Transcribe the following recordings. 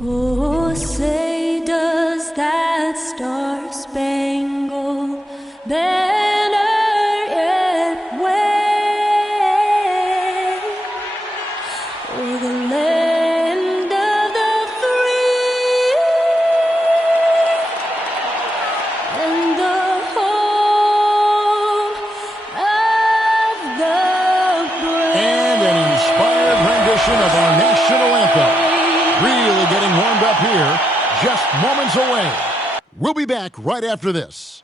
Oh, say does that star-spangled banner yet wave o'er the land of the free and the home of the brave. And an inspired rendition of our national anthem. Really getting warmed up here, just moments away. We'll be back right after this.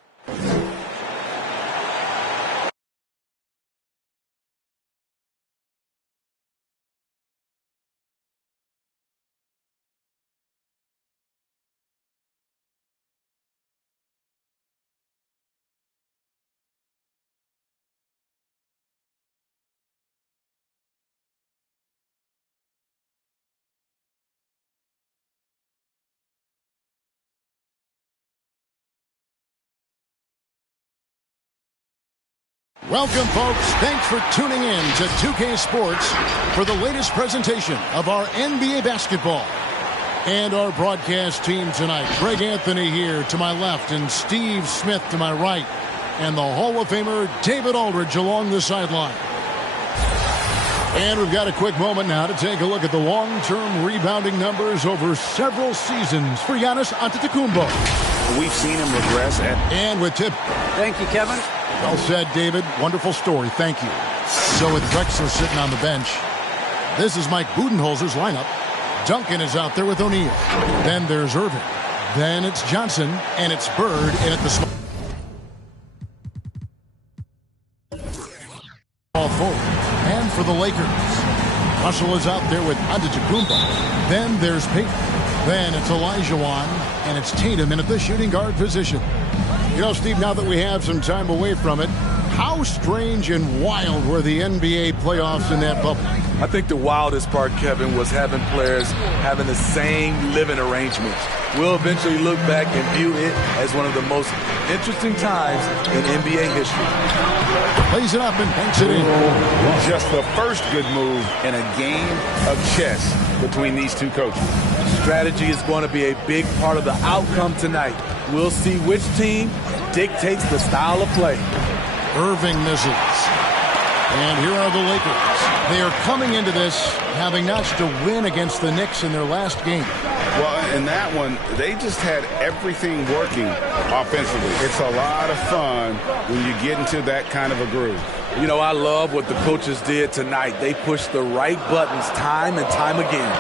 Welcome, folks. Thanks for tuning in to 2K Sports for the latest presentation of our NBA basketball. And our broadcast team tonight. Greg Anthony here to my left and Steve Smith to my right. And the Hall of Famer David Aldridge along the sideline. And we've got a quick moment now to take a look at the long-term rebounding numbers over several seasons for Giannis Antetokounmpo. We've seen him regress. And with tip. Thank you, Kevin. Well said, David. Wonderful story. Thank you. So with Drexler sitting on the bench, this is Mike Budenholzer's lineup. Duncan is out there with O'Neal. Then there's Irving. Then it's Johnson, and it's Bird in at the small forward. And for the Lakers, Russell is out there with Antetokounmpo. Then there's Payton. Then it's Olajuwon, and it's Tatum in at the shooting guard position. You know, Steve, now that we have some time away from it, how strange and wild were the NBA playoffs in that bubble? I think the wildest part, Kevin, was having players having the same living arrangements. We'll eventually look back and view it as one of the most interesting times in NBA history. Plays it up and banks it in. Just the first good move in a game of chess between these two coaches. Strategy is going to be a big part of the outcome tonight. We'll see which team dictates the style of play. Irving misses. And here are the Lakers. They are coming into this having notched a win against the Knicks in their last game. Well, in that one, they just had everything working offensively. It's a lot of fun when you get into that kind of a groove. You know, I love what the coaches did tonight. They pushed the right buttons time and time again.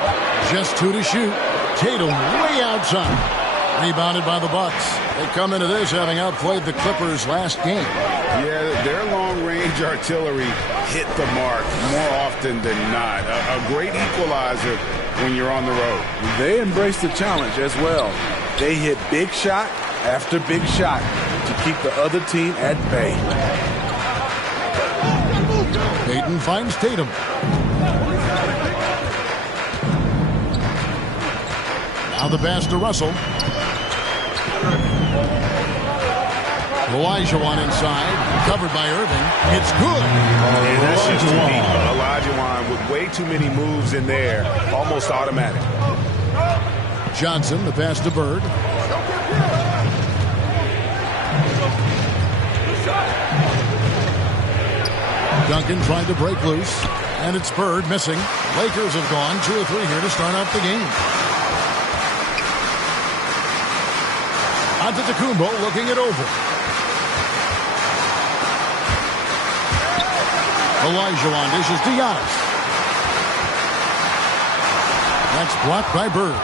Just 2 to shoot. Tatum way outside. Rebounded by the Bucks. They come into this having outplayed the Clippers last game. Yeah, their long-range artillery hit the mark more often than not. A great equalizer when you're on the road. They embraced the challenge as well. They hit big shot after big shot to keep the other team at bay. Payton finds Tatum. Now the pass to Russell. Olajuwon inside, covered by Irving. It's good. And that's just too deep. Olajuwon with way too many moves in there, almost automatic. Johnson, the pass to Bird. Duncan trying to break loose, and it's Bird missing. Lakers have gone 2 or 3 here to start out the game. Antetokounmpo looking it over. Olajuwon dishes to Giannis. That's blocked by Bird.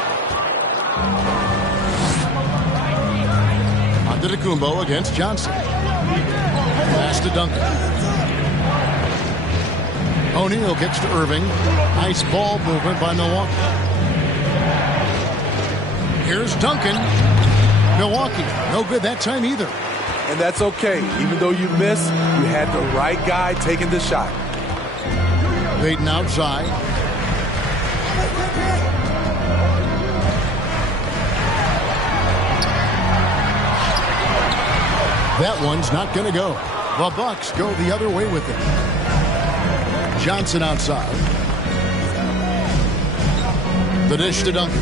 Antetokounmpo against Johnson. Pass to Duncan. O'Neal kicks to Irving. Nice ball movement by Milwaukee. Here's Duncan. Milwaukee, no good that time either. And that's okay. Even though you miss, you had the right guy taking the shot. Payton outside. That one's not going to go. The Bucks go the other way with it. Johnson outside. The dish to Duncan.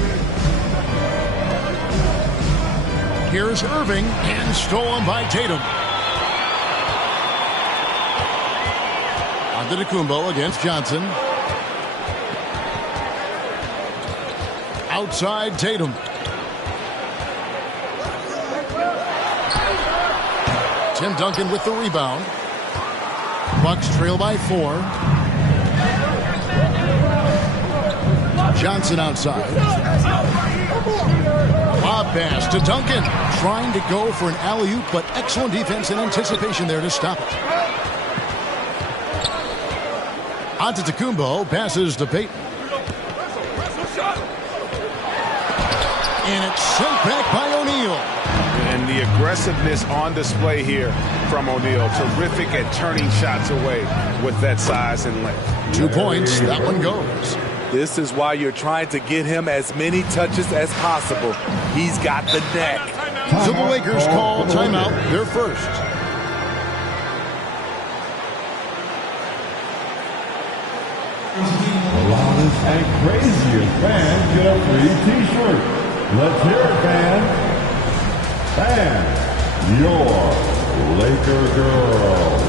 Here's Irving, and stolen by Tatum. Antetokounmpo against Johnson. Outside Tatum. Tim Duncan with the rebound. Bucks trail by 4. Johnson outside. Lob pass to Duncan. Trying to go for an alley-oop, but excellent defense and anticipation there to stop it. Antetokounmpo passes to Payton. And it's sent back by O'Neal. And the aggressiveness on display here from O'Neal. Terrific at turning shots away with that size and length. 2 points. That one goes. This is why you're trying to get him as many touches as possible. He's got the neck. So the Lakers call timeout, their first. The loudest and craziest fans get a free t-shirt. Let's hear it, fans. And your Laker girls.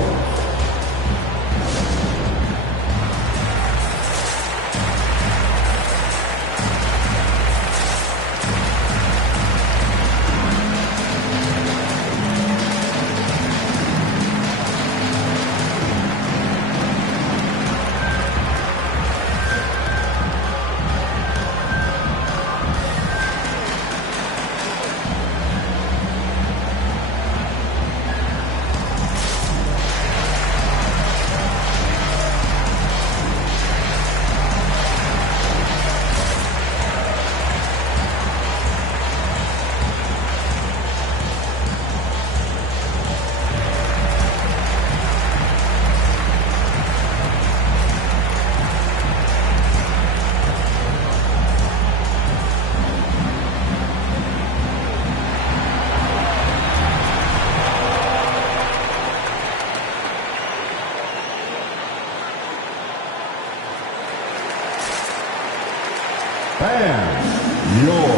And your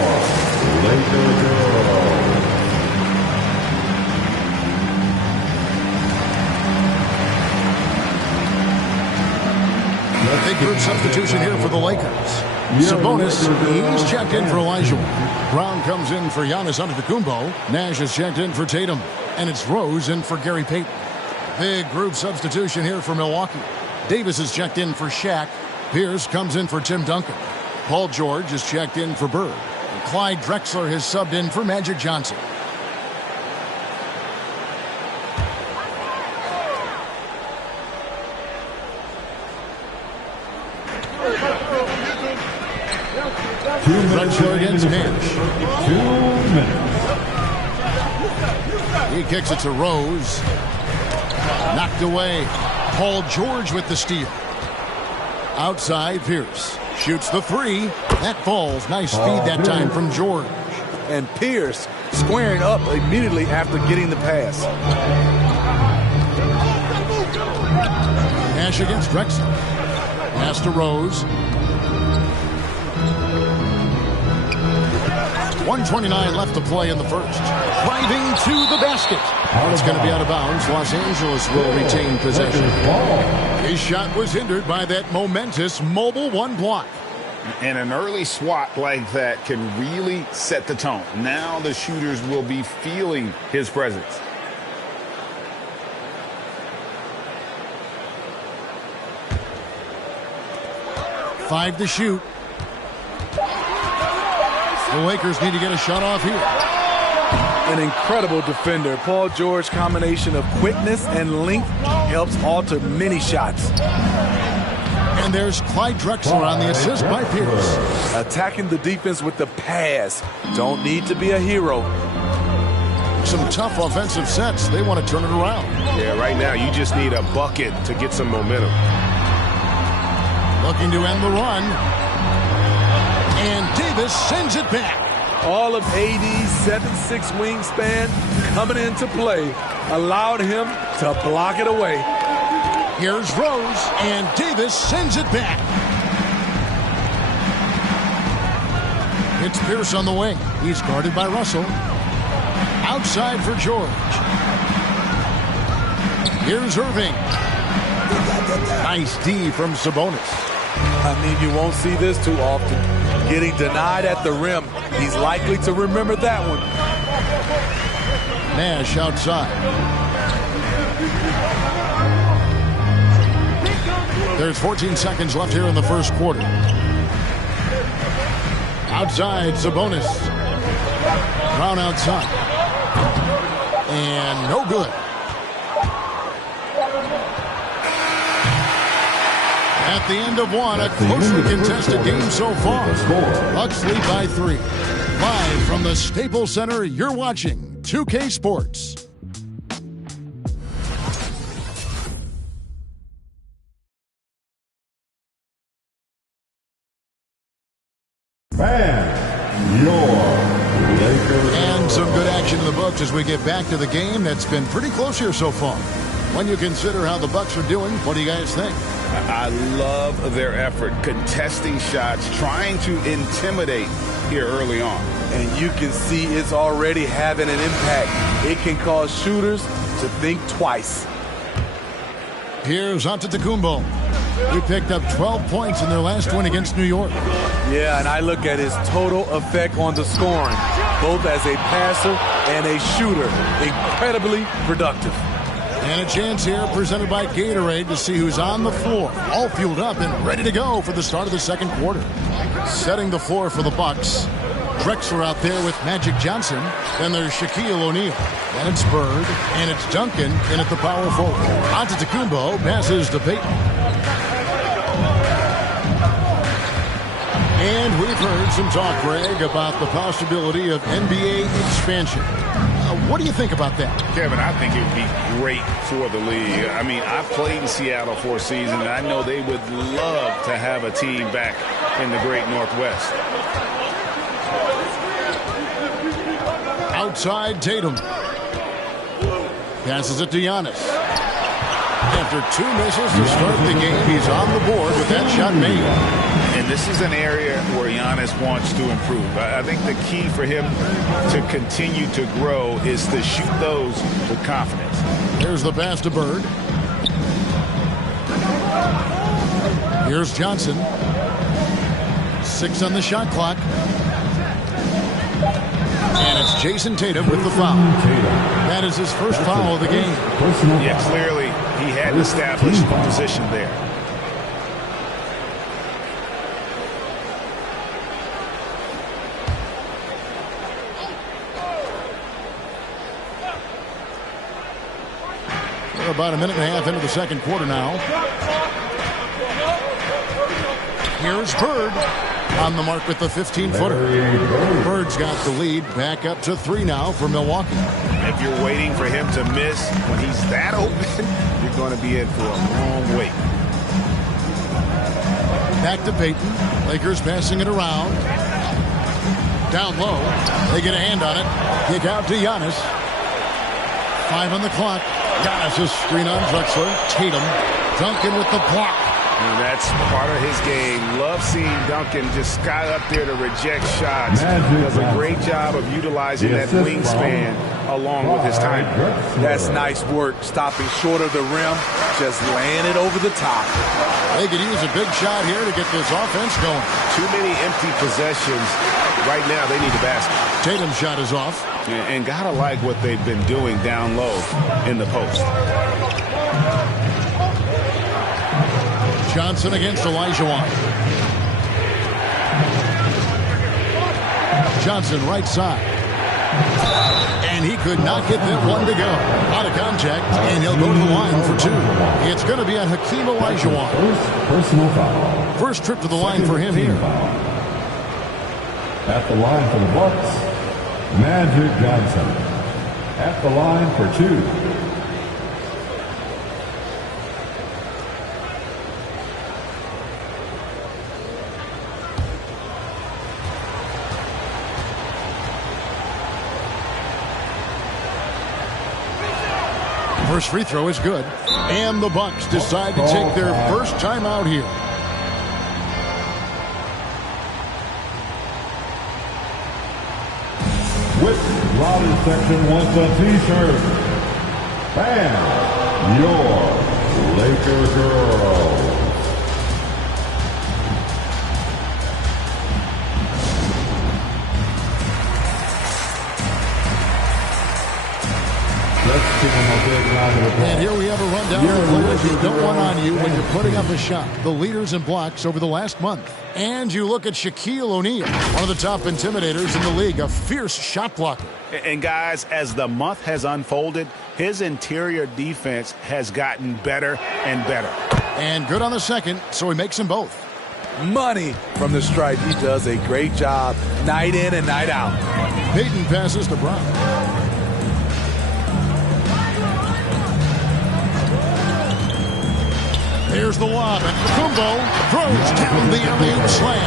Laker girls. Big group substitution here for the Lakers. Sabonis, he's checked in for Elijah. Brown comes in for Giannis Antetokounmpo. Nash is checked in for Tatum. And it's Rose in for Gary Payton. Big group substitution here for Milwaukee. Davis is checked in for Shaq. Pierce comes in for Tim Duncan. Paul George is checked in for Bird. And Clyde Drexler has subbed in for Magic Johnson. Drexler against Nash. 2 minutes. He kicks it to Rose. Knocked away. Paul George with the steal. Outside Pierce. Shoots the 3. That falls. Nice feed that time from George. And Pierce squaring up immediately after getting the pass. Nash against Drexler. Pass to Rose. 1:29 left to play in the first. Driving to the basket. It's going to be out of bounds. Los Angeles will retain possession. His shot was hindered by that momentous mobile 1 block. And an early swat like that can really set the tone. Now the shooters will be feeling his presence. Five to shoot. The Lakers need to get a shot off here. An incredible defender. Paul George combination of quickness and length helps alter many shots. And there's Clyde Drexler on the assist by Pierce. Attacking the defense with the pass. Don't need to be a hero. Some tough offensive sets. They want to turn it around. Yeah, right now you just need a bucket to get some momentum. Looking to end the run. And Davis sends it back. All of AD's 7'6" wingspan coming into play allowed him to block it away. Here's Rose, and Davis sends it back. It's Pierce on the wing. He's guarded by Russell. Outside for George. Here's Irving. Nice D from Sabonis. I mean, you won't see this too often. Getting denied at the rim. He's likely to remember that one. Nash outside. There's 14 seconds left here in the first quarter. Outside, Sabonis. Brown outside. And no good. At the end of one, a closely contested game so far. Bucks lead by 3. Live from the Staples Center, you're watching 2K Sports. Fans, your Lakers. And some good action in the books as we get back to the game that's been pretty close here so far. When you consider how the Bucks are doing, what do you guys think? I love their effort, contesting shots, trying to intimidate here early on. And you can see it's already having an impact. It can cause shooters to think twice. Here's Antetokounmpo. He picked up 12 points in their last win against New York. Yeah, and I look at his total effect on the scoring, both as a passer and a shooter. Incredibly productive. And a chance here presented by Gatorade to see who's on the floor. All fueled up and ready to go for the start of the second quarter. Setting the floor for the Bucks. Drexler out there with Magic Johnson. Then there's Shaquille O'Neal. Then it's Bird. And it's Duncan in at the power forward. Antetokounmpo passes to Payton. And we've heard some talk, Greg, about the possibility of NBA expansion. What do you think about that? Kevin, I think it would be great for the league. I mean, I've played in Seattle for a season, and I know they would love to have a team back in the great Northwest. Outside Tatum. Passes it to Giannis. After 2 misses to start the game, he's on the board with that shot made. And this is an area where Giannis wants to improve. I think the key for him to continue to grow is to shoot those with confidence. Here's the pass to Bird. Here's Johnson. 6 on the shot clock. And it's Jason Tatum with the foul. That is his first foul of the game. Yeah, clearly he had established the position there. We're about a minute and a half into the second quarter now. Here's Bird on the mark with the 15-footer. Bird's got the lead back up to 3 now for Milwaukee. If you're waiting for him to miss when he's that open, you're going to be in for a long wait. Back to Payton. Lakers passing it around. Down low. They get a hand on it. Kick out to Giannis. 5 on the clock. Giannis' screen on Drexler. Tatum. Duncan with the block. And that's part of his game. Love seeing Duncan just sky up there to reject shots. Does a great job of utilizing that wingspan along with his timing. That's nice work, stopping short of the rim, just laying it over the top. They could use a big shot here to get this offense going. Too many empty possessions. Right now, they need a basket. Tatum's shot is off. And gotta like what they've been doing down low in the post. Johnson against Olajuwon. Johnson right side. And he could not get that one to go. Out of contact, and he'll go to the line for 2. It's going to be on Hakeem Olajuwon. Personal foul. First trip to the line for him here. At the line for the Bucks, Magic Johnson. At the line for 2. First free throw is good. And the Bucks decide to take their first time out here. Whitney Loudon section wants a t-shirt. Bam! Your Laker girl. Let's give them a big round of applause. And here we have a rundown of the players you don't want on you when you're putting up a shot. The leaders in blocks over the last month. And you look at Shaquille O'Neal, one of the top intimidators in the league, a fierce shot blocker. And guys, as the month has unfolded, his interior defense has gotten better and better. And good on the second, so he makes them both. Money from the stripe. He does a great job night in and night out. Payton passes to Brown. There's the lob, and Kumbo throws down the alley-oop slam.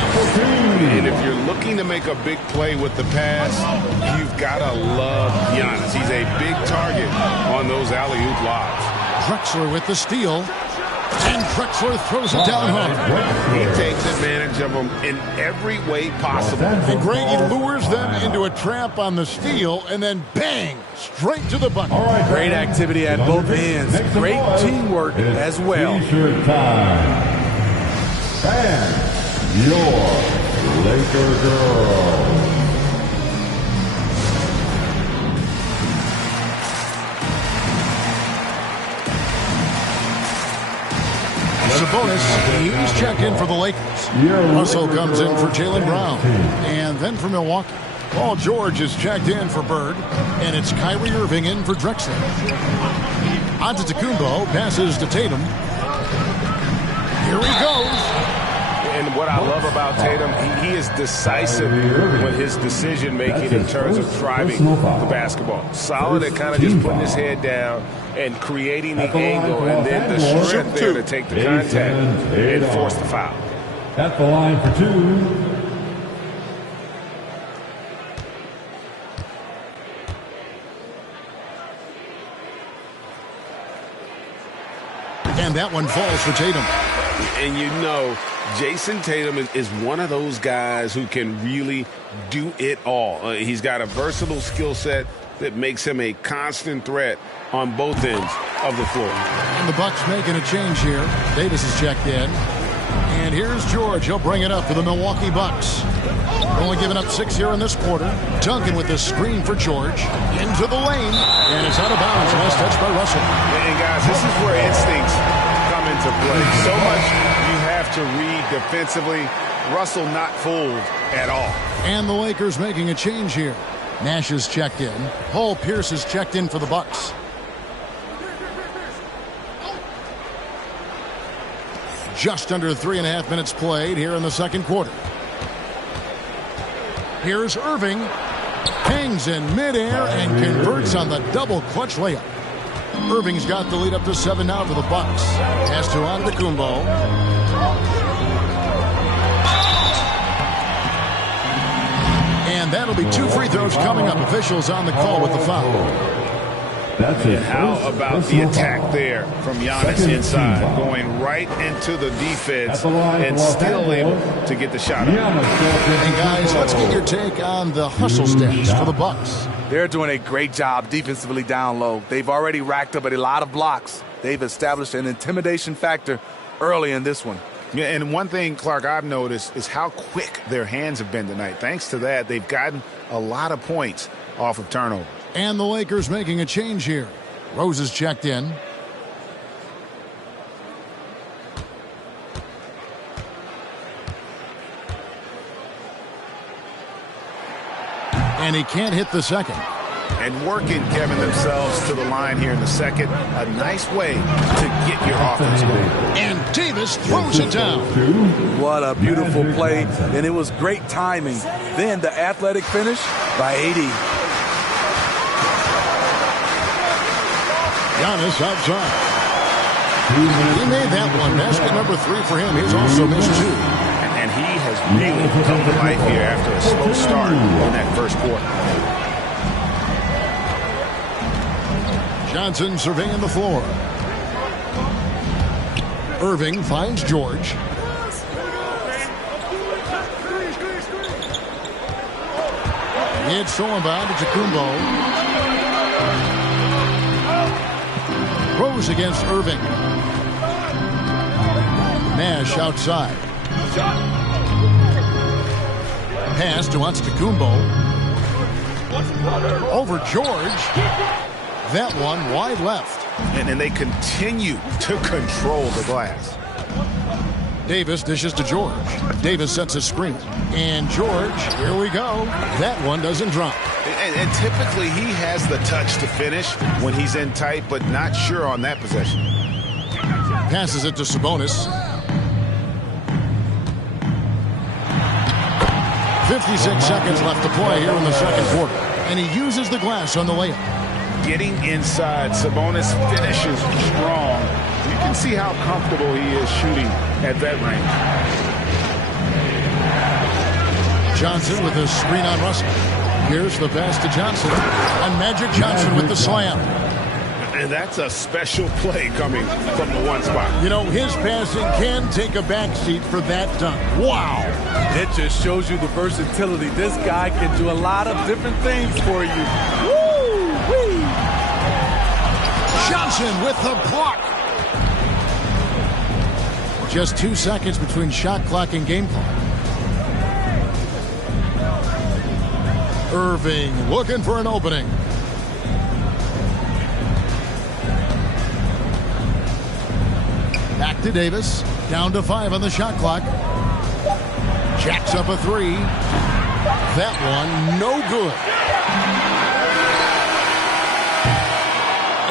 And if you're looking to make a big play with the pass, you've got to love Giannis. He's a big target on those alley-oop lobs. Drexler with the steal, and Drexler throws it down hard. He takes advantage of them in every way possible. And Grady lures them into a trap on the steal, and then bang, straight to the bucket. Great activity at both ends. Great teamwork as well. T-shirt time. Bam! Your Laker girl. Sabonis, he's checked in for the Lakers. Russell comes in for Jaylen Brown. And then for Milwaukee, Paul George is checked in for Bird. And it's Kyrie Irving in for Drexler. Antetokounmpo passes to Tatum. Here he goes. And what I love about Tatum, he is decisive with his decision-making in terms of driving the basketball. Solid at kind of just putting his head down and creating the angle, and then the strength there to take the contact and force the foul. At the line for two. And that one falls for Tatum. And you know, Jason Tatum is one of those guys who can really do it all. He's got a versatile skill set that makes him a constant threat on both ends of the floor. And the Bucks making a change here. Davis is checked in. And here's George. He'll bring it up for the Milwaukee Bucks. Only giving up 6 here in this quarter. Duncan with the screen for George. Into the lane. And it's out of bounds. Last touch by Russell. And guys, this is where instincts come into play. So much you have to read defensively. Russell not fooled at all. And the Lakers making a change here. Nash is checked in. Paul Pierce is checked in for the Bucks. Just under 3.5 minutes played here in the second quarter. Here's Irving. Hangs in midair and converts on the double clutch layup. Irving's got the lead up to 7 now for the Bucks. Pass to Antetokounmpo. And that'll be 2 free throws coming up. Officials on the call with the foul. That's it. How about the attack there from Giannis inside, going right into the defense and still able to get the shot up. And guys, let's get your take on the hustle stats for the Bucks. They're doing a great job defensively down low. They've already racked up a lot of blocks. They've established an intimidation factor early in this one. Yeah, and one thing, Clark, I've noticed is how quick their hands have been tonight. Thanks to that, they've gotten a lot of points off of turnover. And the Lakers making a change here. Rose is checked in. And he can't hit the second. And working, Kevin, themselves to the line here in the second. A nice way to get your offense going. And Davis throws it down. What a beautiful play. And it was great timing. Then the athletic finish by AD. Giannis outside. He made that one. Basket number 3 for him. He's also missed 2. And he has really come to life here after a slow start in that first quarter. Johnson surveying the floor. Irving finds George. It's Solomon to Kumbo. Rose against Irving. Nash outside. Pass to Antetokounmpo. Over George. That one wide left. And they continue to control the glass. Davis dishes to George. Davis sets a screen. And George, here we go. That one doesn't drop. And typically he has the touch to finish when he's in tight, but not sure on that possession. Passes it to Sabonis. 56 seconds left to play here in the second quarter. And he uses the glass on the layup. Getting inside, Sabonis finishes strong. You can see how comfortable he is shooting at that range. Johnson with a screen on Russell. Here's the pass to Johnson. And Magic Johnson with the slam. And that's a special play coming from the one spot. You know, his passing can take a backseat for that dunk. Wow. It just shows you the versatility. This guy can do a lot of different things for you. Woo-wee. Johnson with the block. Just 2 seconds between shot clock and game clock. Irving looking for an opening. Back to Davis. Down to 5 on the shot clock. Jacks up a 3. That one no good.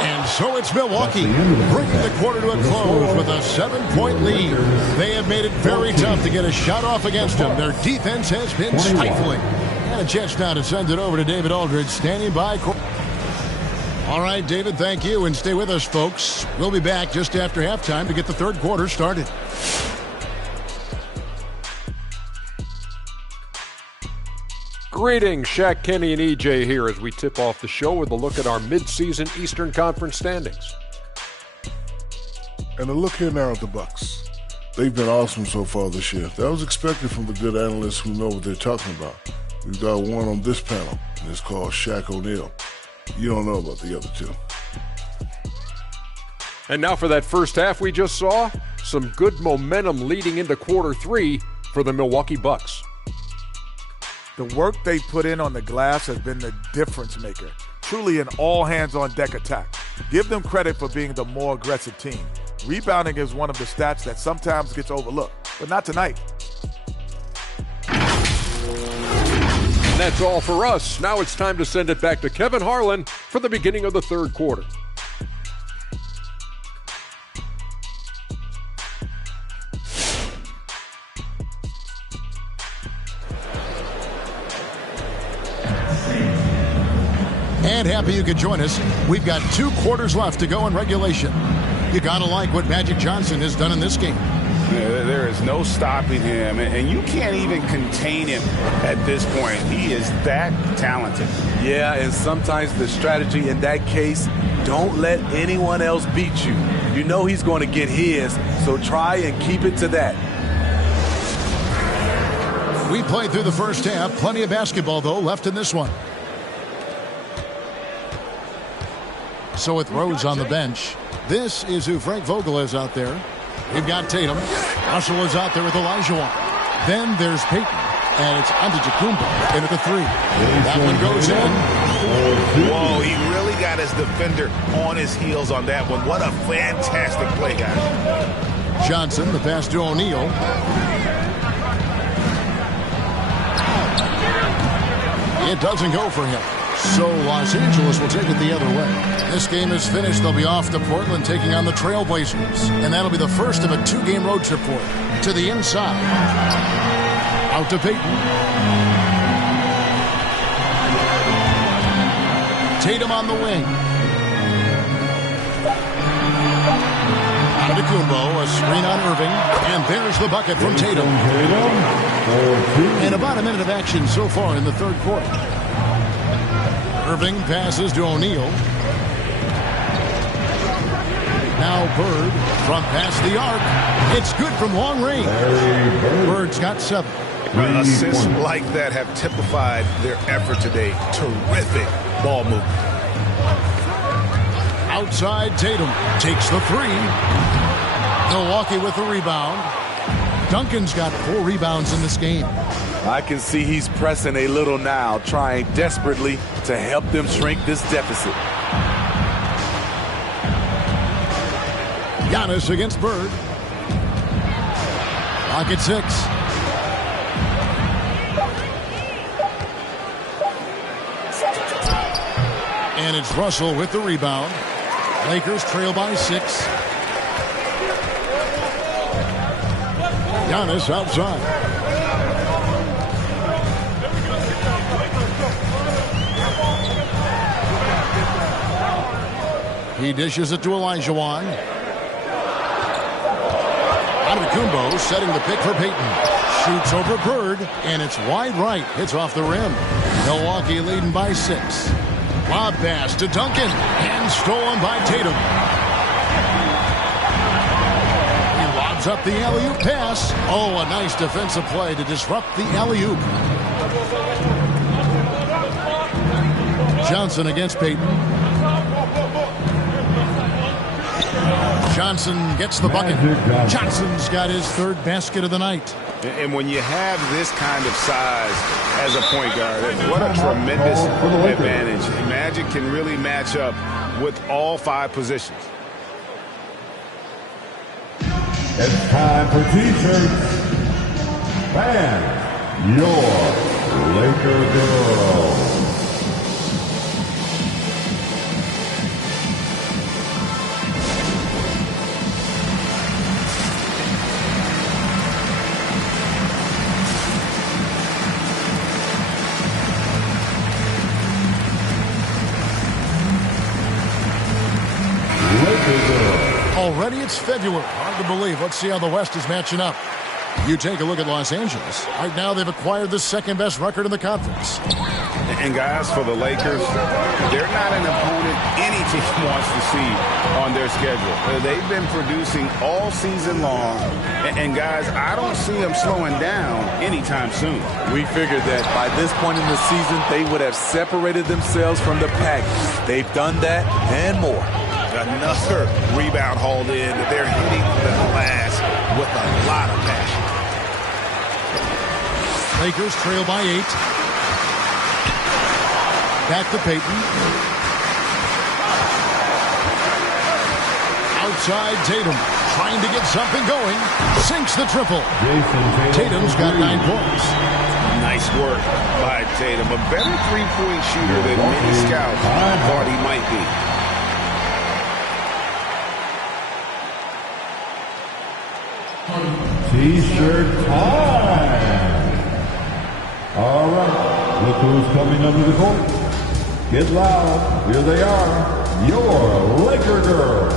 And so it's Milwaukee bringing the quarter to a close with a 7-point lead. They have made it very tough to get a shot off against them. Their defense has been stifling. And a chance now to send it over to David Aldridge standing by. All right, David, thank you. And stay with us, folks. We'll be back just after halftime to get the third quarter started. Greetings, Shaq, Kenny, and EJ here as we tip off the show with a look at our midseason Eastern Conference standings. And a look here now at the Bucks. They've been awesome so far this year. That was expected from the good analysts who know what they're talking about. We've got one on this panel, and it's called Shaq O'Neal. You don't know about the other two. And now for that first half we just saw, some good momentum leading into quarter 3 for the Milwaukee Bucks. The work they put in on the glass has been the difference maker. Truly an all-hands-on-deck attack. Give them credit for being the more aggressive team. Rebounding is one of the stats that sometimes gets overlooked, but not tonight. And that's all for us. Now it's time to send it back to Kevin Harlan for the beginning of the third quarter. And happy you could join us. We've got 2 quarters left to go in regulation. You gotta like what Magic Johnson has done in this game. Yeah, there is no stopping him, and you can't even contain him at this point. He is that talented. Yeah, and sometimes the strategy in that case, don't let anyone else beat you. You know he's going to get his, so try and keep it to that. We played through the first half. Plenty of basketball, though, left in this one. So with Rose on the bench, this is who Frank Vogel is out there. We've got Tatum. Russell is out there with Olajuwon. Then there's Payton. And it's Antetokounmpo in at the 3. That one goes in. Whoa, he really got his defender on his heels on that one. What a fantastic play, guys. Johnson, the pass to O'Neal. It doesn't go for him. So Los Angeles will take it the other way. This game is finished. They'll be off to Portland taking on the Trailblazers. And that'll be the first of a 2-game road trip for them. To the inside. Out to Payton. Tatum on the wing. Antetokounmpo, a screen on Irving. And there's the bucket from Tatum. And about a minute of action so far in the third quarter. Irving passes to O'Neal. Now Bird from past the arc. It's good from long range. Bird's got 7. Assists like that have typified their effort today. Terrific ball movement. Outside, Tatum takes the three. Milwaukee with the rebound. Duncan's got 4 rebounds in this game. I can see he's pressing a little now, trying desperately to help them shrink this deficit. Giannis against Bird. Rocket 6. And it's Russell with the rebound. Lakers trail by 6. Giannis outside. He dishes it to Olajuwon. Antetokounmpo setting the pick for Payton. Shoots over Bird, and it's wide right. Hits off the rim. Milwaukee leading by 6. Lob pass to Duncan, and stolen by Tatum. He lobs up the alley-oop pass. Oh, a nice defensive play to disrupt the alley-oop. Johnson against Payton. Johnson gets the bucket. Johnson's got his 3rd basket of the night. And when you have this kind of size as a point guard, what a tremendous advantage. Magic can really match up with all 5 positions. It's time for T-shirts. Fans, your Laker girl. Already it's February. Hard to believe. Let's see how the West is matching up. You take a look at Los Angeles. Right now they've acquired the 2nd-best record in the conference. And guys, for the Lakers, they're not an opponent any team wants to see on their schedule. They've been producing all season long. And guys, I don't see them slowing down anytime soon. We figured that by this point in the season, they would have separated themselves from the pack. They've done that and more. Another rebound hauled in. They're hitting the glass with a lot of passion. Lakers trail by 8. Back to Payton. Outside Tatum. Trying to get something going. Sinks the triple. Tatum's got 9 points. Nice work by Tatum. A better three-point shooter than many scouts thought he might be. T-shirt time. All right, look who's coming under the court. Get loud. Here they are, your Laker girls.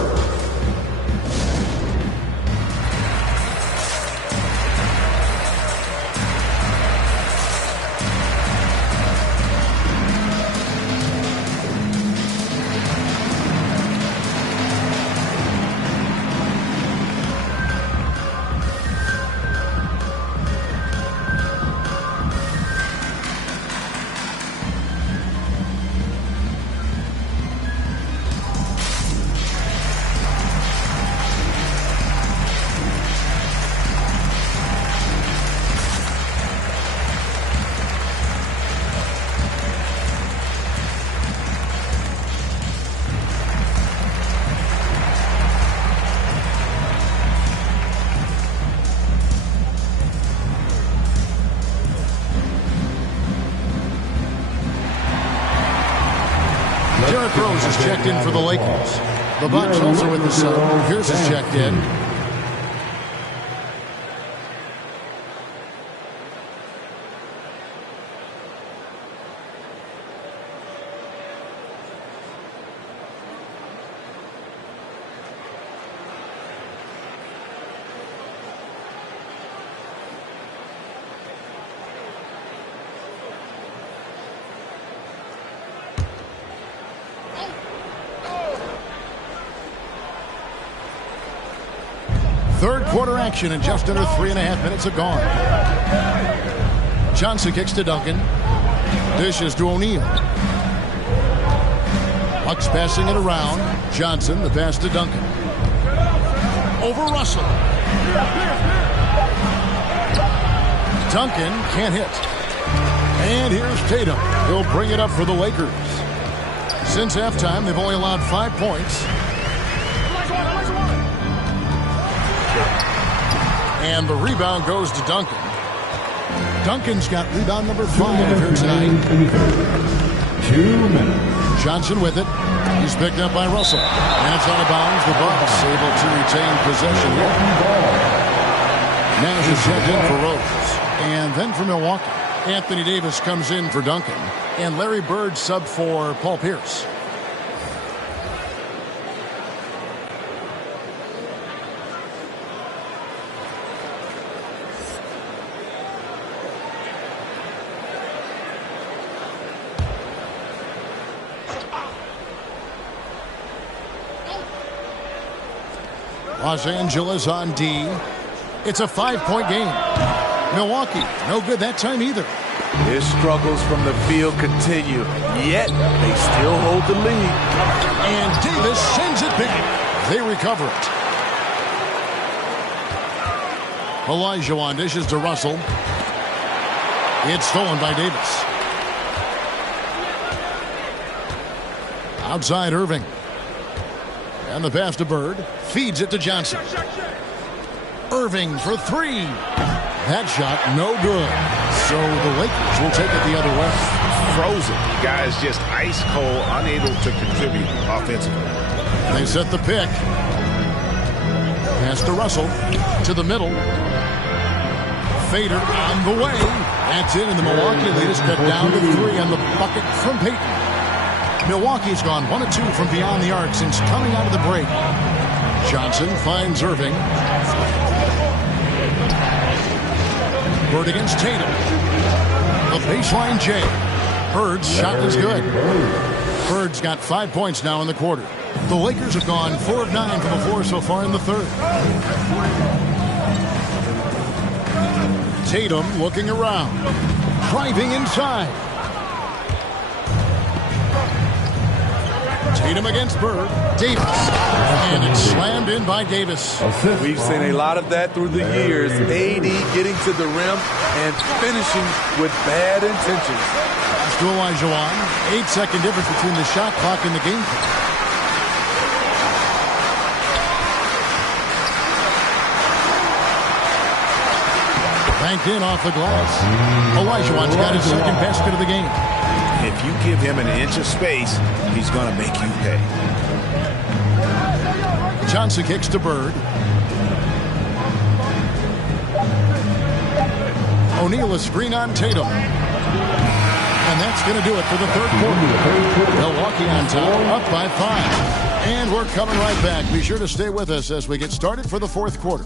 Derrick Rose is checked in for the Lakers. The Bucks also with the sub. Pierce is checked in. Third quarter action, and just under 3.5 minutes have gone. Johnson kicks to Duncan. Dishes to O'Neal. Bucks passing it around. Johnson, the pass to Duncan. Over Russell. Duncan can't hit. And here's Tatum. He'll bring it up for the Lakers. Since halftime, they've only allowed 5 points. And the rebound goes to Duncan. Duncan's got rebound number 5 here tonight. 2 minutes. Johnson with it. He's picked up by Russell. And it's out of bounds. The Bucks able to retain possession here. Nash is checked in for Rose. And then for Milwaukee, Anthony Davis comes in for Duncan. And Larry Bird sub for Paul Pierce. Los Angeles on D. It's a 5-point game. Milwaukee, no good that time either. His struggles from the field continue, yet they still hold the lead. And Davis sends it back. They recover it. Olajuwon dishes to Russell. It's stolen by Davis. Outside Irving. And the pass to Bird. Feeds it to Johnson. Irving for 3. That shot no good. So the Lakers will take it the other way. Frozen. Guys just ice cold, unable to contribute offensively. They set the pick. Pass to Russell. To the middle. Fader on the way. That's it, and the Milwaukee lead is cut down to 3 on the bucket from Payton. Milwaukee's gone 1 of 2 from beyond the arc since coming out of the break. Johnson finds Irving. Bird against Tatum. The baseline J. Bird's shot is good. Bird's got 5 points now in the quarter. The Lakers have gone 4 of 9 from the floor so far in the third. Tatum looking around. Driving inside. Tatum against Bird. Davis. And it's slammed in by Davis. We've seen a lot of that through the years. AD getting to the rim and finishing with bad intentions. That's to Olajuwon. 8-second difference between the shot clock and the game clock. Banked in off the glass. Olajuwon's got his second basket of the game. If you give him an inch of space, he's going to make you pay. Johnson kicks to Bird. O'Neal a screen on Tatum. And that's going to do it for the third quarter. Milwaukee on top, up by 5. And we're coming right back. Be sure to stay with us as we get started for the fourth quarter.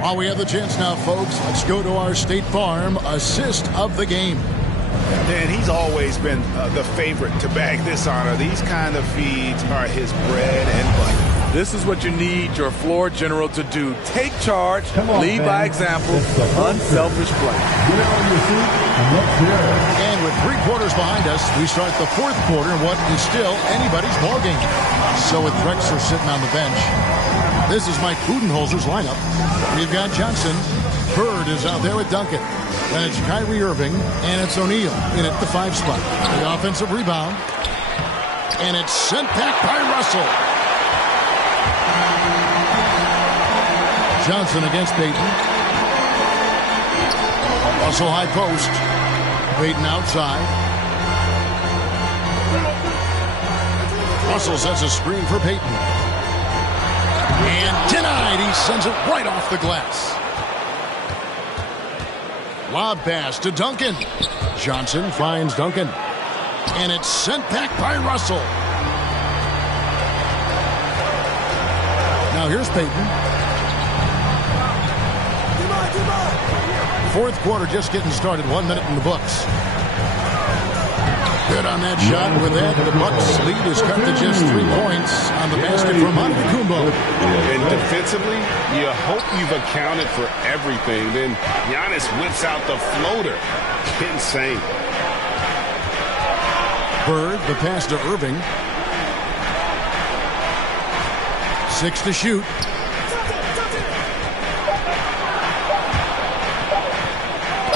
While we have the chance now, folks, let's go to our State Farm assist of the game. Dan, he's always been the favorite to bag this honor. These kind of feeds are his bread and butter. This is what you need your floor general to do. Take charge, lead by example, unselfish play. And with 3 quarters behind us, we start the fourth quarter in what is still anybody's ballgame. So with Drexler sitting on the bench, this is Mike Budenholzer's lineup. We've got Johnson. Bird is out there with Duncan. Then it's Kyrie Irving, and it's O'Neal in at the 5 spot. The offensive rebound. And it's sent back by Russell. Johnson against Payton. Russell high post. Payton outside. Russell sets a screen for Payton. And denied. He sends it right off the glass. Lob pass to Duncan. Johnson finds Duncan. And it's sent back by Russell. Now here's Payton. Fourth quarter just getting started. 1 minute in the books. Good on that shot. With that, the Bucks' lead is cut to just 3 points on the basket from Antetokounmpo. And defensively, you hope you've accounted for everything. Then Giannis whips out the floater. Insane. Bird, the pass to Irving. 6 to shoot.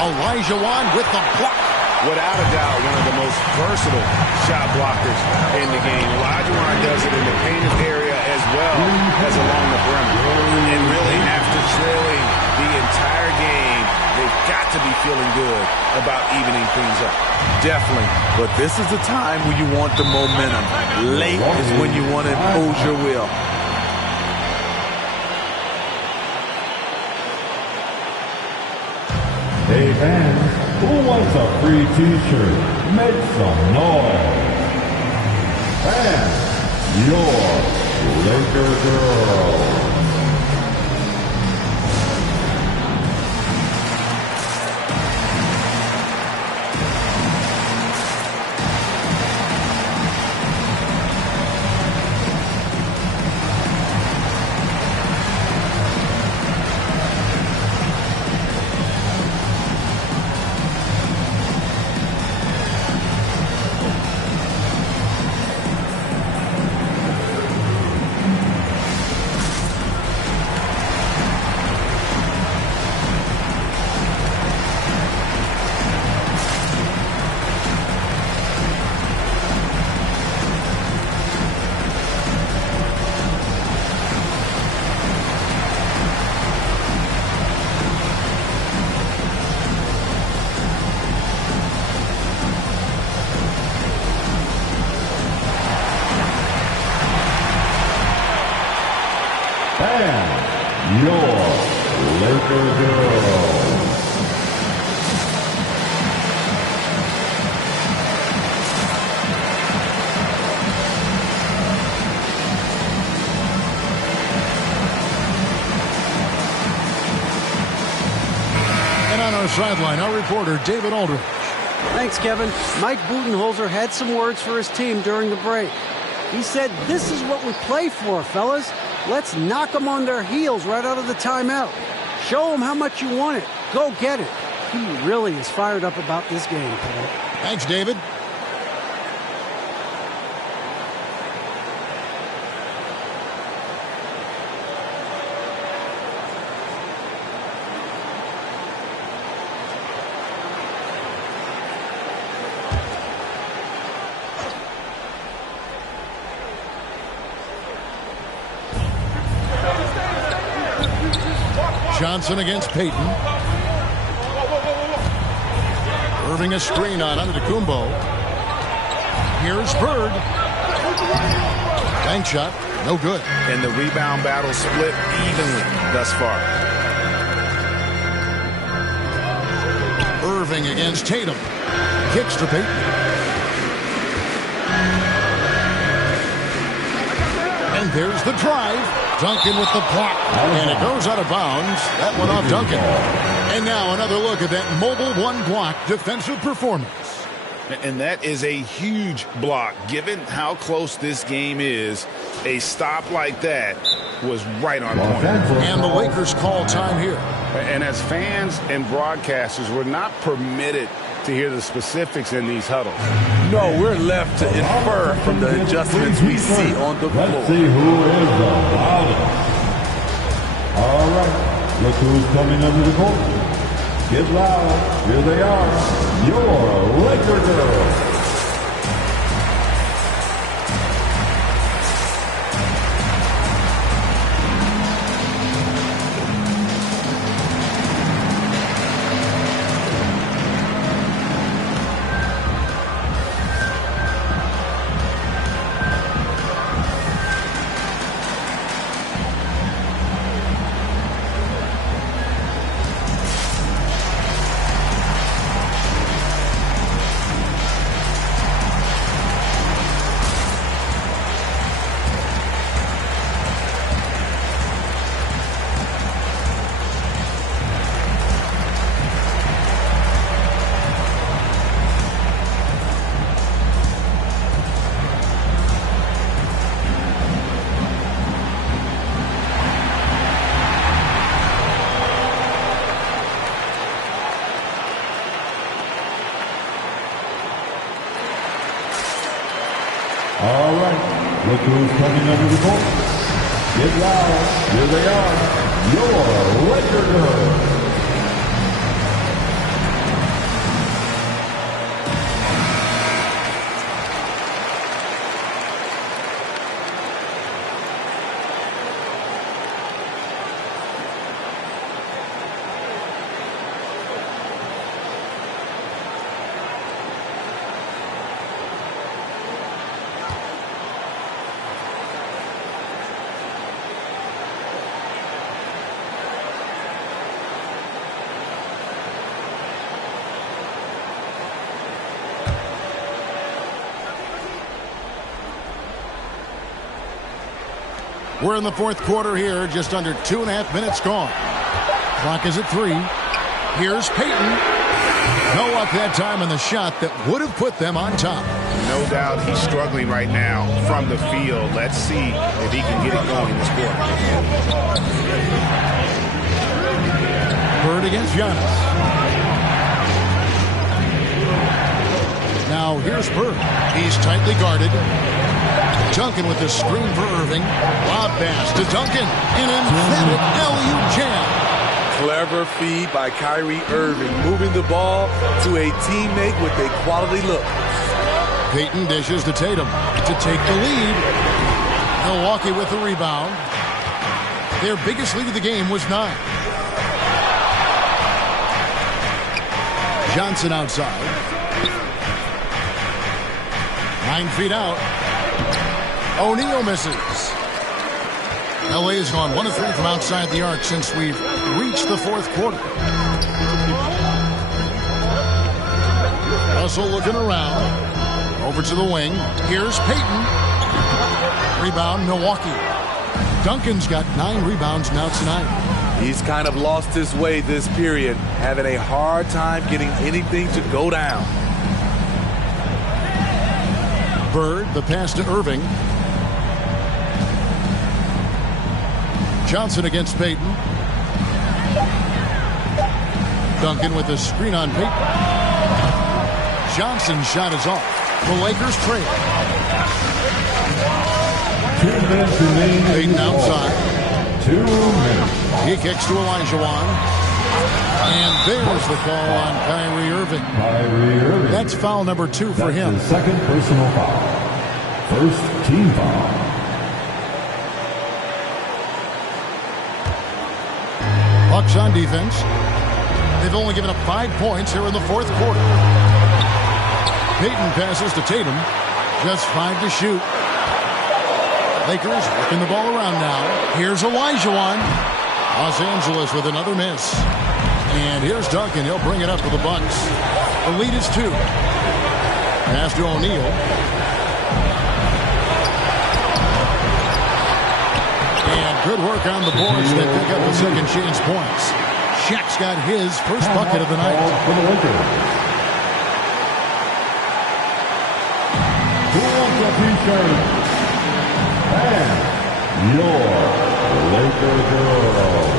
Elijah Wan with the block. Without a doubt, one of the most versatile shot blockers in the game. Elijah Wan does it in the painted area as well as along the perimeter. And really, after trailing the entire game, they've got to be feeling good about evening things up. Definitely. But this is the time when you want the momentum. Late is when you want to impose your will. Hey fans, who wants a free t-shirt? Make some noise. And your Laker girl. And your Laker girl. And on our sideline, our reporter, David Aldridge. Thanks, Kevin. Mike Budenholzer had some words for his team during the break. He said, "This is what we play for, fellas. Let's knock them on their heels right out of the timeout. Show them how much you want it. Go get it." He really is fired up about this game, Kevin. Thanks, David. Johnson against Payton. Irving a screen on Antetokounmpo. Here's Bird. Bank shot, no good. And the rebound battle split evenly thus far. Irving against Tatum. Kicks to Payton. And there's the drive. Duncan with the block. And it goes out of bounds. That went off Duncan. And now another look at that mobile one block defensive performance. And that is a huge block. Given how close this game is, a stop like that was right on point. And the Lakers call time here. And as fans and broadcasters, we're not permitted to hear the specifics in these huddles. No, we're left to infer from the adjustments we see on the floor. Let's see who is the loudest. All right, look who's coming under the court. Get loud. Here they are, your Laker girls. All right, look who's coming under the court. Get loud. Here they are, your Laker girls. We're in the fourth quarter here, just under 2.5 minutes gone. Clock is at 3. Here's Payton. No luck that time on the shot that would have put them on top. No doubt he's struggling right now from the field. Let's see if he can get it going in this quarter. Bird against Giannis. Now here's Bird. He's tightly guarded. Duncan with the screen for Irving. Lob pass to Duncan. An emphatic alley-oop jam. Clever feed by Kyrie Irving, moving the ball to a teammate with a quality look. Payton dishes to Tatum to take the lead. Milwaukee with the rebound. Their biggest lead of the game was 9. Johnson outside. 9 feet out. O'Neal misses. LA has gone 1 of 3 from outside the arc since we've reached the fourth quarter. Russell looking around. Over to the wing. Here's Payton. Rebound, Milwaukee. Duncan's got 9 rebounds now tonight. He's kind of lost his way this period, having a hard time getting anything to go down. Bird, the pass to Irving. Johnson against Payton. Duncan with a screen on Payton. Johnson's shot is off. The Lakers trail. 2 minutes remaining. Payton outside. 2 minutes. He kicks to Olajuwon. And there's the call on Kyrie Irving. Kyrie Irving. That's foul number 2 for him. His second personal foul. First team foul. Bucks on defense. They've only given up 5 points here in the fourth quarter. Payton passes to Tatum. Just 5 to shoot. Lakers working the ball around now. Here's Olajuwon. Los Angeles with another miss. And here's Duncan. He'll bring it up for the Bucks. The lead is 2. Pass to O'Neal. And good work on the boards that pick up the second chance points. Shaq's got his first bucket of the night. For the Lakers. Who wants a t-shirt? And your Laker girl.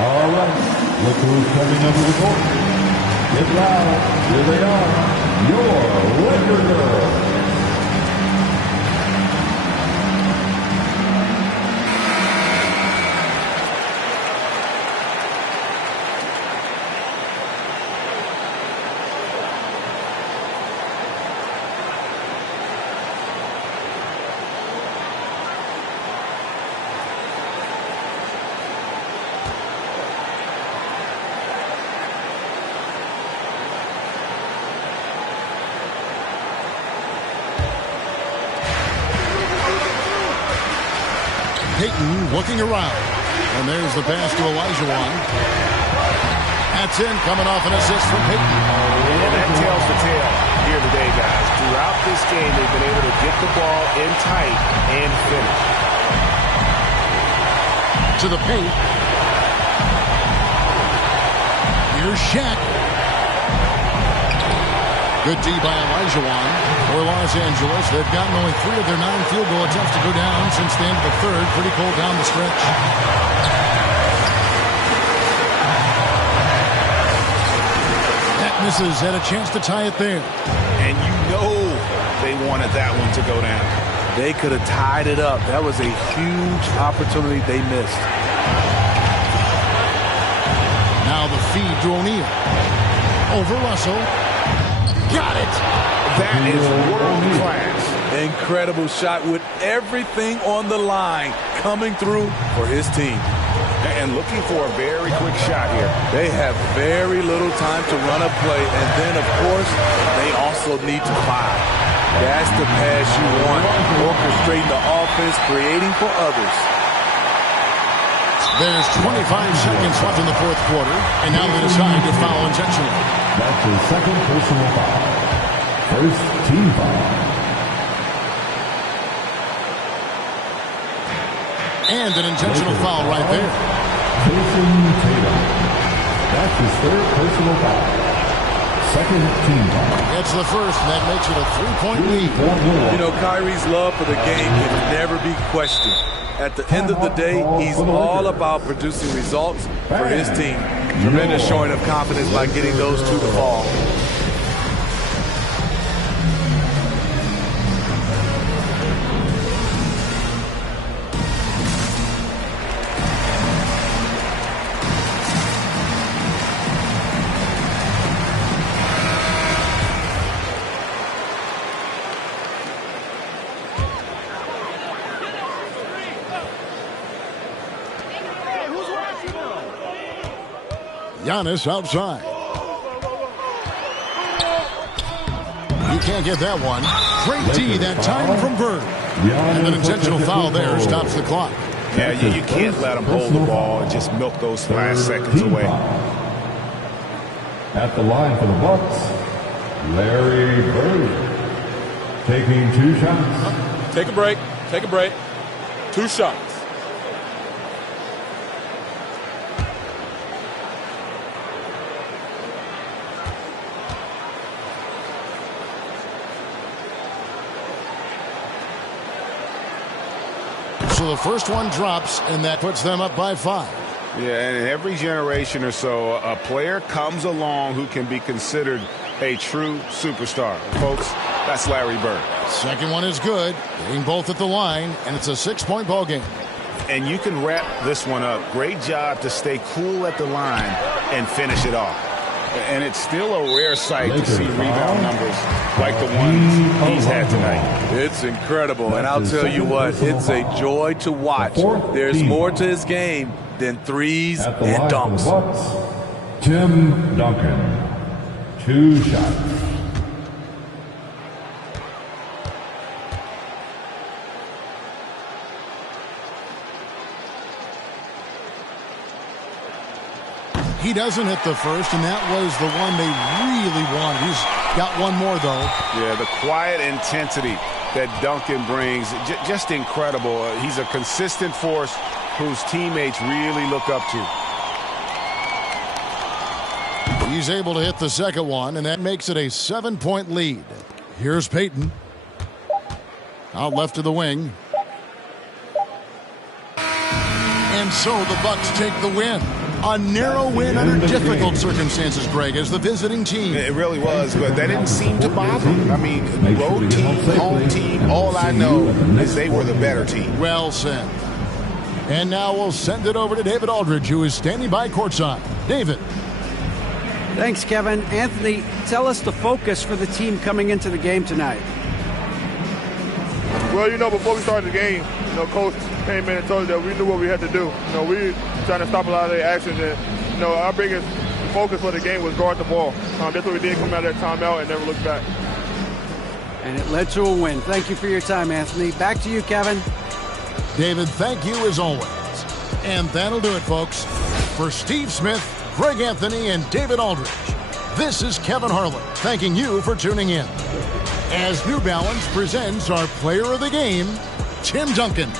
All right, look who's coming under the court. Get loud. Here they are, your Laker girls. Payton looking around. And there's the pass to Olajuwon. That's in, coming off an assist from Payton. And that tells the tale here today, guys. Throughout this game, they've been able to get the ball in tight and finish. To the paint. Here's Shaq. Good D by Olajuwon. For Los Angeles, they've gotten only 3 of their 9 field goal attempts to go down since the end of the third. Pretty cold down the stretch. That misses. Had a chance to tie it there. And you know they wanted that one to go down. They could have tied it up. That was a huge opportunity they missed. Now the feed to O'Neal. Over Russell. Got it. That is world class. Incredible shot with everything on the line coming through for his team. And looking for a very quick shot here. They have very little time to run a play, and then, of course, they also need to fire. That's the pass you want. Orchestrating the offense, creating for others. There's 25 seconds left in the fourth quarter, and now they decide to foul intentionally. That's his second personal foul. First team foul. And an intentional foul right there. Jason Tatum. That's his third personal foul. Second team foul. It's the first, and that makes it a 3-point lead. You know, Kyrie's love for the game can never be questioned. At the end of the day, he's all about producing results for his team. Tremendous showing of confidence by getting those 2 to fall. Giannis outside. You can't get that one. Great D that time from Bird. And an intentional foul there stops the clock. Yeah, you can't let them hold the ball and just milk those last seconds away. At the line for the Bucks, Larry Bird. Taking 2 shots. Take a break. Take a break. 2 shots. So the first one drops, and that puts them up by 5. Yeah, and in every generation or so, a player comes along who can be considered a true superstar. Folks, that's Larry Bird. Second one is good. Getting both at the line, and it's a 6-point ball game. And you can wrap this one up. Great job to stay cool at the line and finish it off. And it's still a rare sight to see rebound numbers like the ones he's had tonight. It's incredible, and I'll tell you what, it's a joy to watch. There's more to his game than threes and dunks. Tim Duncan, 2 shots. He doesn't hit the first, and that was the one they really wanted. He's got one more, though. Yeah, the quiet intensity that Duncan brings, just incredible. He's a consistent force whose teammates really look up to. He's able to hit the second one, and that makes it a 7-point lead. Here's Payton. Out left to the wing. And so the Bucks take the win. A narrow win under difficult circumstances, Greg, as the visiting team. It really was, but that didn't seem to bother them. I mean, road team, home team, all I know is they were the better team. Well said. And now we'll send it over to David Aldridge, who is standing by courtside. David. Thanks, Kevin. Anthony, tell us the focus for the team coming into the game tonight. Well, before we started the game, Coach came in and told us that we knew what we had to do. We trying to stop a lot of their actions, and our biggest focus for the game was guard the ball. That's what we did, come out of that timeout and never look back. And it led to a win. Thank you for your time, Anthony. Back to you, Kevin. David, thank you as always. And that'll do it, folks. For Steve Smith, Greg Anthony, and David Aldridge, this is Kevin Harlan thanking you for tuning in as New Balance presents our player of the game, Tim Duncan.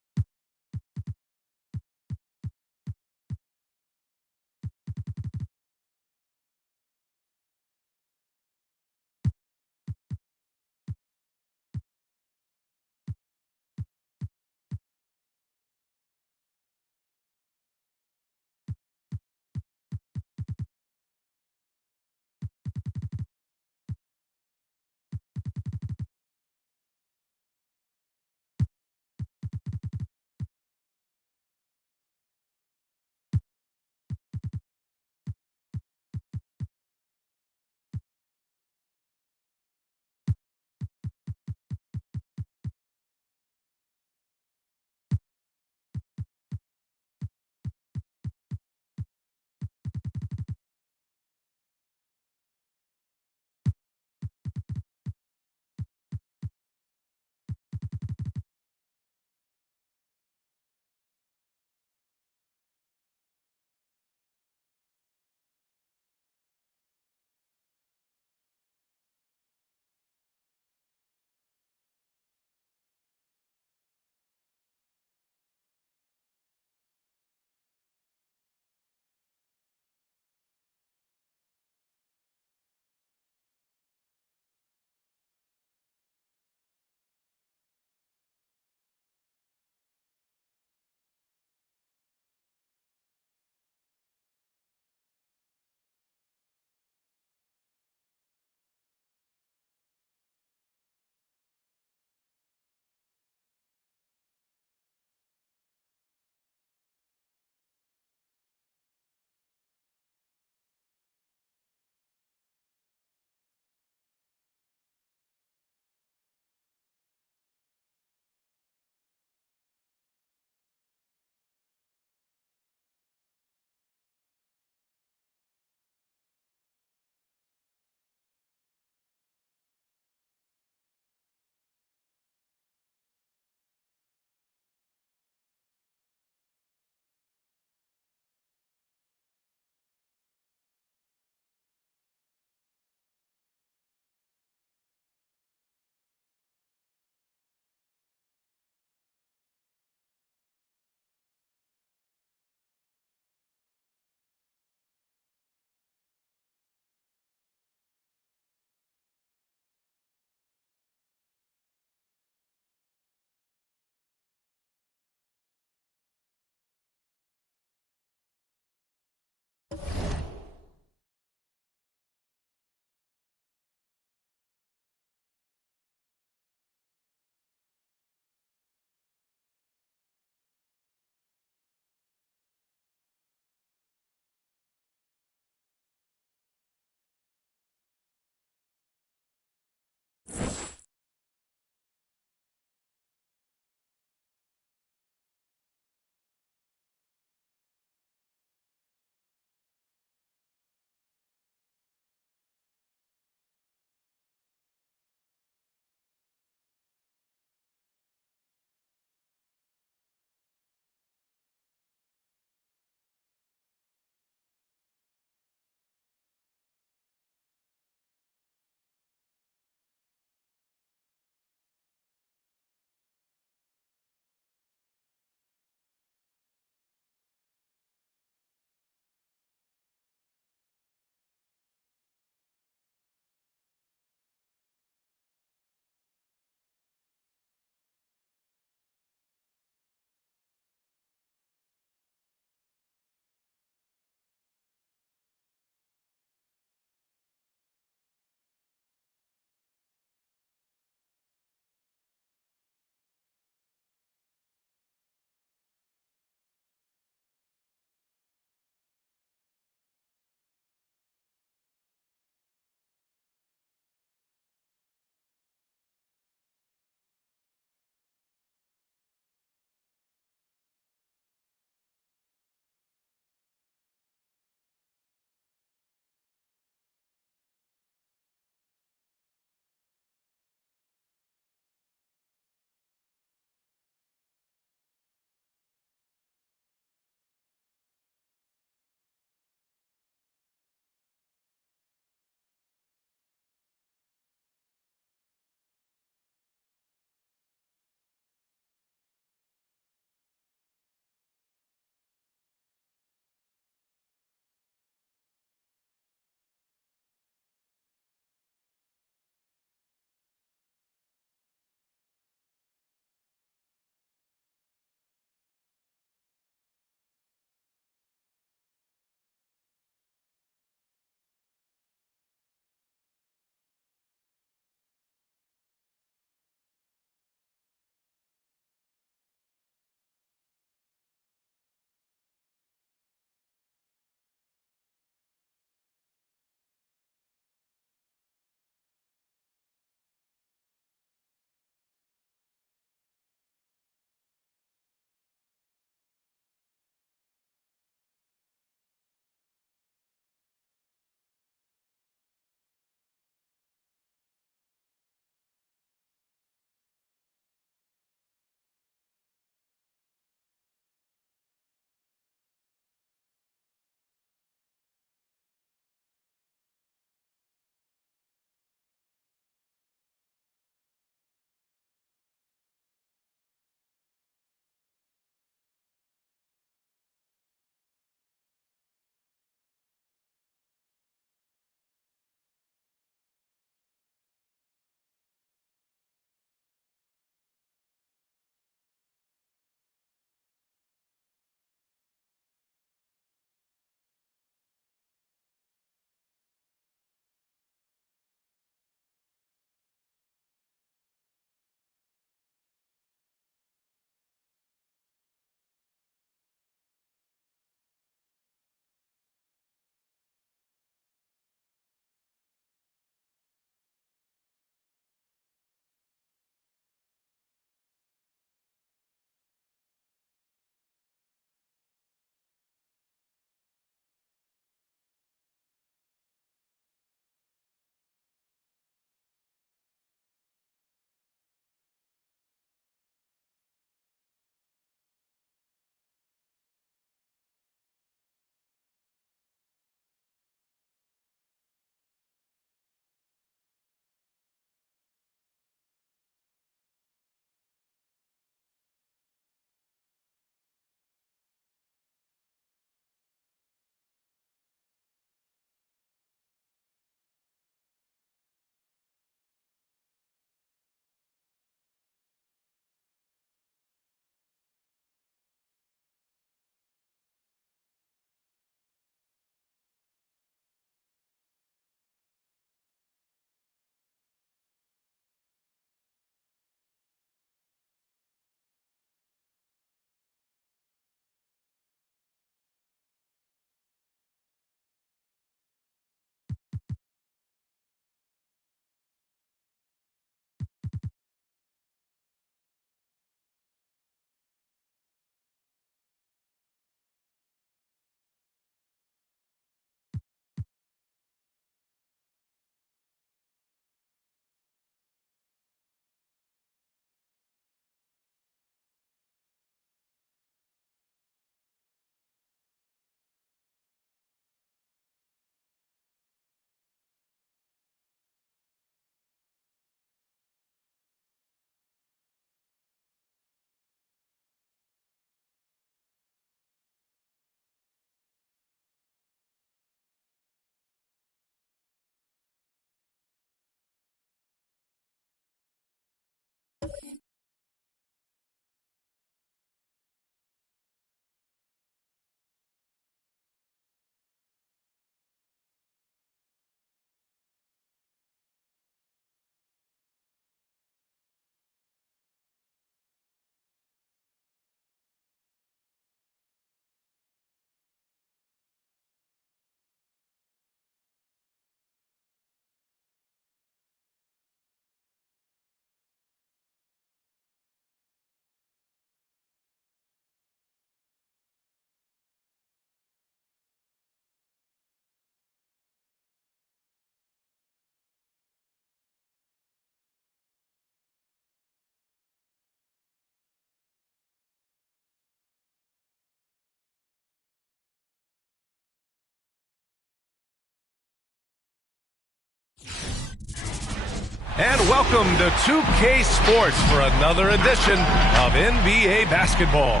And welcome to 2K Sports for another edition of NBA basketball.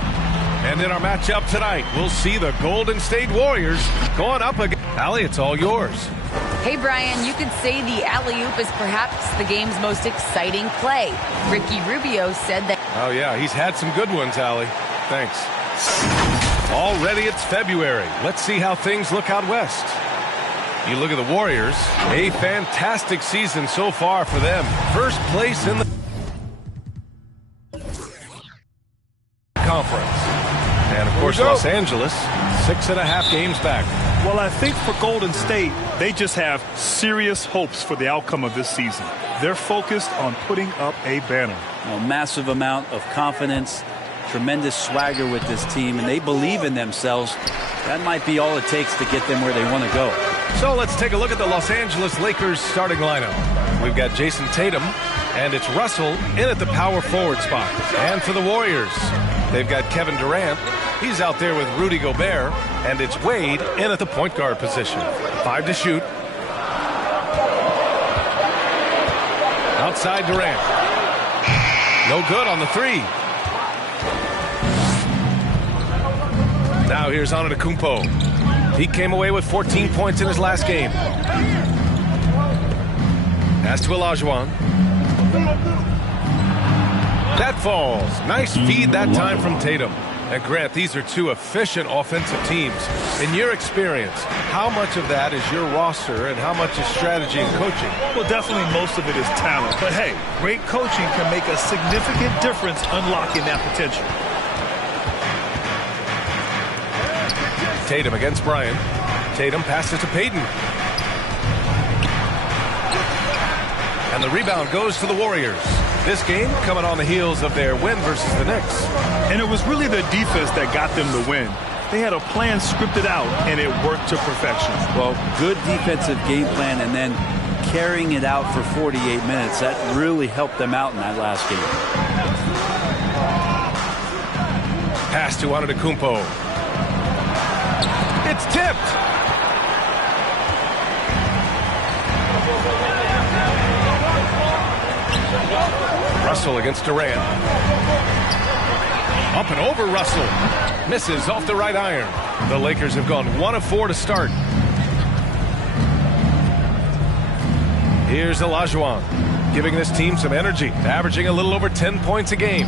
And in our matchup tonight, we'll see the Golden State Warriors going up against... Allie, it's all yours. Hey, Brian, you could say the alley-oop is perhaps the game's most exciting play. Ricky Rubio said that... Oh, yeah, he's had some good ones, Allie. Thanks. Already it's February. Let's see how things look out west. You look at the Warriors, a fantastic season so far for them. First place in the conference. And, of course, Los Angeles, 6.5 games back. Well, I think for Golden State, they just have serious hopes for the outcome of this season. They're focused on putting up a banner. A massive amount of confidence, tremendous swagger with this team, and they believe in themselves. That might be all it takes to get them where they want to go. So let's take a look at the Los Angeles Lakers starting lineup. We've got Jason Tatum, and it's Russell in at the power forward spot. And for the Warriors, they've got Kevin Durant. He's out there with Rudy Gobert, and it's Wade in at the point guard position. 5 to shoot. Outside Durant. No good on the 3. Now here's Antetokounmpo. He came away with 14 points in his last game. Pass to Olajuwon. That falls. Nice feed that time from Tatum. And Grant, these are two efficient offensive teams. In your experience, how much of that is your roster and how much is strategy and coaching? Well, definitely most of it is talent. But hey, great coaching can make a significant difference unlocking that potential. Tatum against Bryant. Tatum passes to Payton. And the rebound goes to the Warriors. This game coming on the heels of their win versus the Knicks. And it was really their defense that got them the win. They had a plan scripted out, and it worked to perfection. Well, good defensive game plan and then carrying it out for 48 minutes. That really helped them out in that last game. Pass to Antetokounmpo. It's tipped. Russell against Durant. Up and over Russell. Misses off the right iron. The Lakers have gone 1 of 4 to start. Here's Olajuwon, giving this team some energy, averaging a little over 10 points a game.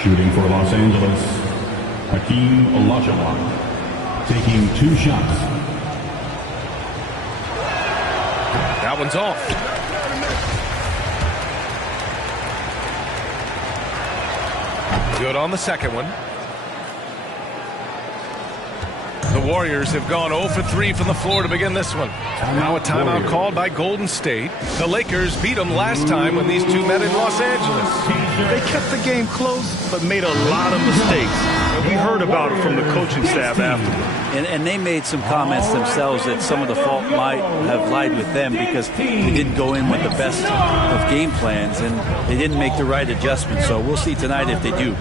Shooting for Los Angeles, Hakeem Olajuwon, taking 2 shots. That one's off. Good on the second one. The Warriors have gone 0 for 3 from the floor to begin this one. Now a timeout called by Golden State. The Lakers beat them last time when these two met in Los Angeles. They kept the game close, but made a lot of mistakes. And we heard about it from the coaching staff afterward. And they made some comments themselves that some of the fault might have lied with them because they didn't go in with the best of game plans and they didn't make the right adjustments. So we'll see tonight if they do.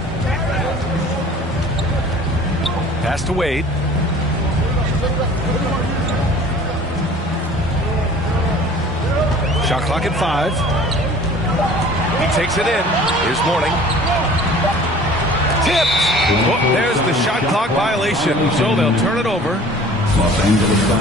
Pass to Wade. Shot clock at 5. He takes it in. Here's Mourning. Tipped. Oh, there's the shot clock violation. So they'll turn it over.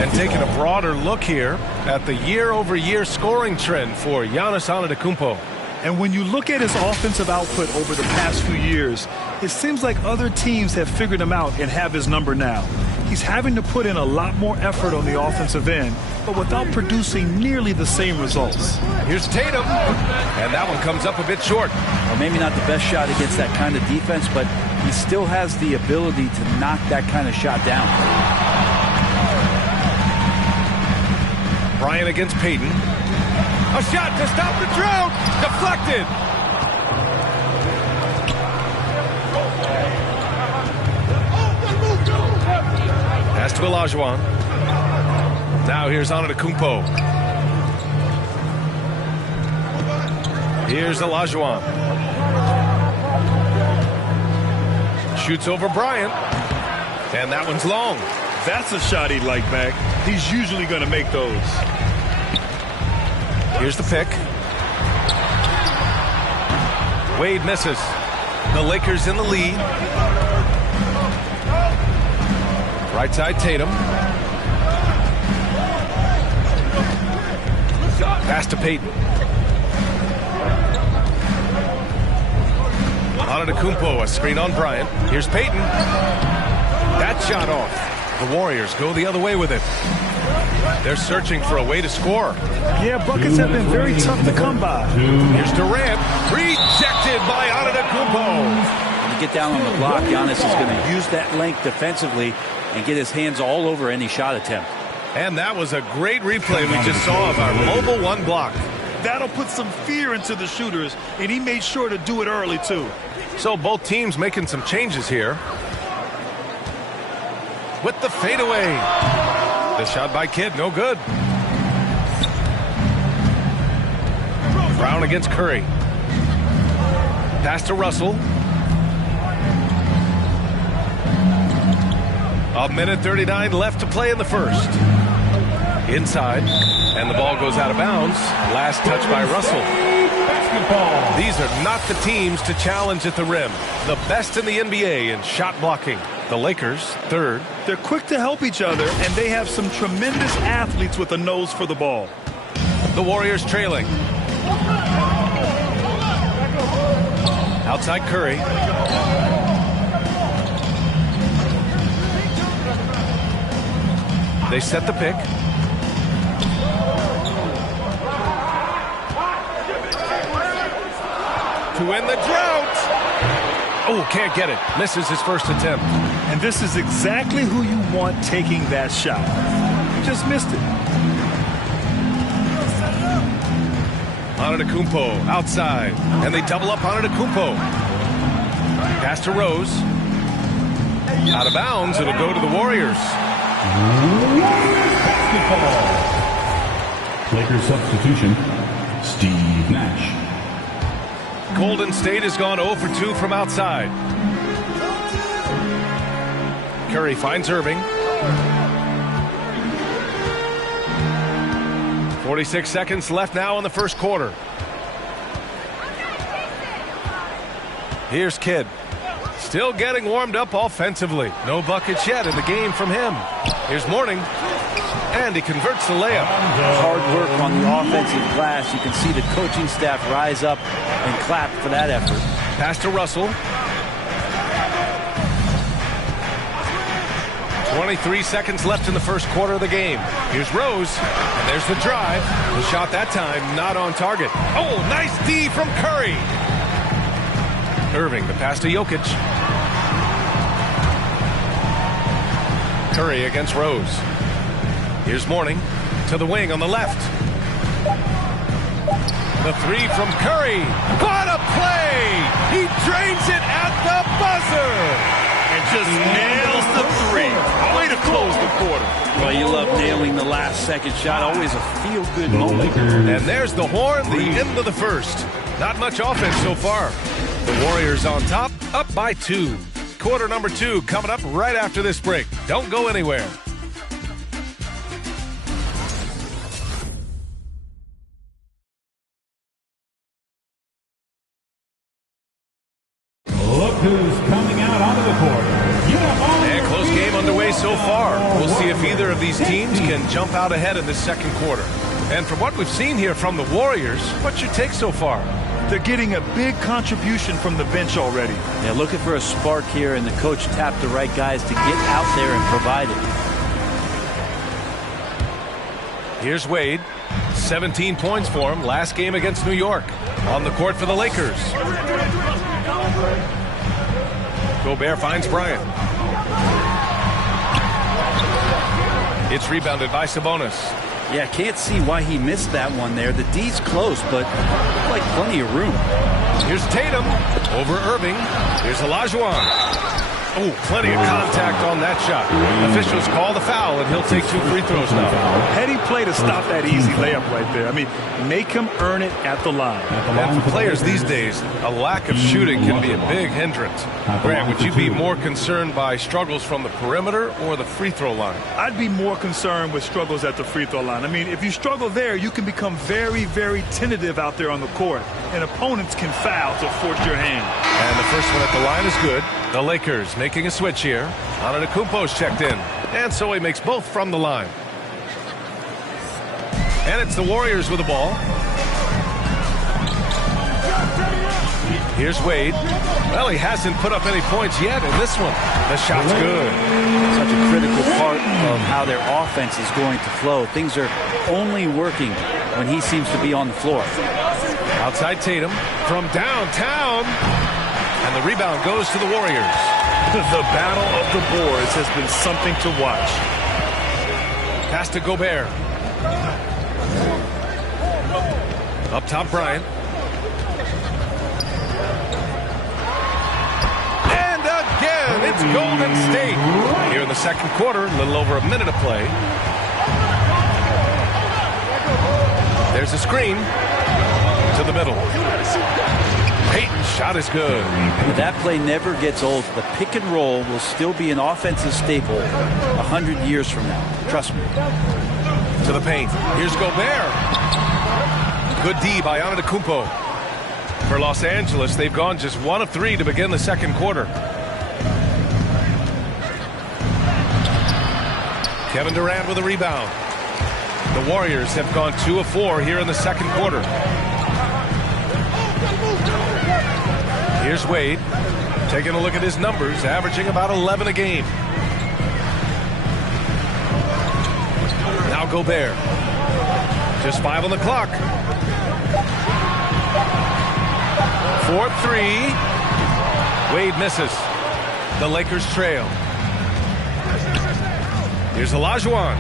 And taking a broader look here at the year-over-year scoring trend for Giannis Antetokounmpo. And when you look at his offensive output over the past few years, it seems like other teams have figured him out and have his number now. He's having to put in a lot more effort on the offensive end, but without producing nearly the same results. Here's Tatum, and that one comes up a bit short. Or maybe not the best shot against that kind of defense, but he still has the ability to knock that kind of shot down. Bryant against Payton. A shot to stop the drought. Deflected. Pass to Olajuwon. Now here's Antetokounmpo. Here's Olajuwon. shoots over Bryant. And that one's long. That's a shot he'd like back. He's usually going to make those. Here's the pick. Wade misses. The Lakers in the lead. Right side, Tatum. Pass to Payton. Antetokounmpo, a screen on Bryant. Here's Payton. That shot off. The Warriors go the other way with it. They're searching for a way to score. Yeah, buckets have been very tough to come by. Here's Durant. Rejected by Antetokounmpo. When you get down on the block, Giannis is going to use that length defensively and get his hands all over any shot attempt. And that was a great replay we just saw of our mobile one block. That'll put some fear into the shooters, and he made sure to do it early, too. So both teams making some changes here. With the fadeaway. The shot by Kidd, no good. Brown against Curry. Pass to Russell. A minute 39 left to play in the first. Inside, and the ball goes out of bounds. Last touch by Russell. These are not the teams to challenge at the rim. The best in the NBA in shot blocking. The Lakers, third. They're quick to help each other, and they have some tremendous athletes with a nose for the ball. The Warriors trailing. Outside Curry. They set the pick. To win the drought. Oh, can't get it. Misses his first attempt. And this is exactly who you want taking that shot. You just missed it. Antetokounmpo outside. And they double up Antetokounmpo. Pass to Rose. Out of bounds. It'll go to the Warriors. Lakers substitution, Steve Nash. Golden State has gone 0 for 2 from outside. Curry finds Irving. 46 seconds left now in the first quarter. Here's Kidd. Still getting warmed up offensively. No buckets yet in the game from him. Here's Mourning. And he converts the layup. Hard work on the offensive glass. You can see the coaching staff rise up and clap for that effort. Pass to Russell. 23 seconds left in the first quarter of the game. Here's Rose. And there's the drive. The shot that time not on target. Oh, nice D from Curry. Irving, the pass to Jokic. Curry against Rose. Here's Mourning to the wing on the left. The three from Curry. What a play! He drains it at the buzzer! And just nails the three. Way to close the quarter. Well, you love nailing the last second shot. Always a feel-good moment. And there's the horn, the end of the first. Not much offense so far. The Warriors on top, up by 2. Quarter number 2 coming up right after this break. Don't go anywhere. Look who's coming out onto the court. And close game underway so far. We'll see if either of these teams can jump out ahead in this second quarter. And from what we've seen here from the Warriors, what's your take so far? They're getting a big contribution from the bench already. They're looking for a spark here, and the coach tapped the right guys to get out there and provide it. Here's Wade. 17 points for him last game against New York. On the court for the Lakers. Gobert finds Bryant. It's rebounded by Sabonis. Yeah, can't see why he missed that one there. The D's close, but looked like plenty of room. Here's Tatum over Irving. Here's Olajuwon. Oh, plenty of contact on that shot. Officials call the foul, and he'll take 2 free throws now. Heady play to stop that easy layup right there. I mean, make him earn it at the line. And for players these days, a lack of shooting can be a big hindrance. Grant, would you be more concerned by struggles from the perimeter or the free throw line? I'd be more concerned with struggles at the free throw line. I mean, if you struggle there, you can become very, very tentative out there on the court, and opponents can foul to force your hand. And the first one at the line is good. The Lakers making a switch here. Antetokounmpo's checked in, and so he makes both from the line. And it's the Warriors with the ball. Here's Wade. Well, he hasn't put up any points yet in this one. The shot's good. Such a critical part of how their offense is going to flow. Things are only working when he seems to be on the floor. Outside Tatum from downtown. And the rebound goes to the Warriors. The battle of the boards has been something to watch. Pass to Gobert. Up top, Bryant. And again, it's Golden State. Here in the second quarter, a little over a minute of play. There's a screen to the middle. Payton's shot is good. That play never gets old. The pick and roll will still be an offensive staple 100 years from now. Trust me. To the paint. Here's Gobert. Good D by Antetokounmpo. For Los Angeles, they've gone just 1 of 3 to begin the second quarter. Kevin Durant with a rebound. The Warriors have gone 2 of 4 here in the second quarter. Here's Wade, taking a look at his numbers, averaging about 11 a game. Now Gobert. Just 5 on the clock. 4-3. Wade misses. The Lakers trail. Here's Olajuwon.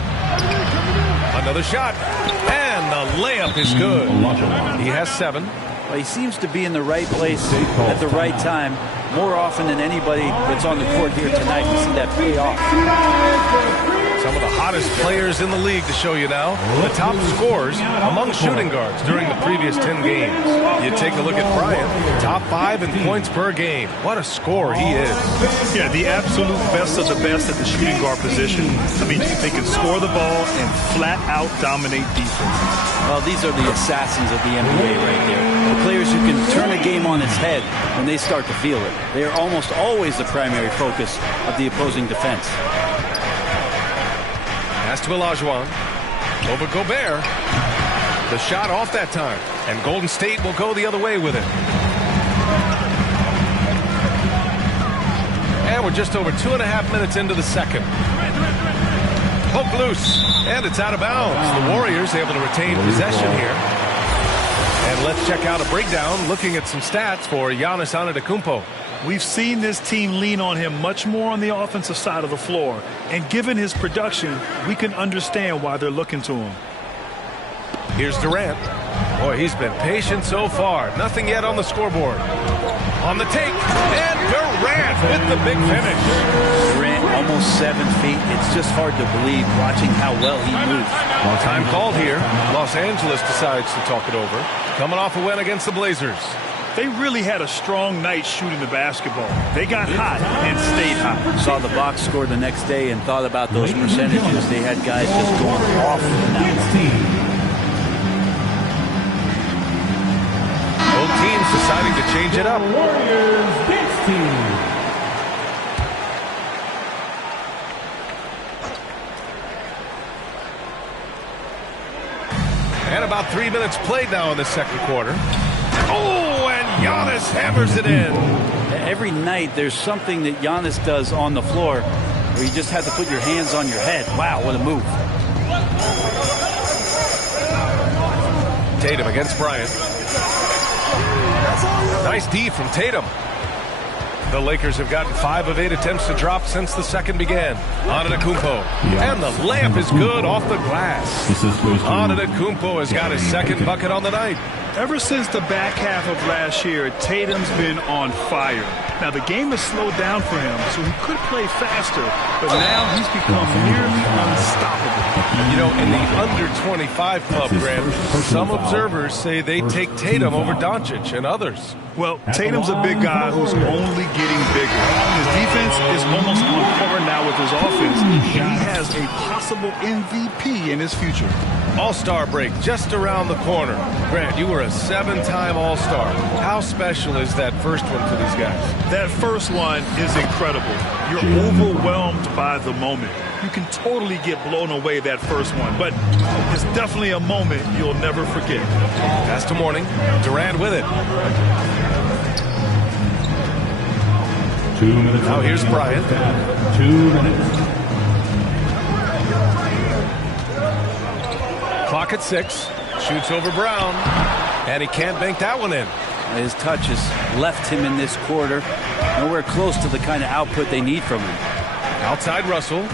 Another shot. And the layup is good. He has 7. Well, he seems to be in the right place at the right time more often than anybody that's on the court here tonight. You see that pay off. Some of the hottest players in the league to show you now. The top scorers among shooting guards during the previous 10 games. You take a look at Bryant, top 5 in points per game. What a scorer he is. Yeah, the absolute best of the best at the shooting guard position. I mean, they can score the ball and flat out dominate defense. Well, these are the assassins of the NBA right here. The players who can turn a game on its head when they start to feel it. They are almost always the primary focus of the opposing defense. Pass to Olajuwon. Over Gobert. The shot off that time. And Golden State will go the other way with it. And we're just over 2.5 minutes into the second. Poke loose. And it's out of bounds. The Warriors able to retain possession here. And let's check out a breakdown looking at some stats for Giannis Antetokounmpo. We've seen this team lean on him much more on the offensive side of the floor. And given his production, we can understand why they're looking to him. Here's Durant. Boy, he's been patient so far. Nothing yet on the scoreboard. On the take. And Durant with the big finish. Durant almost 7 feet. It's just hard to believe watching how well he moves. Time called here. Los Angeles decides to talk it over. Coming off a win against the Blazers. They really had a strong night shooting the basketball. They got hot and stayed hot. Saw the box score the next day and thought about those percentages. They had guys just going off from that. Both teams deciding to change it up. Warriors dance team. And about 3 minutes played now in the second quarter. Oh, and Giannis hammers it in. Every night there's something that Giannis does on the floor where you just have to put your hands on your head. Wow, what a move. Tatum against Bryant. Nice D from Tatum. The Lakers have gotten 5 of 8 attempts to drop since the second began. Antetokounmpo. And the layup is good off the glass. Antetokounmpo has got his second bucket on the night. Ever since the back half of last year, Tatum's been on fire. Now, the game has slowed down for him, so he could play faster, but now he's become nearly unstoppable. You know, in the under-25 club, Grant, some observers say they take Tatum over Doncic and others. Well, Tatum's a big guy who's only getting bigger. His defense is almost on par now with his offense. He has a possible MVP in his future. All-Star break just around the corner. Grant, you were a 7-time All-Star. How special is that first one for these guys? That first one is incredible. You're overwhelmed by the moment. You can totally get blown away that first one, but it's definitely a moment you'll never forget. Pass to Mourning. Durant with it. 2 minutes. Now here's Bryant. 2 minutes. Clock at 6. Shoots over Brown. And he can't bank that one in. His touch has left him in this quarter. Nowhere close to the kind of output they need from him. Outside Russell.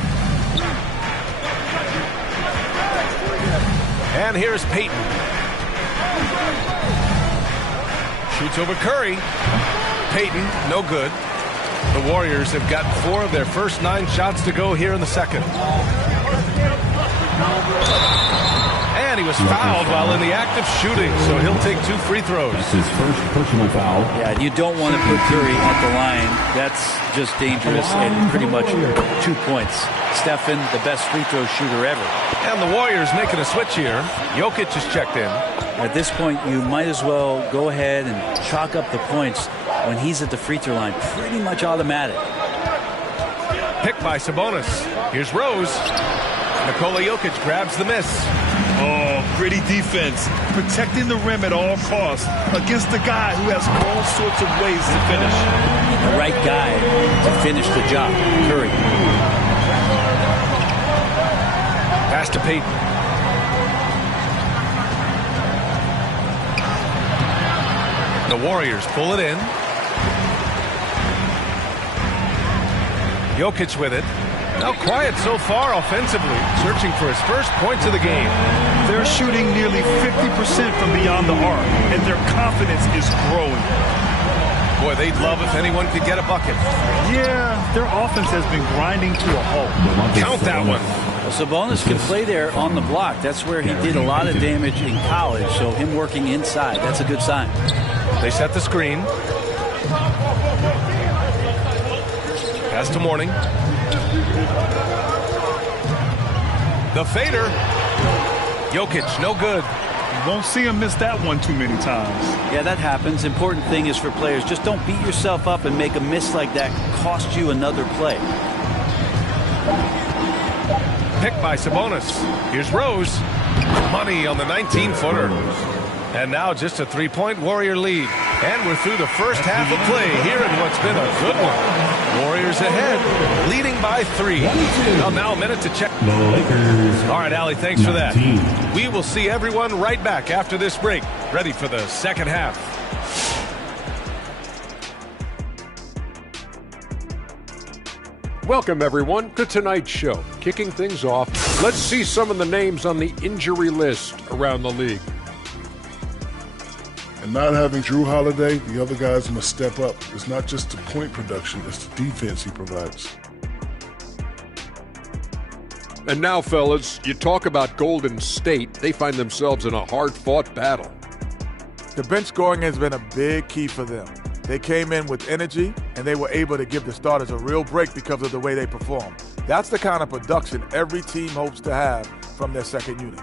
And here's Payton. Shoots over Curry. Payton, no good. The Warriors have gotten 4 of their first 9 shots to go here in the second. And he was fouled while in the act of shooting, so he'll take 2 free throws. That's his first personal foul. Yeah, you don't want to put Curry at the line. That's just dangerous and pretty much 2 points. Stephen, the best free throw shooter ever. And the Warriors making a switch here. Jokic is checked in. At this point, you might as well go ahead and chalk up the points when he's at the free throw line. Pretty much automatic. Picked by Sabonis. Here's Rose. Nikola Jokic grabs the miss. Oh, gritty defense. Protecting the rim at all costs against a guy who has all sorts of ways to finish. The right guy to finish the job. Curry. Pass to Payton. The Warriors pull it in. Jokic with it. Now quiet so far offensively, searching for his first points of the game. They're shooting nearly 50% from beyond the arc, and their confidence is growing. Boy, they'd love if anyone could get a bucket. Yeah, their offense has been grinding to a halt. Count that one. Well, Sabonis can play there on the block. That's where he did a lot of damage in college, so him working inside, that's a good sign. They set the screen. Pass to Mourning. The fader. Jokic, no good. You won't see him miss that one too many times. Yeah, that happens. Important thing is for players, just don't beat yourself up and make a miss like that cost you another play. Picked by Sabonis. Here's Rose. Money on the 19-footer. And now just a 3-point Warrior lead. And we're through the first half of play here in what's been a good one. Warriors ahead, leading by 3. Well, now a minute to check. The Lakers. All right, Allie, thanks for that. We will see everyone right back after this break, ready for the second half. Welcome, everyone, to tonight's show. Kicking things off, let's see some of the names on the injury list around the league. And not having Drew Holiday, the other guys must step up. It's not just the point production, it's the defense he provides. And now, fellas, you talk about Golden State. They find themselves in a hard-fought battle. The bench scoring has been a big key for them. They came in with energy, and they were able to give the starters a real break because of the way they perform. That's the kind of production every team hopes to have from their second unit.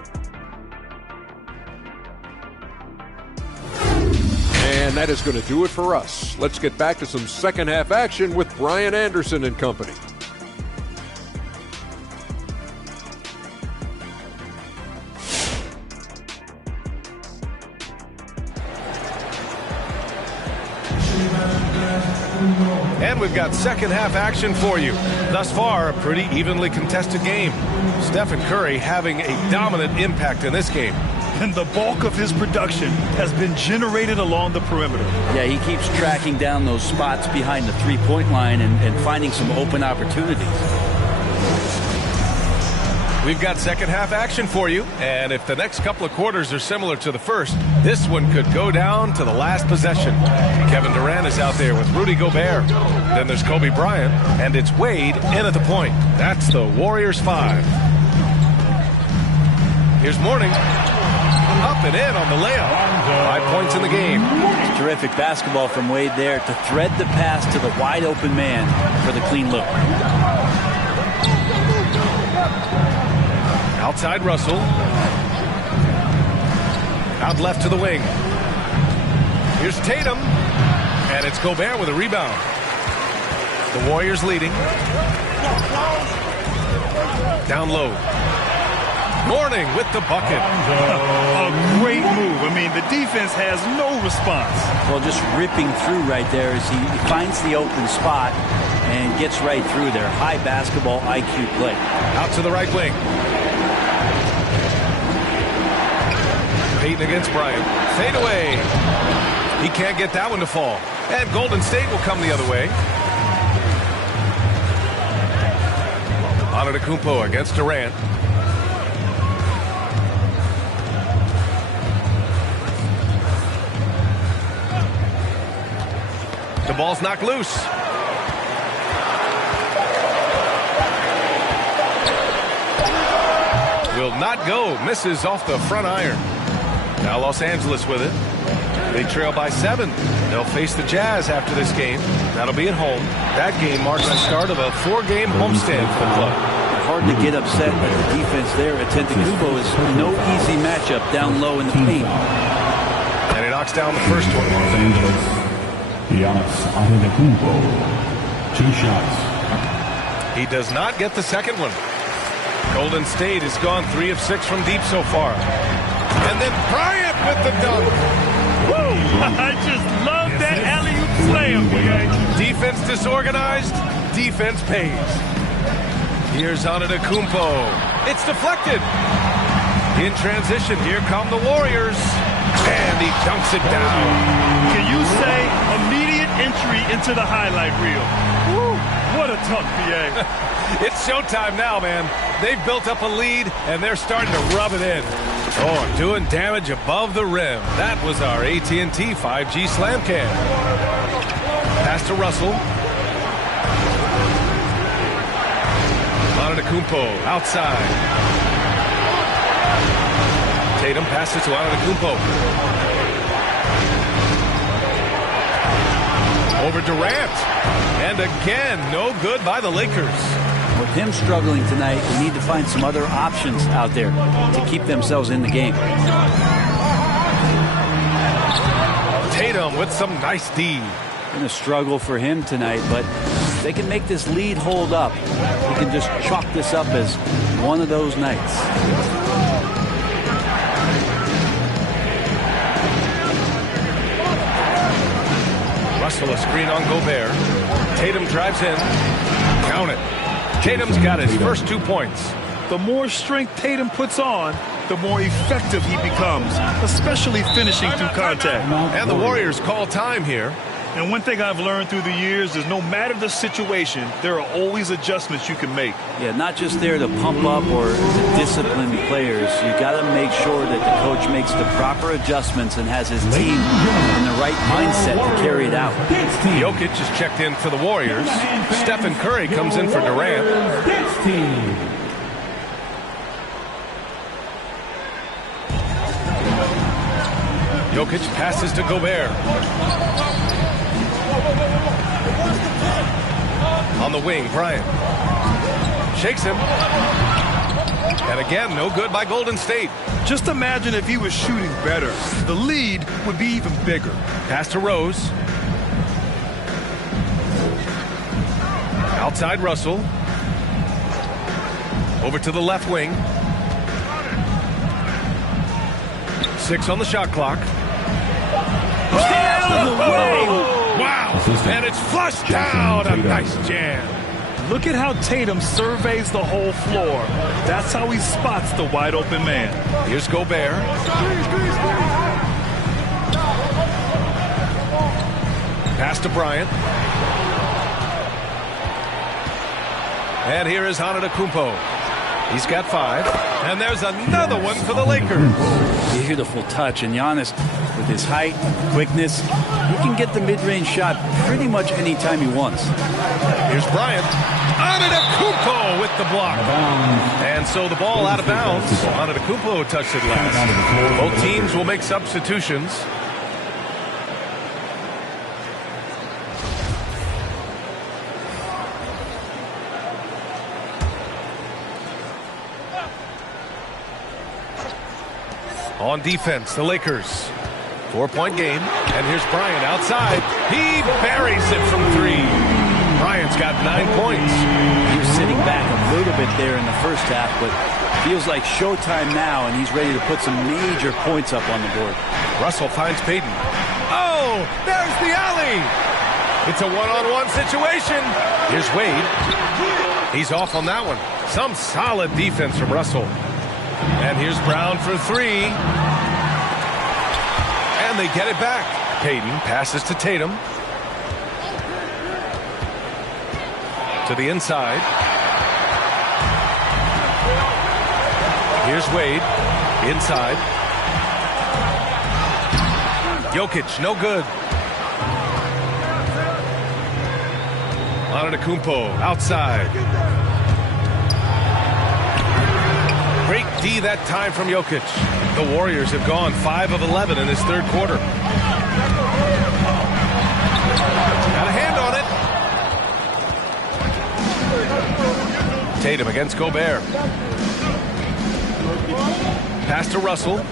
And that is going to do it for us. Let's get back to some second half action with Brian Anderson and company. And we've got second half action for you. Thus far, a pretty evenly contested game. Stephen Curry having a dominant impact in this game. And the bulk of his production has been generated along the perimeter. Yeah, he keeps tracking down those spots behind the three-point line and finding some open opportunities. We've got second half action for you, and if the next couple of quarters are similar to the first, this one could go down to the last possession. Kevin Durant is out there with Rudy Gobert. Then there's Kobe Bryant, and it's Wade in at the point. That's the Warriors 5. Here's Mourning. Up and in on the layup. 5 points in the game. It's terrific basketball from Wade there to thread the pass to the wide open man for the clean look. Outside Russell. Out left to the wing. Here's Tatum. And it's Gobert with a rebound. The Warriors leading. Down low. Mourning with the bucket. A great move. I mean, the defense has no response. Well, just ripping through right there as he finds the open spot and gets right through there. High basketball IQ play. Out to the right wing. Payton against Bryant. Fade away. He can't get that one to fall. And Golden State will come the other way. Antetokounmpo against Durant. The ball's knocked loose. Will not go. Misses off the front iron. Now Los Angeles with it. They trail by 7. They'll face the Jazz after this game. That'll be at home. That game marks the start of a 4-game homestand for the club. Hard to get upset at the defense there. Antetokounmpo is no easy matchup down low in the paint. And he knocks down the first one. Los Angeles, Giannis Antetokounmpo. 2 shots. He does not get the second one. Golden State has gone 3 of 6 from deep so far. And then Bryant with the dunk. Woo! I just love that alley-oop slam, Defense disorganized, defense pays. Here's Antetokounmpo. It's deflected. In transition, here come the Warriors. And he dunks it down. Can you say immediate entry into the highlight reel? Woo! What a dunk, PA. It's showtime now, man. They've built up a lead, and they're starting to rub it in. Oh, doing damage above the rim. That was our AT&T 5G slam cam. Pass to Russell. Antetokounmpo outside. Tatum passes to Antetokounmpo. Over Durant. And again, no good by the Lakers. With him struggling tonight, they need to find some other options out there to keep themselves in the game. Tatum with some nice D. Been a struggle for him tonight, but if they can make this lead hold up, he can just chalk this up as one of those nights. Russell a screen on Gobert. Tatum drives in. Count it. Tatum's got his first 2 points. The more strength Tatum puts on, the more effective he becomes, especially finishing through contact. And the Warriors call time here. And one thing I've learned through the years is no matter the situation, there are always adjustments you can make. Yeah, not just there to pump up or to discipline players. You got to make sure that the coach makes the proper adjustments and has his team in the right mindset to carry it out. Jokic is checked in for the Warriors. Stephen Curry comes in for Durant. Jokic passes to Gobert. On the wing, Bryant. Shakes him. And again, no good by Golden State. Just imagine if he was shooting better. The lead would be even bigger. Pass to Rose. Outside Russell. Over to the left wing. 6 on the shot clock. Out of the way. Wow. And it's flushed down. A nice jam. Look at how Tatum surveys the whole floor. That's how he spots the wide open man. Here's Gobert. Pass to Bryant. And here is Antetokounmpo. He's got 5. And there's another one for the Lakers. Beautiful touch. And Giannis, with his height, quickness, he can get the mid-range shot pretty much any time he wants. Here's Bryant. Antetokounmpo with the block. And so the ball out of bounds. Antetokounmpo touched it last. Both teams will make substitutions. On defense, the Lakers. 4-point game. And here's Bryant outside. He buries it from 3. Bryant's got 9 points. He was sitting back a little bit there in the first half, but feels like showtime now, and he's ready to put some major points up on the board. Russell finds Payton. Oh, there's the alley. It's a one-on-one situation. Here's Wade. He's off on that one. Some solid defense from Russell. And here's Brown for 3. And they get it back. Payton passes to Tatum. To the inside. Here's Wade. Inside. Jokic, no good. Antetokounmpo outside. Great D that time from Jokic. The Warriors have gone 5 of 11 in this third quarter. Got a hand on it. Tatum against Gobert. Pass to Russell.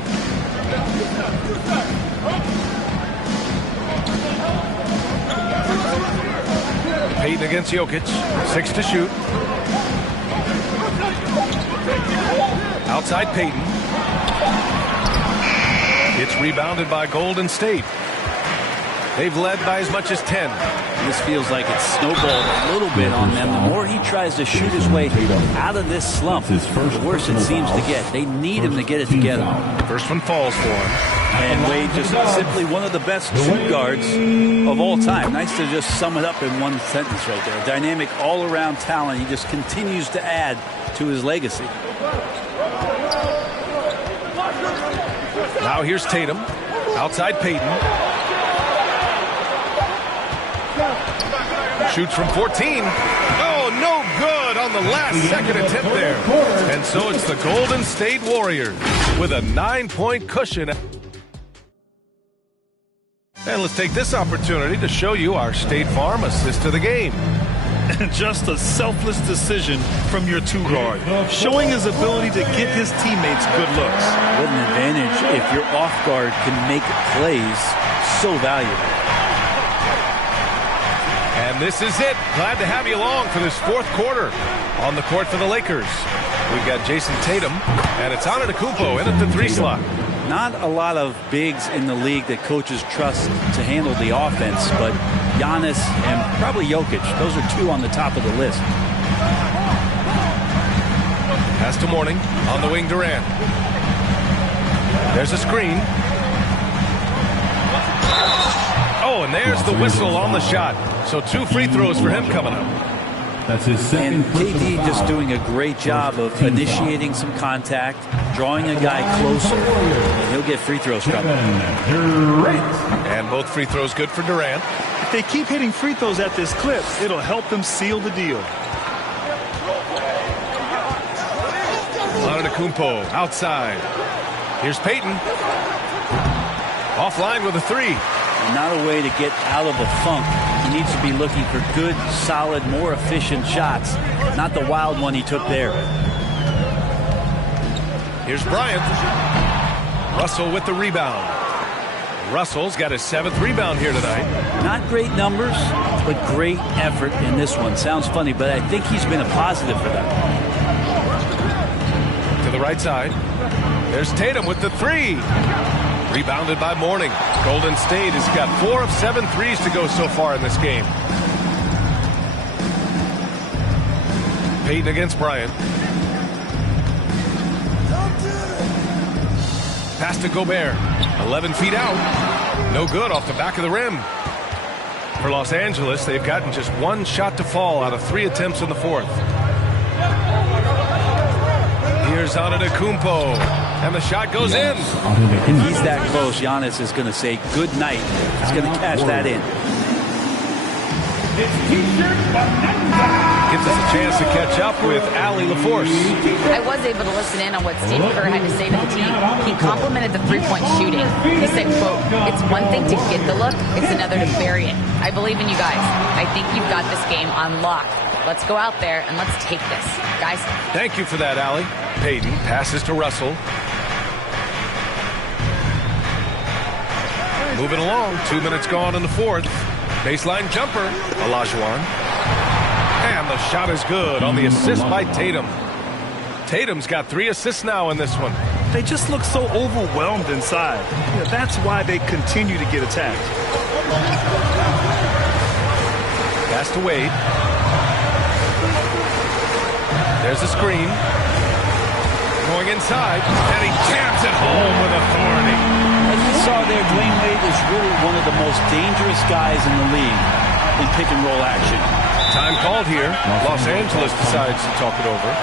Payton against Jokic. 6 to shoot. Outside Payton. It's rebounded by Golden State. They've led by as much as 10. This feels like it's snowballed a little bit on them. The more he tries to shoot his way out of this slump, the worse it seems to get. They need him to get it together. First one falls for him. And Wade just simply one of the best shoot guards of all time. Nice to just sum it up in one sentence right there. Dynamic all-around talent. He just continues to add to his legacy. Now here's Tatum. Outside Payton. Shoots from 14. Oh, no good on the last second attempt there. And so it's the Golden State Warriors with a 9-point cushion. And let's take this opportunity to show you our State Farm assist to the game. Just a selfless decision from your 2-guard, showing his ability to get his teammates good looks. What an advantage if your off-guard can make plays so valuable. And this is it. Glad to have you along for this fourth quarter. On the court for the Lakers, we've got Jason Tatum, and it's Antetokounmpo in at the 3 slot. Not a lot of bigs in the league that coaches trust to handle the offense, but Giannis and probably Jokic, those are 2 on the top of the list. Pass to Mourning, on the wing Durant. There's a screen. Oh, and there's the whistle on the shot. So 2 free throws for him coming up. That's his second. And KD just doing a great job of initiating some contact, drawing a guy closer, and he'll get free throws from him. And both free throws good for Durant. If they keep hitting free throws at this clip, it'll help them seal the deal. Antetokounmpo outside. Here's Payton. Offline with a 3. Not a way to get out of a funk. He needs to be looking for good, solid, more efficient shots. Not the wild one he took there. Here's Bryant. Russell with the rebound. Russell's got his 7th rebound here tonight. Not great numbers, but great effort in this one. Sounds funny, but I think he's been a positive for them. To the right side. There's Tatum with the 3. Rebounded by Mourning. Golden State has got 4 of 7 threes to go so far in this game. Payton against Bryant. Pass to Gobert. 11 feet out. No good off the back of the rim. For Los Angeles, they've gotten just 1 shot to fall out of 3 attempts in the fourth. Here's Antetokounmpo, and the shot goes in. If he's that close, Giannis is going to say good night. He's going to cash that in. Gives us a chance to catch up with Allie LaForce. I was able to listen in on what Steve Kerr had to say to the team. He complimented the three-point shooting. He said, quote, "It's one thing to get the look, it's another to bury it. I believe in you guys. I think you've got this game on lock. Let's go out there and let's take this. Guys." Thank you for that, Allie. Payton passes to Russell. Moving along, 2 minutes gone in the fourth. Baseline jumper, Olajuwon. And the shot is good on the assist by Tatum. Tatum's got 3 assists now in this one. They just look so overwhelmed inside. Yeah, that's why they continue to get attacked. Pass to Wade. There's the screen. Going inside, and he jams it home with authority. As we saw there, Dwayne Wade is really one of the most dangerous guys in the league in pick-and-roll action. Time called here. Los Angeles decides to talk it over.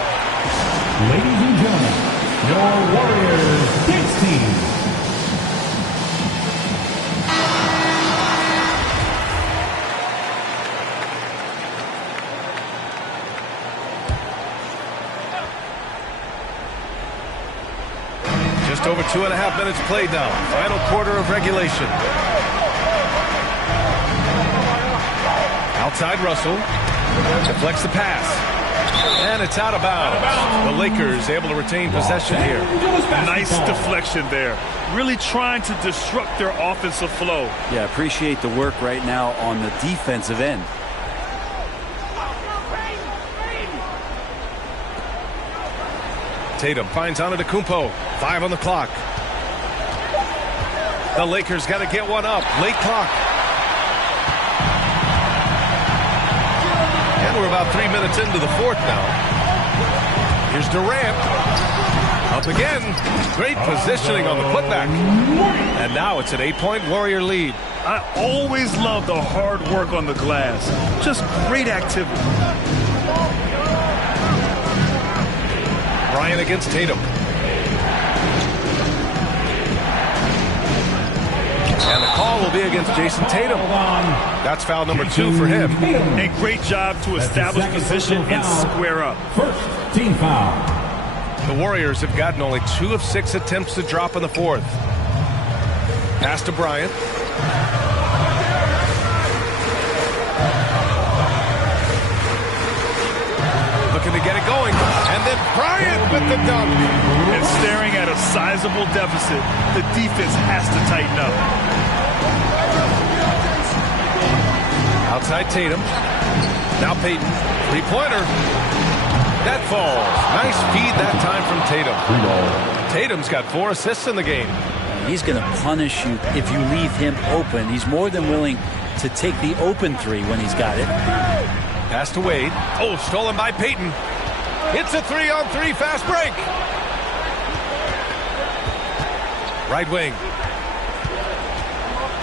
Ladies and gentlemen, your Warriors dance team. Just over 2.5 minutes played now. Final quarter of regulation. Outside Russell. Deflects the pass. And it's out of bounds. The Lakers able to retain possession here. Nice deflection there. Really trying to disrupt their offensive flow. Yeah, appreciate the work right now on the defensive end. Tatum finds Antetokounmpo. 5 on the clock. The Lakers got to get one up. Late clock. And we're about 3 minutes into the fourth now. Here's Durant. Up again. Great positioning on the putback. And now it's an 8-point Warrior lead. I always love the hard work on the glass. Just great activity. Bryant against Tatum. And the call will be against Jason Tatum. That's foul number 2 for him. A great job to establish position and square up. First team foul. The Warriors have gotten only 2 of 6 attempts to drop in the fourth. Pass to Bryant. Looking to get it going. And then Bryant with the dunk. And staring at a sizable deficit, the defense has to tighten up. Outside Tatum. Now Payton. 3-pointer. That falls. Nice feed that time from Tatum. Tatum's got 4 assists in the game. He's going to punish you if you leave him open. He's more than willing to take the open 3 when he's got it. Pass to Wade. Oh, stolen by Payton. It's a 3-on-3 fast break. Right wing.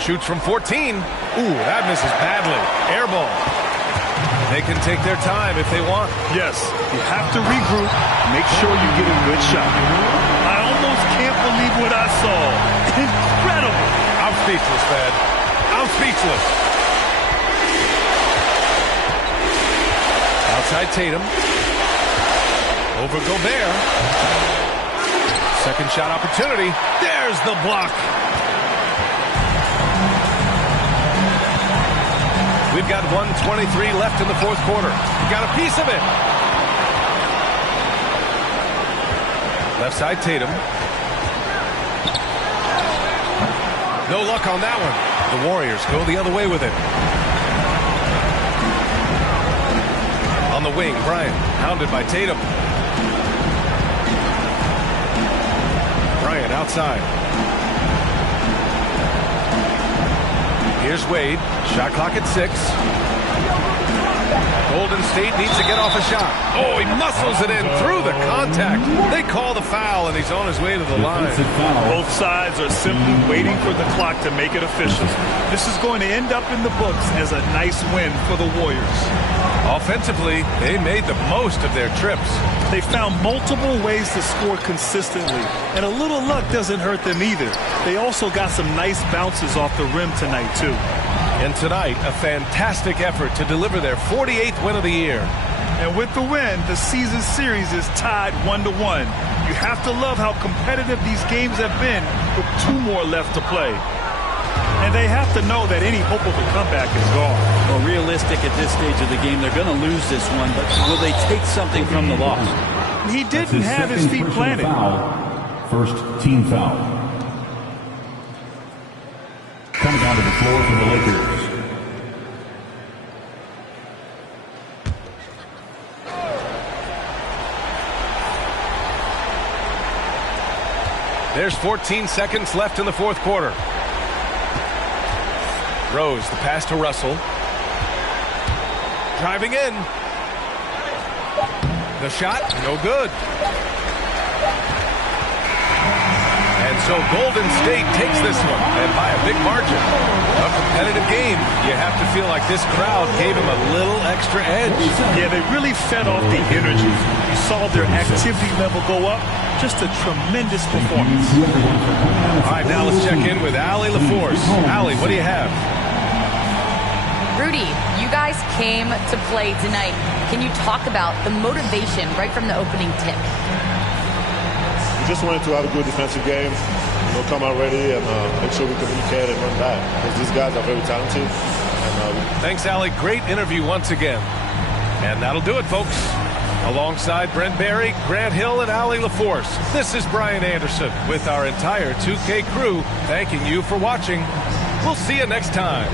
Shoots from 14. Ooh, that misses badly. Air ball. They can take their time if they want. Yes, you have to regroup. Make sure you get a good shot. I almost can't believe what I saw. Incredible. I'm speechless, man. I'm speechless. Outside Tatum. Over Gobert. Second shot opportunity. There's the block. We've got 1:23 left in the fourth quarter. We got a piece of it. Left side Tatum. No luck on that one. The Warriors go the other way with it. On the wing, Bryant, hounded by Tatum. Bryant outside. Here's Wade. Shot clock at 6. Golden State needs to get off a shot. Oh, he muscles it in through the contact. They call the foul, and he's on his way to the line. Both sides are simply waiting for the clock to make it official. This is going to end up in the books as a nice win for the Warriors. Offensively, they made the most of their trips. They found multiple ways to score consistently, and a little luck doesn't hurt them either. They also got some nice bounces off the rim tonight, too. And tonight, a fantastic effort to deliver their 48th win of the year. And with the win, the season series is tied 1-1. You have to love how competitive these games have been with 2 more left to play. And they have to know that any hope of a comeback is gone. Well, realistic at this stage of the game, they're going to lose this one, but will they take something from the loss? He didn't have his feet planted. First team foul. Coming onto the floor for the Lakers. There's 14 seconds left in the fourth quarter. Rose, the pass to Russell. Driving in. The shot, no good. And so Golden State takes this one, and by a big margin. A competitive game. You have to feel like this crowd gave him a little extra edge. Yeah, they really fed off the energy. You saw their activity level go up. Just a tremendous performance. All right, now let's check in with Allie LaForce. Allie, what do you have? Rudy, you guys came to play tonight. Can you talk about the motivation right from the opening tip? We just wanted to have a good defensive game, come out ready and make sure we communicate and run back. Because these guys are very talented. Thanks, Allie. Great interview once again. And that'll do it, folks. Alongside Brent Barry, Grant Hill, and Allie LaForce, this is Brian Anderson with our entire 2K crew thanking you for watching. We'll see you next time.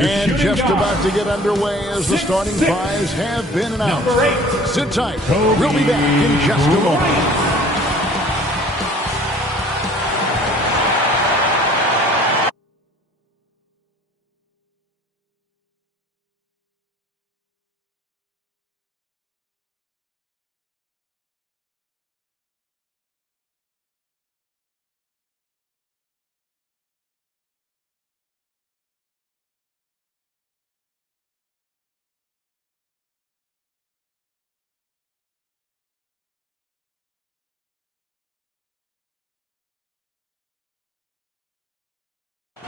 And just about to get underway as the starting fives have been announced. Sit tight. We'll be back in just a moment.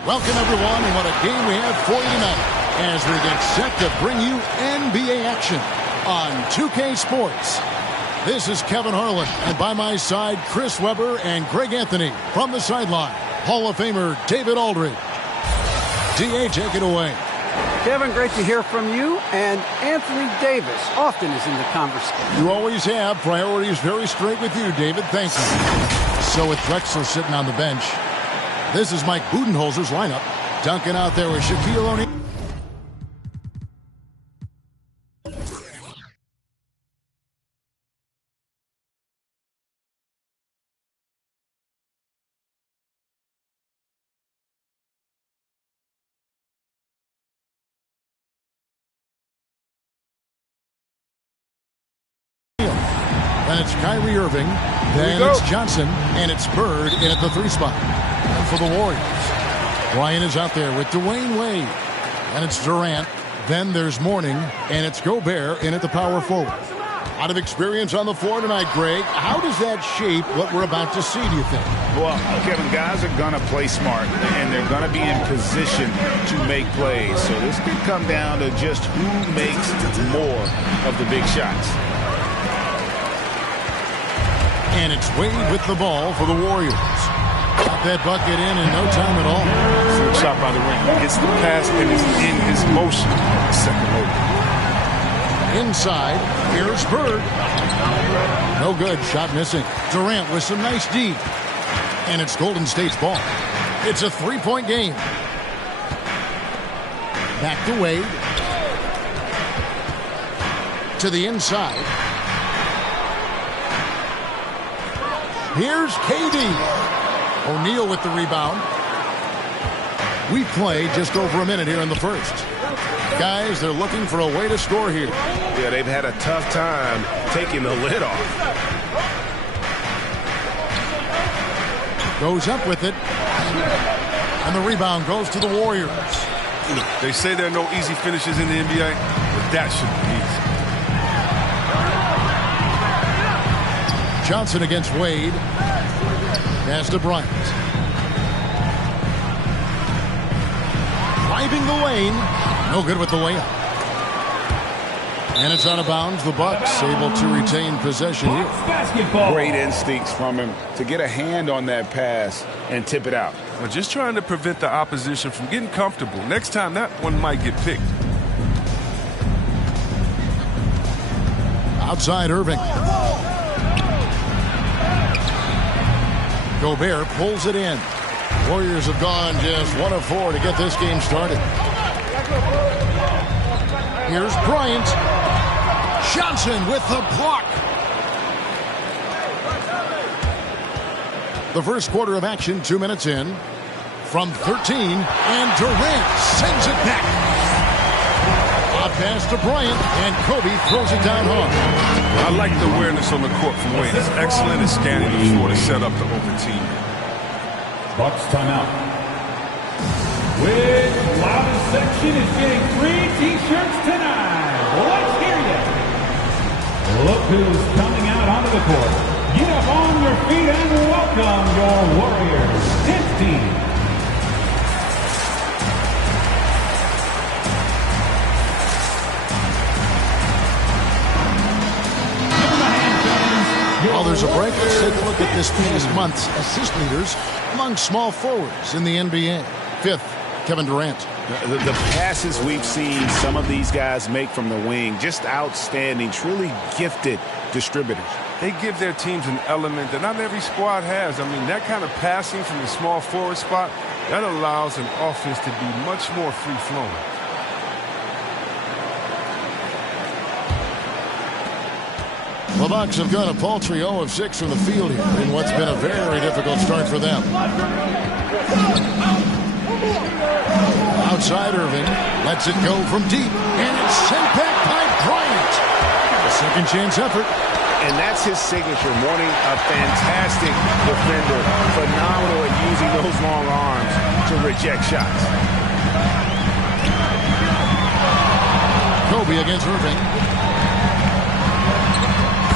Welcome, everyone, and what a game we have for you tonight as we get set to bring you NBA action on 2K Sports. This is Kevin Harlan, and by my side, Chris Webber and Greg Anthony. From the sideline, Hall of Famer David Aldridge. D.A., take it away. Kevin, great to hear from you. And Anthony Davis often is in the conversation. You always have. Priorities very straight with you, David. Thank you. So with Drexler sitting on the bench, this is Mike Budenholzer's lineup. Duncan out there with Shaquille O'Neal. Then it's Kyrie Irving. Then it's Johnson. And it's Bird in at the 3 spot. And for the Warriors, Ryan is out there with Dwayne Wade. And it's Durant. Then there's Mourning. And it's Gobert in at the power forward. A lot of experience on the floor tonight, Greg. How does that shape what we're about to see, do you think? Well, Kevin, guys are going to play smart, and they're going to be in position to make plays. So this could come down to just who makes more of the big shots. And it's Wade with the ball for the Warriors. Got that bucket in no time at all. Slick shot by the ring. Gets the pass and is in his motion. Second over. Inside, here's Bird. No good, shot missing. Durant with some nice D. And it's Golden State's ball. It's a 3-point game. Back to Wade. To the inside. Here's KD. O'Neal with the rebound. We play just over a minute here in the first. Guys, they're looking for a way to score here. Yeah, they've had a tough time taking the lid off. Goes up with it. And the rebound goes to the Warriors. They say there are no easy finishes in the NBA, but that should be easy. Johnson against Wade. Pass to Bryant. Driving the lane. No good with the layup. And it's out of bounds. The Bucks able to retain possession here. Basketball. Great instincts from him to get a hand on that pass and tip it out. Well, just trying to prevent the opposition from getting comfortable. Next time, that one might get picked. Outside Irving. Gobert pulls it in. Warriors have gone just 1 of 4 to get this game started. Here's Bryant. Johnson with the block. The first quarter of action, 2 minutes in. From 13, and Durant sends it back. A pass to Bryant, and Kobe throws it down hard. I like the awareness on the court from Wade. It's excellent at scanning the floor to set up the open team. Bucks timeout. With loudest section is getting free T-shirts tonight. Let's hear you. Look who's coming out onto the court. Get up on your feet and welcome your Warriors 10th team. While there's a break, let's take a look at this past month's assist leaders among small forwards in the NBA. 5th, Kevin Durant. The passes we've seen some of these guys make from the wing, just outstanding, truly gifted distributors. They give their teams an element that not every squad has. I mean, that kind of passing from the small forward spot, that allows an offense to be much more free-flowing. Bucks have gone a paltry 0 of 6 from the field here in what's been a very difficult start for them. Outside Irving, lets it go from deep, and it's sent back by Bryant. A second chance effort. And that's his signature. Mourning, a fantastic defender. Phenomenal at using those long arms to reject shots. Kobe against Irving.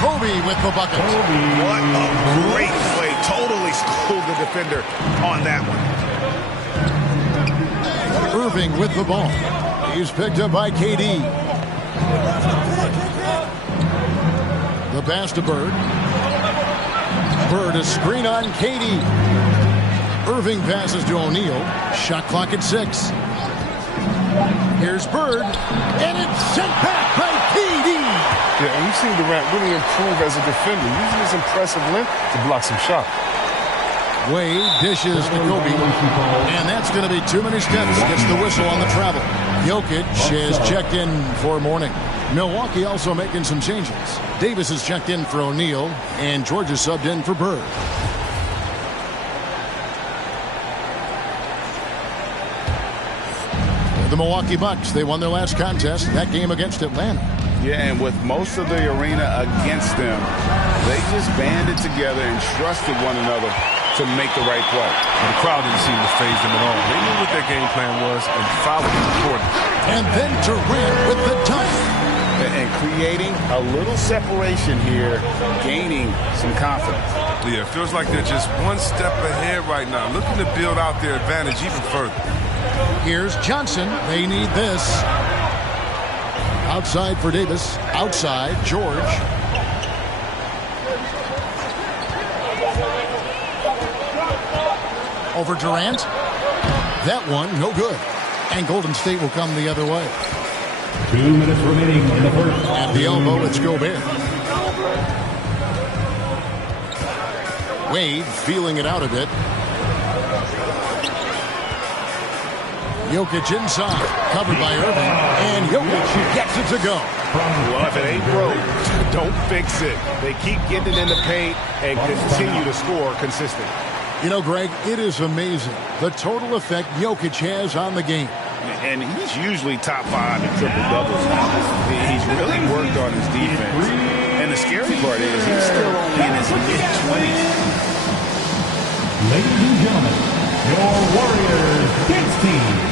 Kobe with the bucket. What a great play. Totally schooled the defender on that one. Irving with the ball. He's picked up by KD. The pass to Bird. Bird, a screen on KD. Irving passes to O'Neal. Shot clock at 6. Here's Bird, and it's sent back by KD. Yeah, and we've seen Durant really improve as a defender, using his impressive length to block some shots. Wade dishes to Kobe, and that's going to be too many steps. Gets the whistle on the travel. Jokic is checked in for Mourning. Milwaukee also making some changes. Davis is checked in for O'Neal, and George is subbed in for Bird. The Milwaukee Bucks, they won their last contest, that game against Atlanta. Yeah, and with most of the arena against them, they just banded together and trusted one another to make the right play. And the crowd didn't seem to faze them at all. They knew what their game plan was and followed it accordingly. And then Durant with the dunk. And creating a little separation here, gaining some confidence. Yeah, it feels like they're just one step ahead right now, looking to build out their advantage even further. Here's Johnson. They need this. Outside for Davis. Outside, George. Over Durant. That one, no good. And Golden State will come the other way. 2 minutes remaining in the first. At the elbow, it's Gobert. Wade feeling it out a bit. Jokic inside, covered by Irving, and Jokic gets it to go. Well, if it ain't broke, don't fix it. They keep getting it in the paint and continue to score consistently. You know, Greg, it is amazing the total effect Jokic has on the game. And he's usually top 5 in triple-doubles. He's really worked on his defense. And the scary part is he's still only in his mid-20s. Ladies and gentlemen, your Warriors dance team.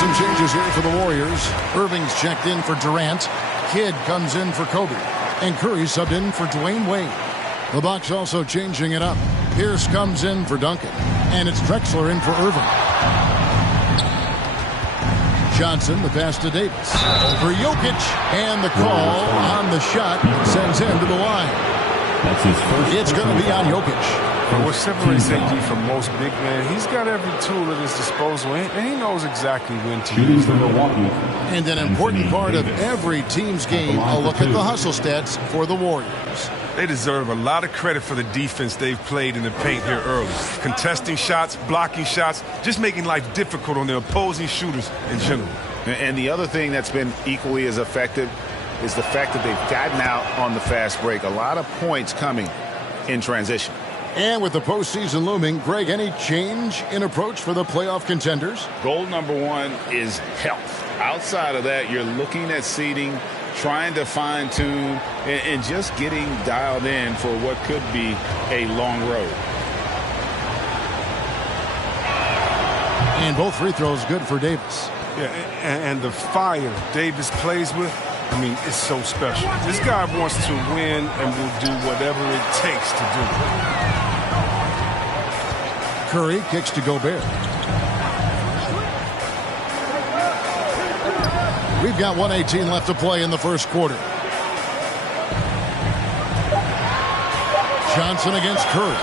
Some changes here for the Warriors. Irving's checked in for Durant. Kidd comes in for Kobe. And Curry subbed in for Dwayne Wade. The Bucks also changing it up. Pierce comes in for Duncan. And it's Drexler in for Irving. Johnson, the pass to Davis. For Jokic. And the call on the shot sends him to the line. That's his first. It's going to be on Jokic. But what separates AD from most big men, he's got every tool at his disposal, and he knows exactly when to use them. And an important part of every team's game, a look at the hustle stats for the Warriors. They deserve a lot of credit for the defense they've played in the paint here early. Contesting shots, blocking shots, just making life difficult on the opposing shooters in general. And the other thing that's been equally as effective is the fact that they've gotten out on the fast break. A lot of points coming in transition. And with the postseason looming, Greg, any change in approach for the playoff contenders? Goal number 1 is health. Outside of that, you're looking at seeding, trying to fine-tune, and just getting dialed in for what could be a long road. And both free throws good for Davis. Yeah, and the fire Davis plays with, I mean, it's so special. This guy wants to win and will do whatever it takes to do it. Curry kicks to Gobert. We've got 1:18 left to play in the first quarter. Johnson against Curry.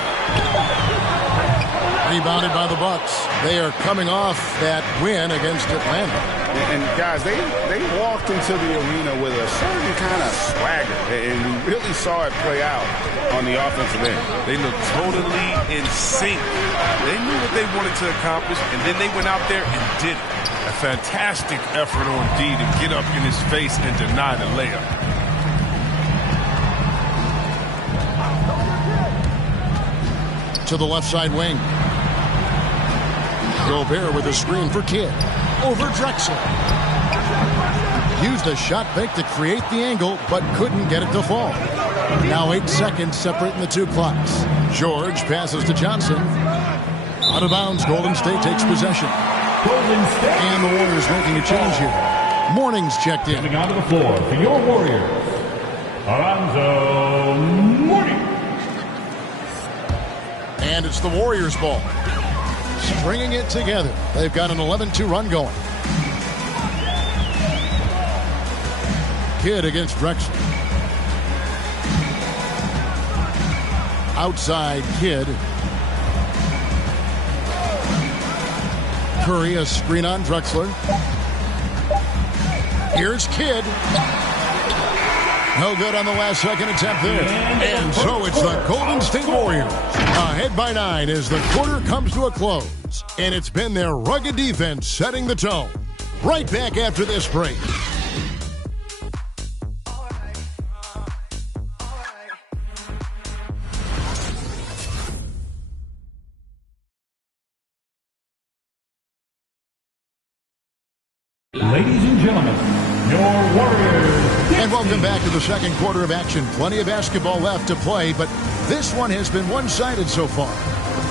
Rebounded by the Bucks. They are coming off that win against Atlanta. And guys, they walked into the arena with a certain kind of swagger, and we really saw it play out on the offensive end. They looked totally in sync. They knew what they wanted to accomplish, and then they went out there and did it. A fantastic effort on D to get up in his face and deny the layup. To the left side wing. Gobert with a screen for Kidd. Over Drexler. Used the shot fake to create the angle, but couldn't get it to fall. Now 8 seconds separating the two clocks. George passes to Johnson. Out of bounds, Golden State takes possession. And the Warriors making a change here. Morning's checked in. Coming onto the floor for your Warriors, Alonzo Mourning. And it's the Warriors' ball. Stringing it together. They've got an 11-2 run going. Kidd against Drexler. Outside Kidd. Curry, a screen on Drexler. Here's Kidd. No good on the last second attempt there. And so it's the Golden State Warriors. Ahead by 9 as the quarter comes to a close. And it's been their rugged defense setting the tone. Right back after this break. Ladies and gentlemen, your Warriors. And welcome back to the second quarter of action. Plenty of basketball left to play, but this one has been one-sided so far.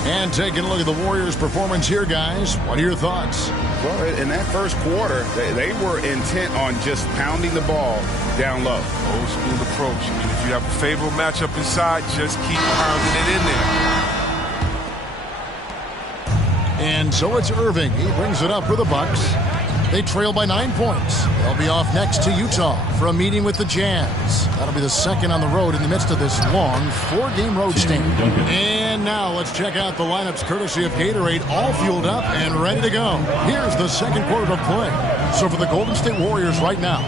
And taking a look at the Warriors' performance here, guys, what are your thoughts? Well, in that first quarter, they were intent on just pounding the ball down low. Old school approach. I mean, if you have a favorable matchup inside, just keep pounding it in there. And so it's Irving. He brings it up for the Bucks. They trail by 9 points. They'll be off next to Utah for a meeting with the Jazz. That'll be the second on the road in the midst of this long 4-game road stint. And now let's check out the lineups courtesy of Gatorade, all fueled up and ready to go. Here's the second quarter of play. So for the Golden State Warriors right now,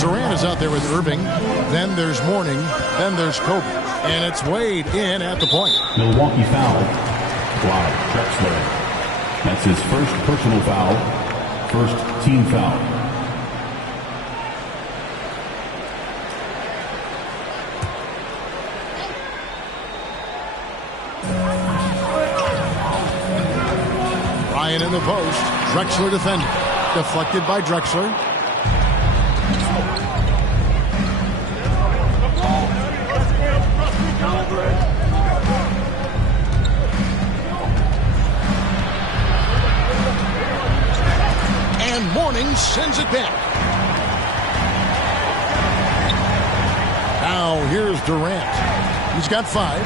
Durant is out there with Irving. Then there's Mourning. Then there's Kobe. And it's Wade in at the point. Milwaukee foul. Clyde Drexler. That's his first personal foul. First team foul. Ryan in the post. Drexler defending. Deflected by Drexler. Mourning sends it back. Now here's Durant. He's got 5.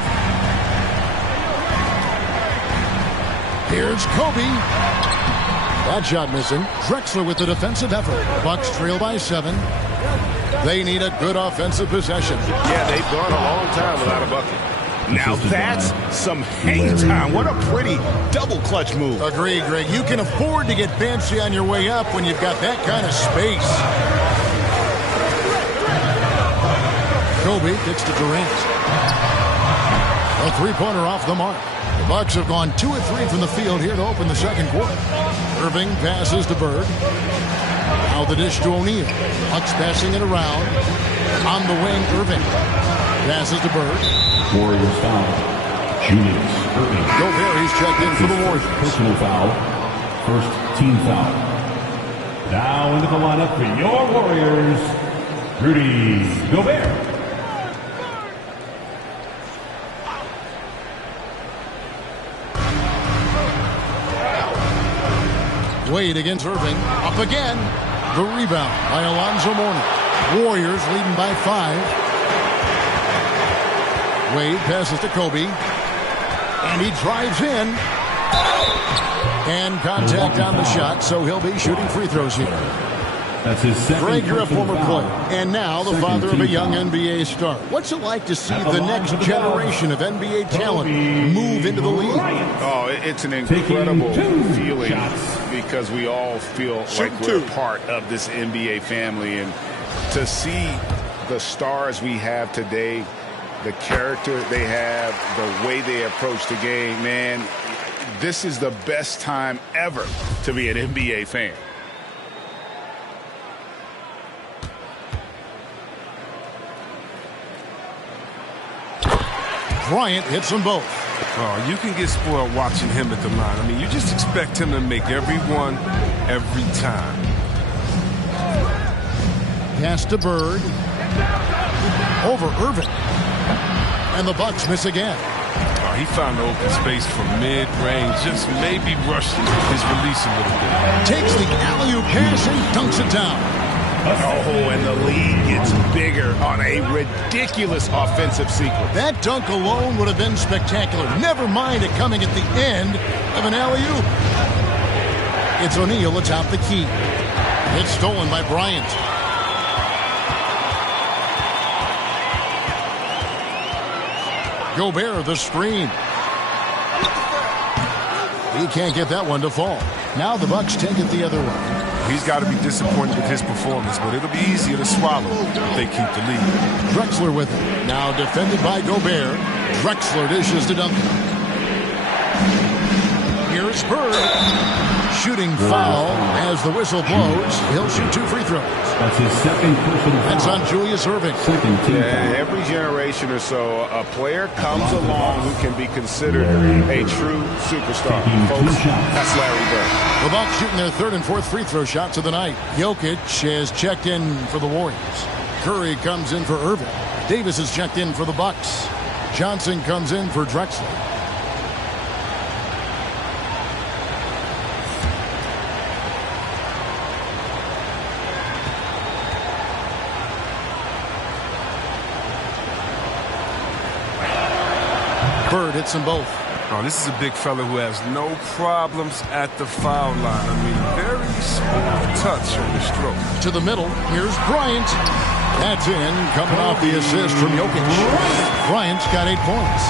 Here's Kobe. That shot missing. Drexler with the defensive effort. Bucks trail by 7. They need a good offensive possession. Yeah, they've gone a long time without a bucket. Now that's some hang time. What a pretty double clutch move. Agree, Greg. You can afford to get fancy on your way up when you've got that kind of space. Kobe kicks to Durant. A three-pointer off the mark. The Bucks have gone 2 of 3 from the field here to open the second quarter. Irving passes to Bird. Now the dish to O'Neal. Bucks passing it around. On the wing, Irving. Passes to Bird. Warriors foul. Julius Irving. Gobert, he's checked in for the Warriors. Personal foul. First team foul. Now into the lineup for your Warriors, Rudy Gobert. Wade against Irving. Up again. The rebound by Alonzo Mourning. Warriors leading by 5. Wade passes to Kobe. And he drives in. And contact on the shot, so he'll be shooting free throws here. That's his second. Greg, you're a former foul. player, and now the father of a young NBA star. What's it like to see the next generation of NBA talent move into the league? Oh, it's an incredible feeling because we all feel like we're part of this NBA family. And to see the stars we have today, the character they have, the way they approach the game, man, this is the best time ever to be an NBA fan. Bryant hits them both. Oh, you can get spoiled watching him at the line. I mean, you just expect him to make every one, every time. Pass to Bird. Over Irving. And the Bucks miss again. Oh, he found the open space from mid-range, just maybe rushed his release a little bit. Takes the alley-oop pass and dunks it down. Oh, and the lead gets bigger on a ridiculous offensive sequence. That dunk alone would have been spectacular. Never mind it coming at the end of an alley-oop. It's O'Neal atop the key. It's stolen by Bryant. Gobert, the screen. He can't get that one to fall. Now the Bucks take it the other way. He's got to be disappointed with his performance, but it'll be easier to swallow if they keep the lead. Drexler with it. Now defended by Gobert. Drexler dishes to Duncan. Here's Bird. Shooting foul as the whistle blows. He'll shoot 2 free throws. That's his second personal foul. That's on Julius Irving. Second team foul. Every generation or so, a player comes along who can be considered a true superstar. Folks, that's Larry Bird. The Bucks shooting their 3rd and 4th free throw shots of the night. Jokic has checked in for the Warriors. Curry comes in for Irving. Davis has checked in for the Bucks. Johnson comes in for Drexler. Bird hits them both. Oh, this is a big fella who has no problems at the foul line. I mean, very smooth touch on the stroke. To the middle, here's Bryant. That's in, coming off the assist from Jokic. Bryant's got 8 points.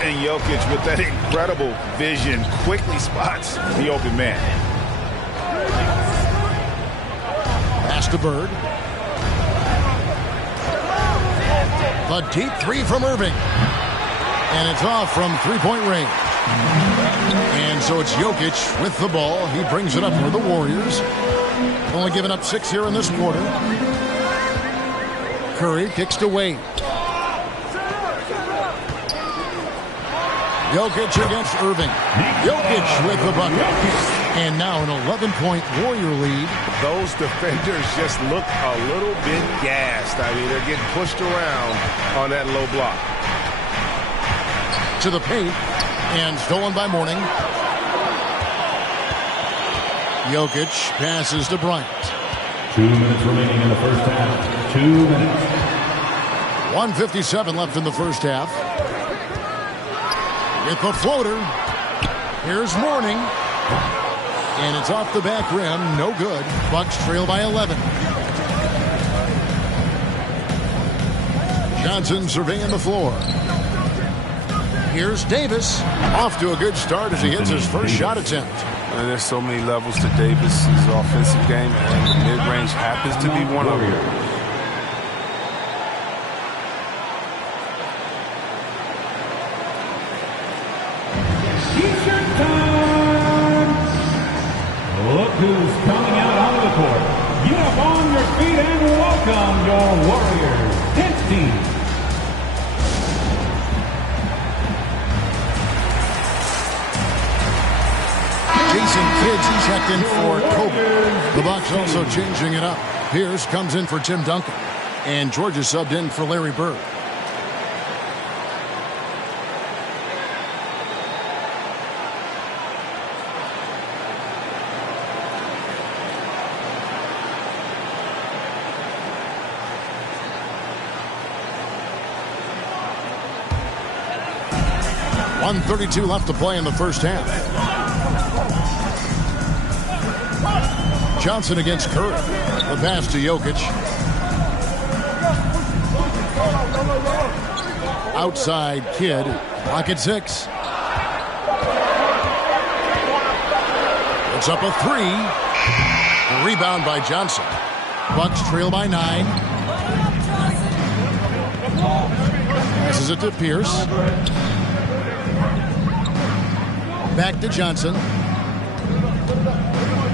And Jokic, with that incredible vision, quickly spots the open man. Pass to Bird. The deep 3 from Irving. And it's off from 3-point range. And so it's Jokic with the ball. He brings it up for the Warriors. Only giving up 6 here in this quarter. Curry kicks to Wade. Jokic against Irving. Jokic with the bucket. And now an 11-point Warrior lead. Those defenders just look a little bit gassed. I mean, they're getting pushed around on that low block. To the paint, and stolen by Mourning. Jokic passes to Bryant. 2 minutes remaining in the first half. 2 minutes. 1:57 left in the first half. With the floater, here's Mourning. And it's off the back rim, no good. Bucks trail by 11. Johnson surveying the floor. Here's Davis, off to a good start as he hits his first shot attempt. And there's so many levels to Davis's offensive game, and the mid-range happens to be one of them. T-shirt time! Look who's coming out onto the court. Get up on your feet and welcome your Warriors 10th team. Jason Kidd's checked in for Kobe. The Bucks also changing it up. Pierce comes in for Tim Duncan. And Georgia subbed in for Larry Bird. .132 left to play in the first half. Johnson against Curry. The pass to Jokic. Outside Kidd. Clock at 6. It's up a 3. A rebound by Johnson. Bucks trail by 9. Passes it to Pierce. Back to Johnson.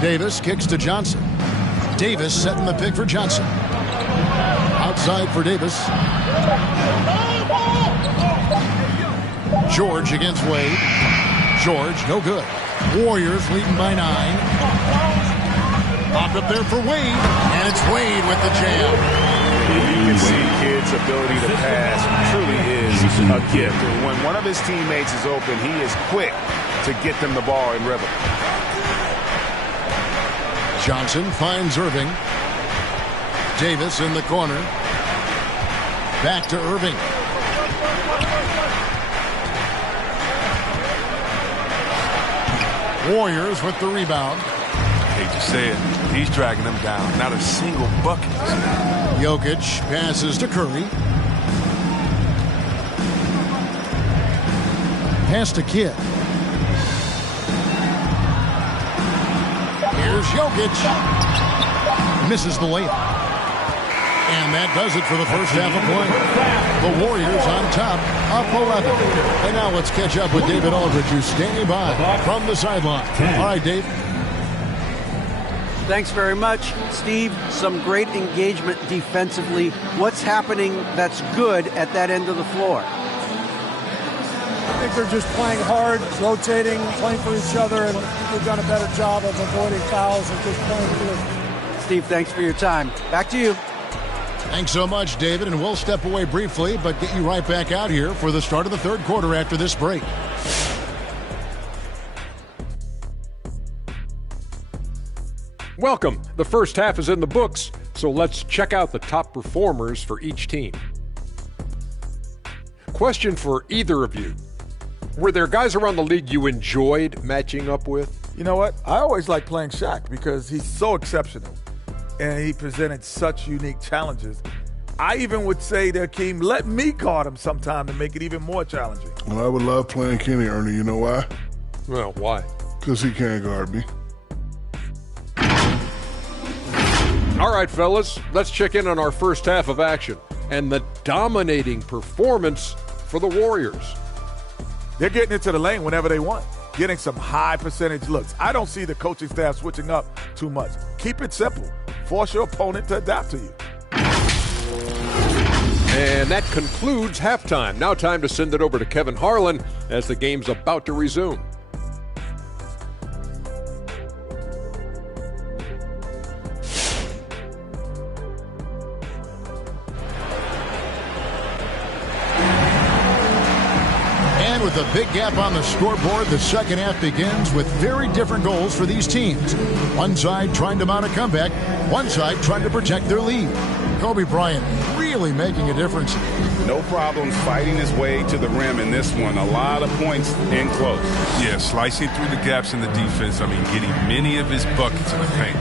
Davis kicks to Johnson. Davis setting the pick for Johnson. Outside for Davis. George against Wade. George, no good. Warriors leading by 9. Popped up there for Wade. And it's Wade with the jam. You can see Kidd's ability to pass truly is a gift. And when one of his teammates is open, he is quick to get them the ball in rhythm. Johnson finds Irving. Davis in the corner. Back to Irving. Warriors with the rebound. I hate to say it, he's dragging them down. Not a single bucket. Jokic passes to Curry. Pass to Kidd. Here's Jokic. Misses the layup. And that does it for the first half of play. The Warriors on top, up 11. And now let's catch up with David Aldridge, who's standing by from the sideline. All right, Dave. Thanks very much, Steve. Some great engagement defensively. What's happening that's good at that end of the floor? I think they're just playing hard, rotating, playing for each other, and they've done a better job of avoiding fouls and just playing through. Steve, thanks for your time. Back to you. Thanks so much, David, and we'll step away briefly, but get you right back out here for the start of the third quarter after this break. Welcome. The first half is in the books, so let's check out the top performers for each team. Question for either of you. Were there guys around the league you enjoyed matching up with? You know what? I always like playing Shaq because he's so exceptional. And he presented such unique challenges. I even would say to Akeem, let me guard him sometime to make it even more challenging. Well, I would love playing Kenny, Ernie. You know why? Well, why? Because he can't guard me. All right, fellas, let's check in on our first half of action and the dominating performance for the Warriors. They're getting into the lane whenever they want, getting some high percentage looks. I don't see the coaching staff switching up too much. Keep it simple. Force your opponent to adapt to you. And that concludes halftime. Now time to send it over to Kevin Harlan as the game's about to resume. And with a big gap on the scoreboard, the second half begins with very different goals for these teams. One side trying to mount a comeback, one side trying to protect their lead. Kobe Bryant really making a difference. No problems fighting his way to the rim in this one. A lot of points in close. Yeah, slicing through the gaps in the defense. I mean, getting many of his buckets in the paint.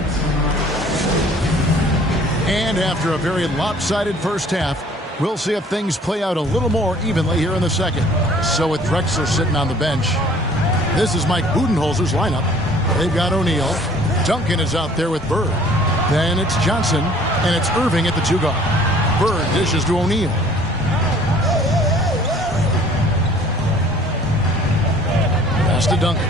And after a very lopsided first half, we'll see if things play out a little more evenly here in the second. So with Drexler sitting on the bench, this is Mike Budenholzer's lineup. They've got O'Neal. Duncan is out there with Bird. Then it's Johnson, and it's Irving at the 2-guard. Bird dishes to O'Neal. Pass to Duncan.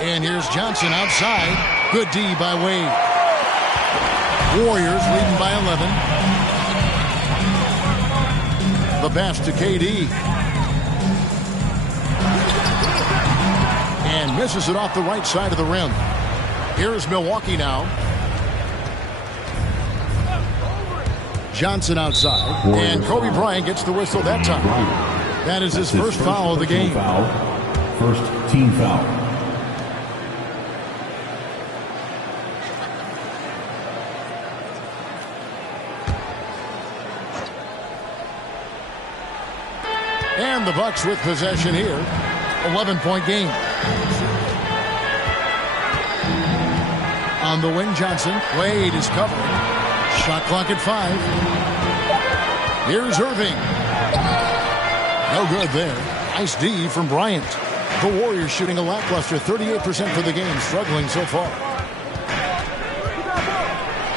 And here's Johnson outside. Good D by Wade. Warriors leading by 11. The pass to KD. And misses it off the right side of the rim. Here's Milwaukee now. Johnson outside. And Kobe Bryant gets the whistle that time. That is his first foul of the game. First team foul. And the Bucks with possession here. 11-point game. On the wing, Johnson. Wade is covering. Shot clock at 5. Here's Irving. No good there. Nice D from Bryant. The Warriors shooting a lackluster 38% for the game, struggling so far.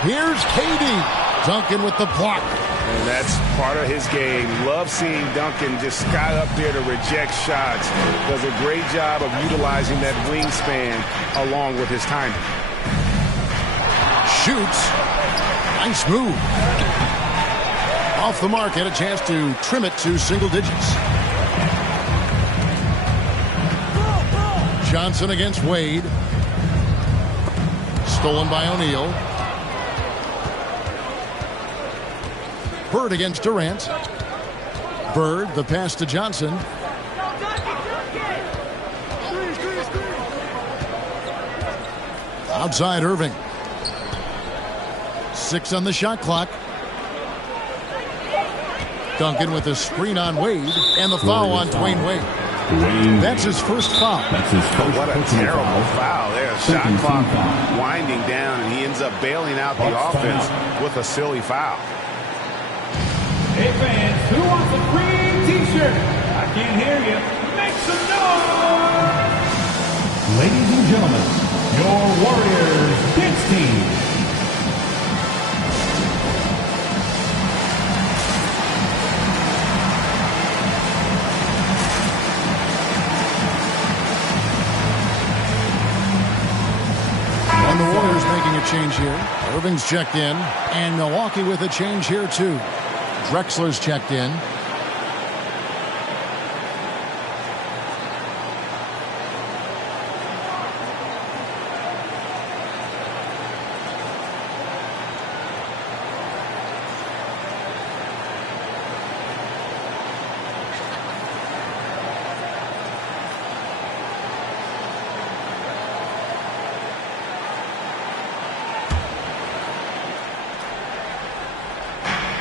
Here's KD. Duncan with the block. And that's part of his game. Love seeing Duncan just sky up there to reject shots. Does a great job of utilizing that wingspan along with his timing. Shoots. Nice move. Off the mark, had a chance to trim it to single digits. Johnson against Wade. Stolen by O'Neal. Bird against Durant. Bird, the pass to Johnson. Outside Irving. 6 on the shot clock. Duncan with a screen on Wade and the foul on Dwayne Wade. That's his first foul. What a terrible foul there. Shot clock winding down, and he ends up bailing out the offense with a silly foul. Hey fans, who wants a free t-shirt? I can't hear you. Make some noise! Ladies and gentlemen, your Warriors dance team. And the Warriors making a change here. Irving's checked in, and Milwaukee with a change here too. Drexler's checked in.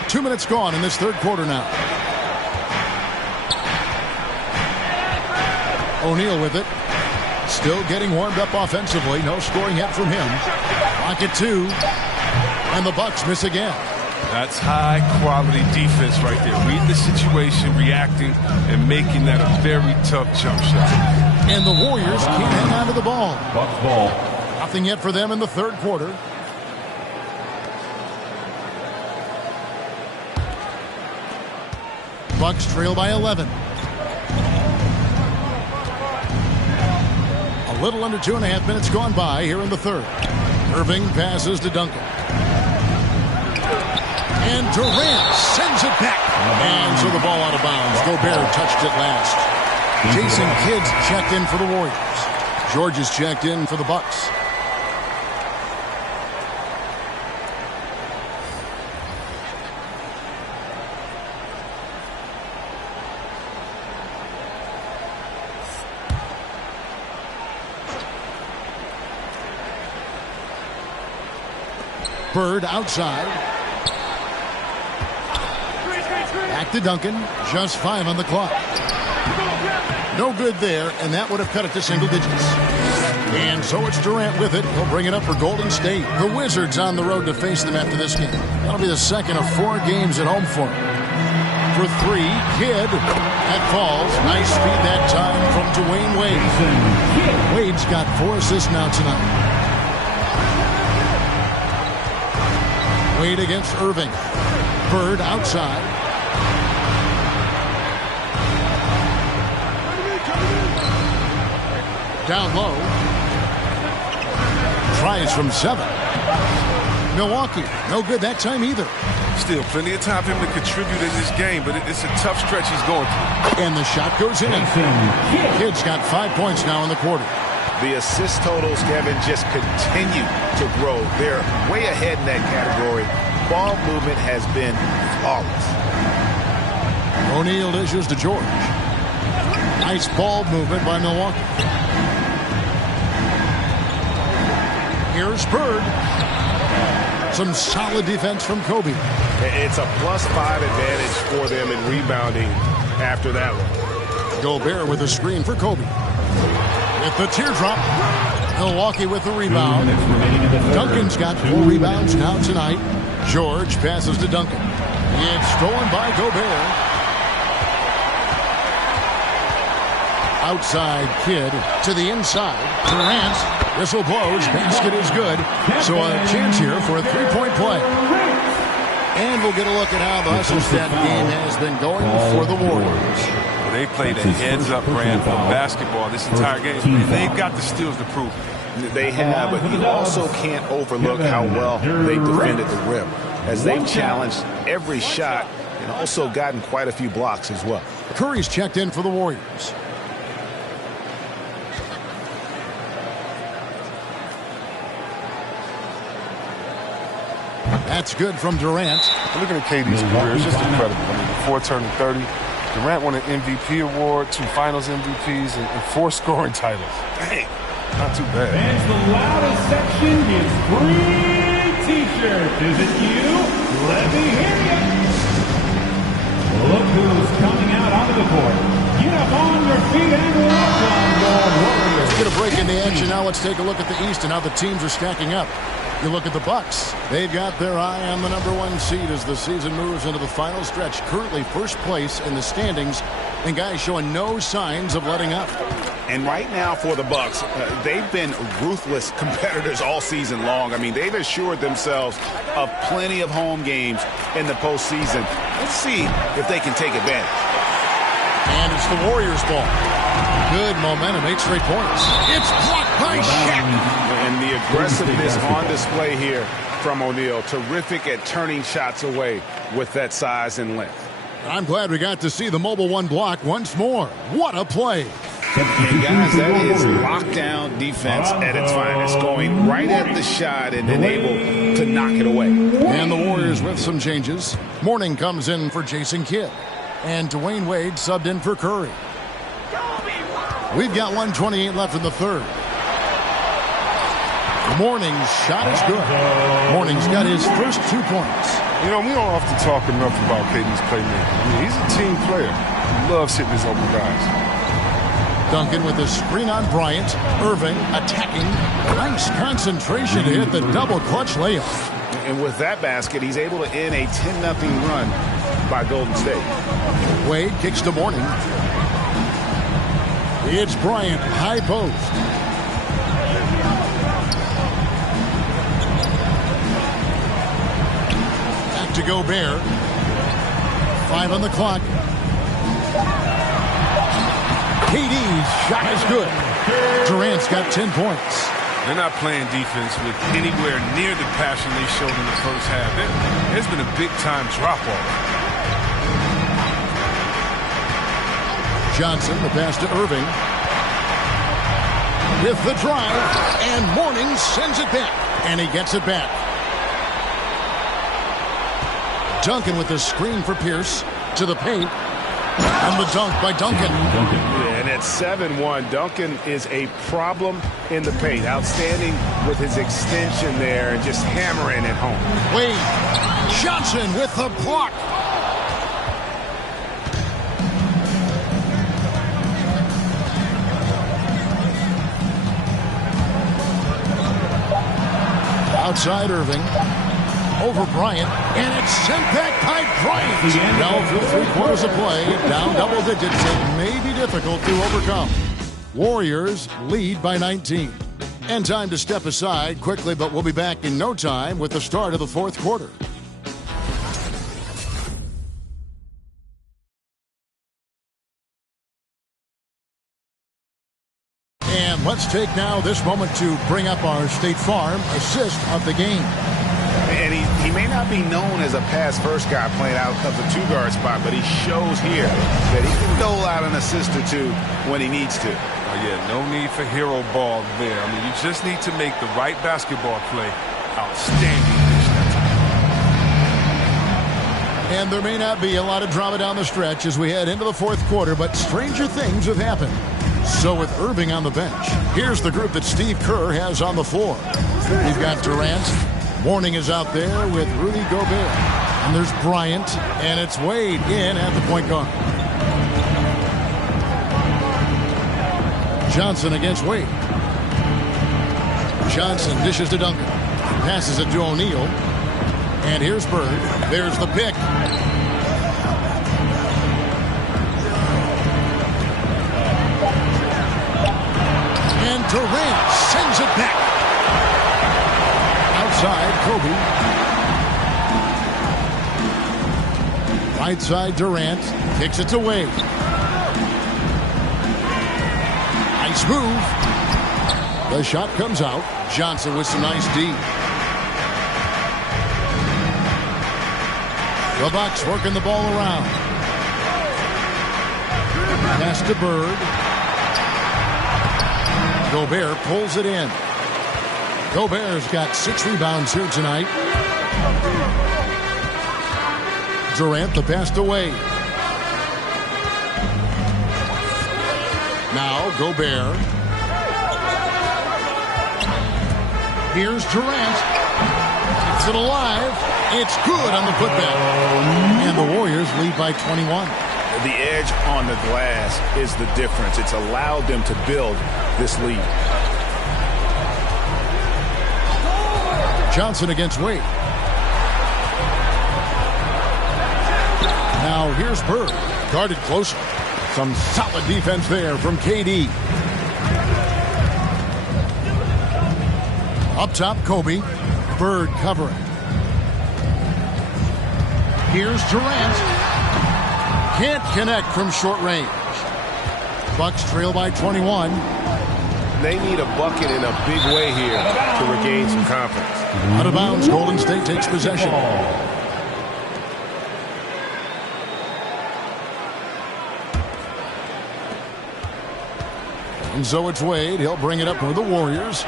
Two minutes gone in this third quarter now. O'Neal with it. Still getting warmed up offensively. No scoring yet from him. Clock at 2. And the Bucks miss again. That's high quality defense right there. Read the situation, reacting, and making that a very tough jump shot. And the Warriors can't hang on to the ball. Bucks ball. Nothing yet for them in the third quarter. Bucks trail by 11. A little under 2.5 minutes gone by here in the third. Irving passes to Duncan. And Durant sends it back. And so the ball out of bounds. Gobert touched it last. Jason Kidd's checked in for the Warriors. George is checked in for the Bucks. Bird outside. Back to Duncan. Just 5 on the clock. No good there, and that would have cut it to single digits. And so it's Durant with it. He'll bring it up for Golden State. The Wizards on the road to face them after this game. That'll be the second of 4 games at home for him. For 3, Kidd. That falls. Nice feed that time from Dwayne Wade. Wade's got 4 assists now tonight. Wade against Irving. Bird outside. Down low. Tries from 7. Milwaukee, no good that time either. Still plenty of time for him to contribute in this game, but it's a tough stretch he's going through. And the shot goes in. Kidd's got 5 points now in the quarter. The assist totals, Kevin, just continue to grow. They're way ahead in that category. Ball movement has been flawless. O'Neal dishes to George. Nice ball movement by Milwaukee. Here's Bird. Some solid defense from Kobe. It's a +5 advantage for them in rebounding after that one. Gobert with a screen for Kobe. With the teardrop. Milwaukee with the rebound. Duncan's got 4 rebounds now tonight. George passes to Duncan. It's stolen by Gobert. Outside Kidd to the inside. Durant. Whistle blows. Basket is good. So a chance here for a 3-point play. And we'll get a look at how the hustle stat game has been going for the Warriors. Well, they played a heads-up brand of basketball this entire game, and they've got the steals to prove it. They have, but you also can't overlook how well they defended the rim, as they've challenged every shot and also gotten quite a few blocks as well. Curry's checked in for the Warriors. That's good from Durant. Looking at KD's career, it's just incredible. I mean, before turning 30, Durant won an MVP award, 2 Finals MVPs, and 4 scoring titles. Dang, not too bad. Fans, the loudest section is free T-shirts. Is it you? Let me hear you. Look who's coming out onto the court. Get up on your feet and welcome your Warriors. Let's get a break in the action now. Let's take a look at the East and how the teams are stacking up. You look at the Bucks. They've got their eye on the #1 seed as the season moves into the final stretch. Currently first place in the standings, and guys showing no signs of letting up. And right now for the Bucks, they've been ruthless competitors all season long. I mean, they've assured themselves of plenty of home games in the postseason. Let's see if they can take advantage. And it's the Warriors' ball. Good momentum, 8 straight points. It's blocked by Shaq. And the aggressiveness on display here from O'Neal. Terrific at turning shots away with that size and length. I'm glad we got to see the Mobile One block once more. What a play. And guys, that is lockdown defense at its finest, going right at the shot and then able to knock it away. And the Warriors with some changes. Morning comes in for Jason Kidd. And Dwayne Wade subbed in for Curry. We've got 1:28 left in the third. Morning's shot is good. Morning's got his first 2 points. You know, we don't often talk enough about KD's playmaking. I mean, he's a team player. He loves hitting his open guys. Duncan with a screen on Bryant. Irving attacking. Nice concentration to hit the double clutch layup. And with that basket, he's able to end a 10-0 run by Golden State. Wade kicks to Morning. It's Bryant, high post. Back to Gobert. 5 on the clock. KD's shot is good. Durant's got 10 points. They're not playing defense with anywhere near the passion they showed in the first half. There's been a big-time drop-off. Johnson, the pass to Irving. With the drive, and Morning sends it back, and he gets it back. Duncan with the screen for Pierce to the paint, and the dunk by Duncan. And at 7-1, Duncan is a problem in the paint. Outstanding with his extension there and just hammering it home. Wade, Johnson with the block. Outside Irving. Over Bryant. And it's sent back by Bryant. Now through 3 quarters of play. Down double digits. It may be difficult to overcome. Warriors lead by 19. And time to step aside quickly, but we'll be back in no time with the start of the 4th quarter. And let's take now this moment to bring up our State Farm assist of the game. And he may not be known as a pass-first guy playing out of the 2-guard spot, but he shows here that he can dole out an assist or 2 when he needs to. Yeah, no need for hero ball there. I mean, you just need to make the right basketball play. Outstanding. And there may not be a lot of drama down the stretch as we head into the 4th quarter, but stranger things have happened. So with Irving on the bench, here's the group that Steve Kerr has on the floor. We've got Durant. Morning is out there with Rudy Gobert. And there's Bryant, and it's Wade in at the point guard. Johnson against Wade. Johnson dishes to Duncan. Passes it to O'Neal. And here's Bird. There's the pick. And Durant sends it back. Outside, Kobe. Right side, Durant. Kicks it to Wade. Nice move. The shot comes out. Johnson with some nice D. The Bucks working the ball around. Pass to Bird. Gobert pulls it in. Gobert's got 6 rebounds here tonight. Durant the pass to Wade. Now Gobert. Here's Durant. It's it alive. It's good on the putback. And the Warriors lead by 21. The edge on the glass is the difference. It's allowed them to build this lead. Johnson against Wade. Now here's Bird. Guarded closer. Some solid defense there from KD. Up top, Kobe. Bird covering. Here's Durant. Can't connect from short range. Bucks trail by 21. They need a bucket in a big way here to regain some confidence. Out of bounds, Golden State takes possession. And so it's Wade. He'll bring it up for the Warriors.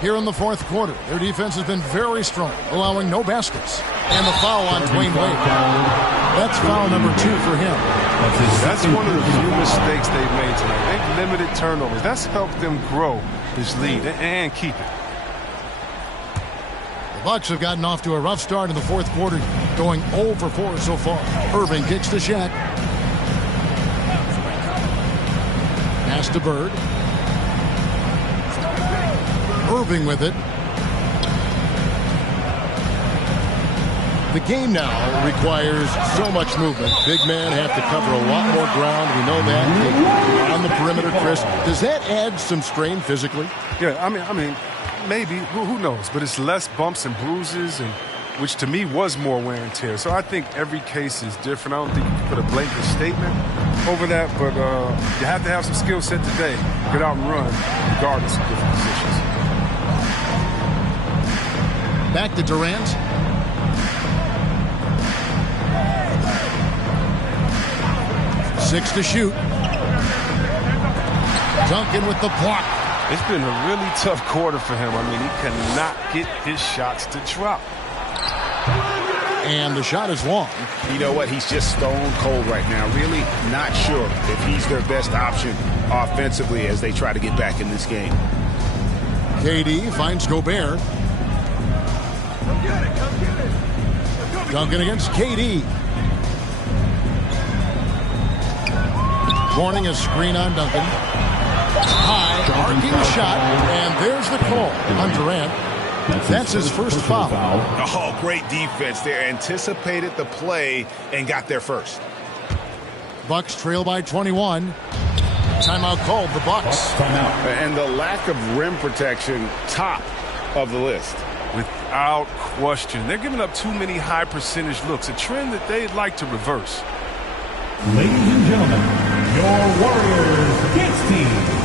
Here in the fourth quarter, their defense has been very strong, allowing no baskets. And the foul on Dwayne Wade. That's foul number 2 for him. That's one of the few mistakes they've made tonight. They've limited turnovers. That's helped them grow this lead and keep it. The Bucks have gotten off to a rough start in the fourth quarter, going 0 for 4 so far. Irving kicks to Shaq. Pass to Bird. Irving with it. The game now requires so much movement. Big men have to cover a lot more ground. We know that. On the perimeter, Chris. Does that add some strain physically? Yeah, I mean, maybe. Who knows? But it's less bumps and bruises, and which to me was more wear and tear. So I think every case is different. I don't think you can put a blanket statement over that, but you have to have some skill set today. Get out and run, regardless of different positions. Back to Durant. Six to shoot. Duncan with the block. It's been a really tough quarter for him. I mean, he cannot get his shots to drop. And the shot is long. You know what? He's just stone cold right now. Really not sure if he's their best option offensively as they try to get back in this game. KD finds Gobert. Duncan against KD. Warning a screen on Duncan. High, arcing shot, and there's the call on Durant. That's his first foul. Oh, great defense there. Anticipated the play and got there first. Bucks trail by 21. Timeout called, the Bucks. And the lack of rim protection, top of the list. Without question. They're giving up too many high percentage looks, a trend that they'd like to reverse. Ladies and gentlemen, your Warriors Kids team.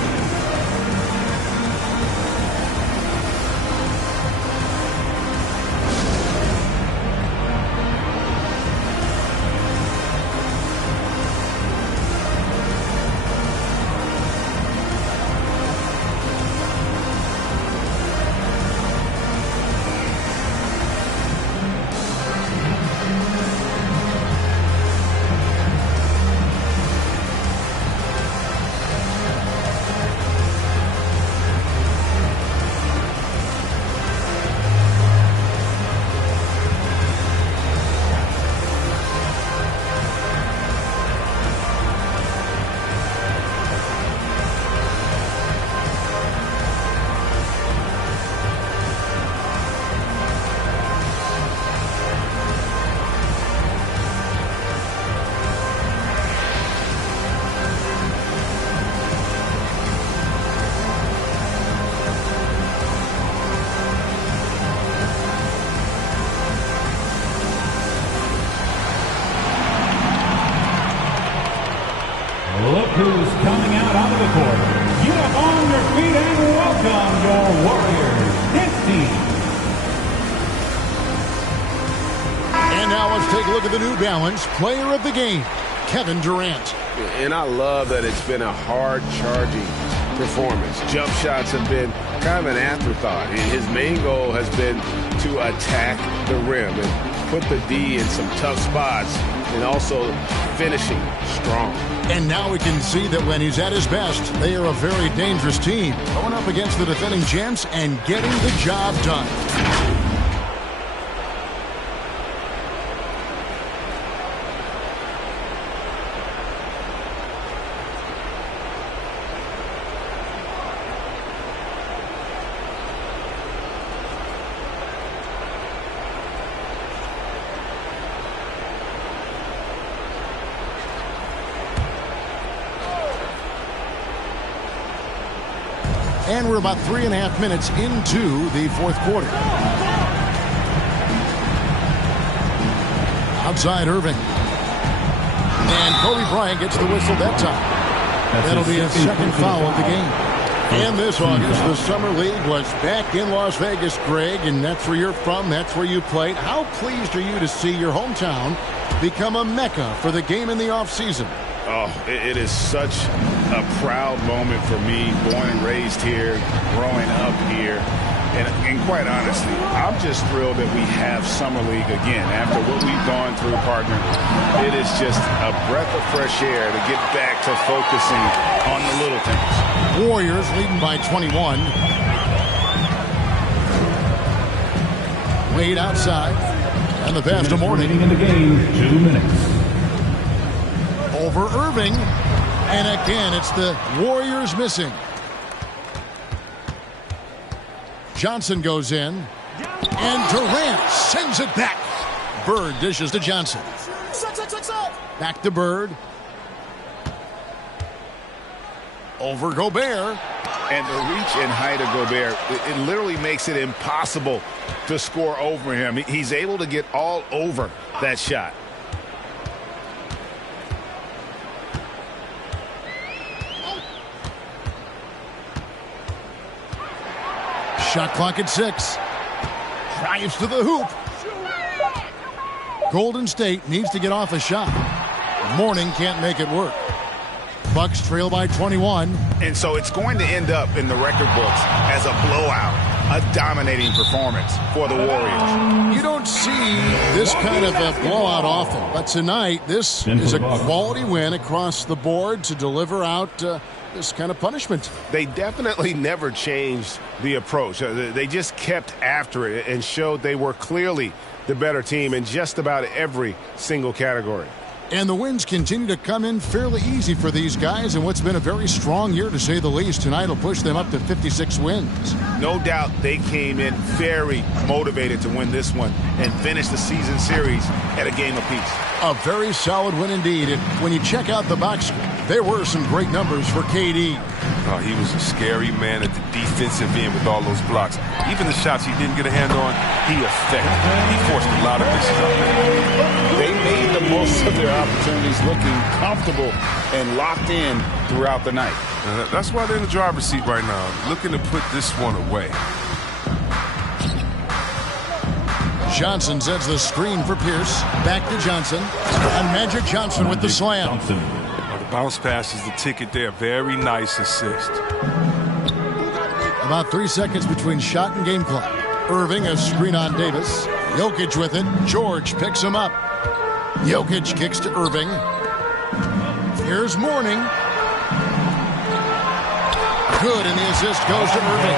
Look who's coming out onto the court. Get up on your feet and welcome your Warriors, his team. And now let's take a look at the New Balance Player of the Game, Kevin Durant. And I love that it's been a hard-charging performance. Jump shots have been kind of an afterthought. His main goal has been to attack the rim and put the D in some tough spots and also finishing strong. And now we can see that when he's at his best, they are a very dangerous team, going up against the defending champs and getting the job done. And we're about 3.5 minutes into the fourth quarter. Outside Irving. And Kobe Bryant gets the whistle that time. That'll be his second foul of the game. And this August, the Summer League was back in Las Vegas, Greg, and that's where you're from, that's where you played. How pleased are you to see your hometown become a mecca for the game in the offseason? Oh, it is such a proud moment for me, born and raised here, growing up here. And quite honestly, I'm just thrilled that we have Summer League again. After what we've gone through, partner, it is just a breath of fresh air to get back to focusing on the little things. Warriors leading by 21. Wade outside. And the pass to Mourning. In the game, 2 minutes. Over Irving. And again, it's the Warriors missing. Johnson goes in. And Durant sends it back. Bird dishes to Johnson. Back to Bird. Over Gobert. And the reach and height of Gobert, it literally makes it impossible to score over him. He's able to get all over that shot. Shot clock at 6. Drives to the hoop. Golden State needs to get off a shot. Mourning can't make it work. Bucks trail by 21. And so it's going to end up in the record books as a blowout, a dominating performance for the Warriors. You don't see this kind of a blowout often, but tonight this is a quality win across the board to deliver out this kind of punishment. They definitely never changed the approach. They just kept after it and showed they were clearly the better team in just about every single category. And the wins continue to come in fairly easy for these guys in what's been a very strong year, to say the least. Tonight will push them up to 56 wins. No doubt they came in very motivated to win this one and finish the season series at a game apiece. A very solid win indeed. And when you check out the box score, there were some great numbers for KD. Oh, he was a scary man at the defensive end with all those blocks. Even the shots he didn't get a hand on, he affected. He forced a lot of misses out there. They made the most of their opportunities, looking comfortable and locked in throughout the night. That's why they're in the driver's seat right now, looking to put this one away. Johnson sends the screen for Pierce. Back to Johnson. And Magic Johnson with the slam. The bounce pass is the ticket there. Very nice assist. About 3 seconds between shot and game clock. Irving, a screen on Davis. Jokic with it. George picks him up. Jokic kicks to Irving. Here's Mourning. Good, and the assist goes to Irving.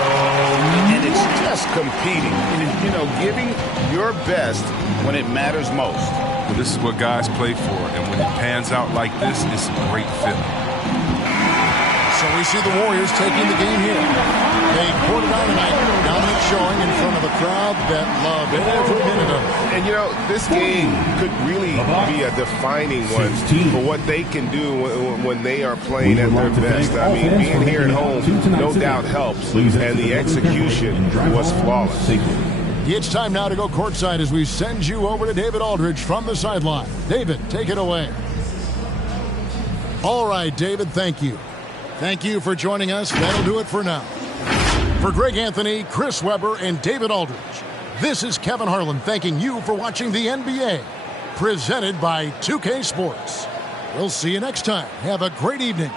And it's just competing, and, giving your best when it matters most. Well, this is what guys play for, and when it pans out like this, it's a great feeling. So we see the Warriors taking the game here. They poured it out tonight, dominant showing in front of a crowd that loved every minute of it. And, this game could really be a defining one for what they can do when they are playing at their best. I mean, being here at home no doubt helps, and the execution was flawless. It's time now to go courtside as we send you over to David Aldridge from the sideline. David, take it away. All right, David, thank you. Thank you for joining us. That'll do it for now. For Greg Anthony, Chris Webber, and David Aldridge, this is Kevin Harlan thanking you for watching the NBA, presented by 2K Sports. We'll see you next time. Have a great evening.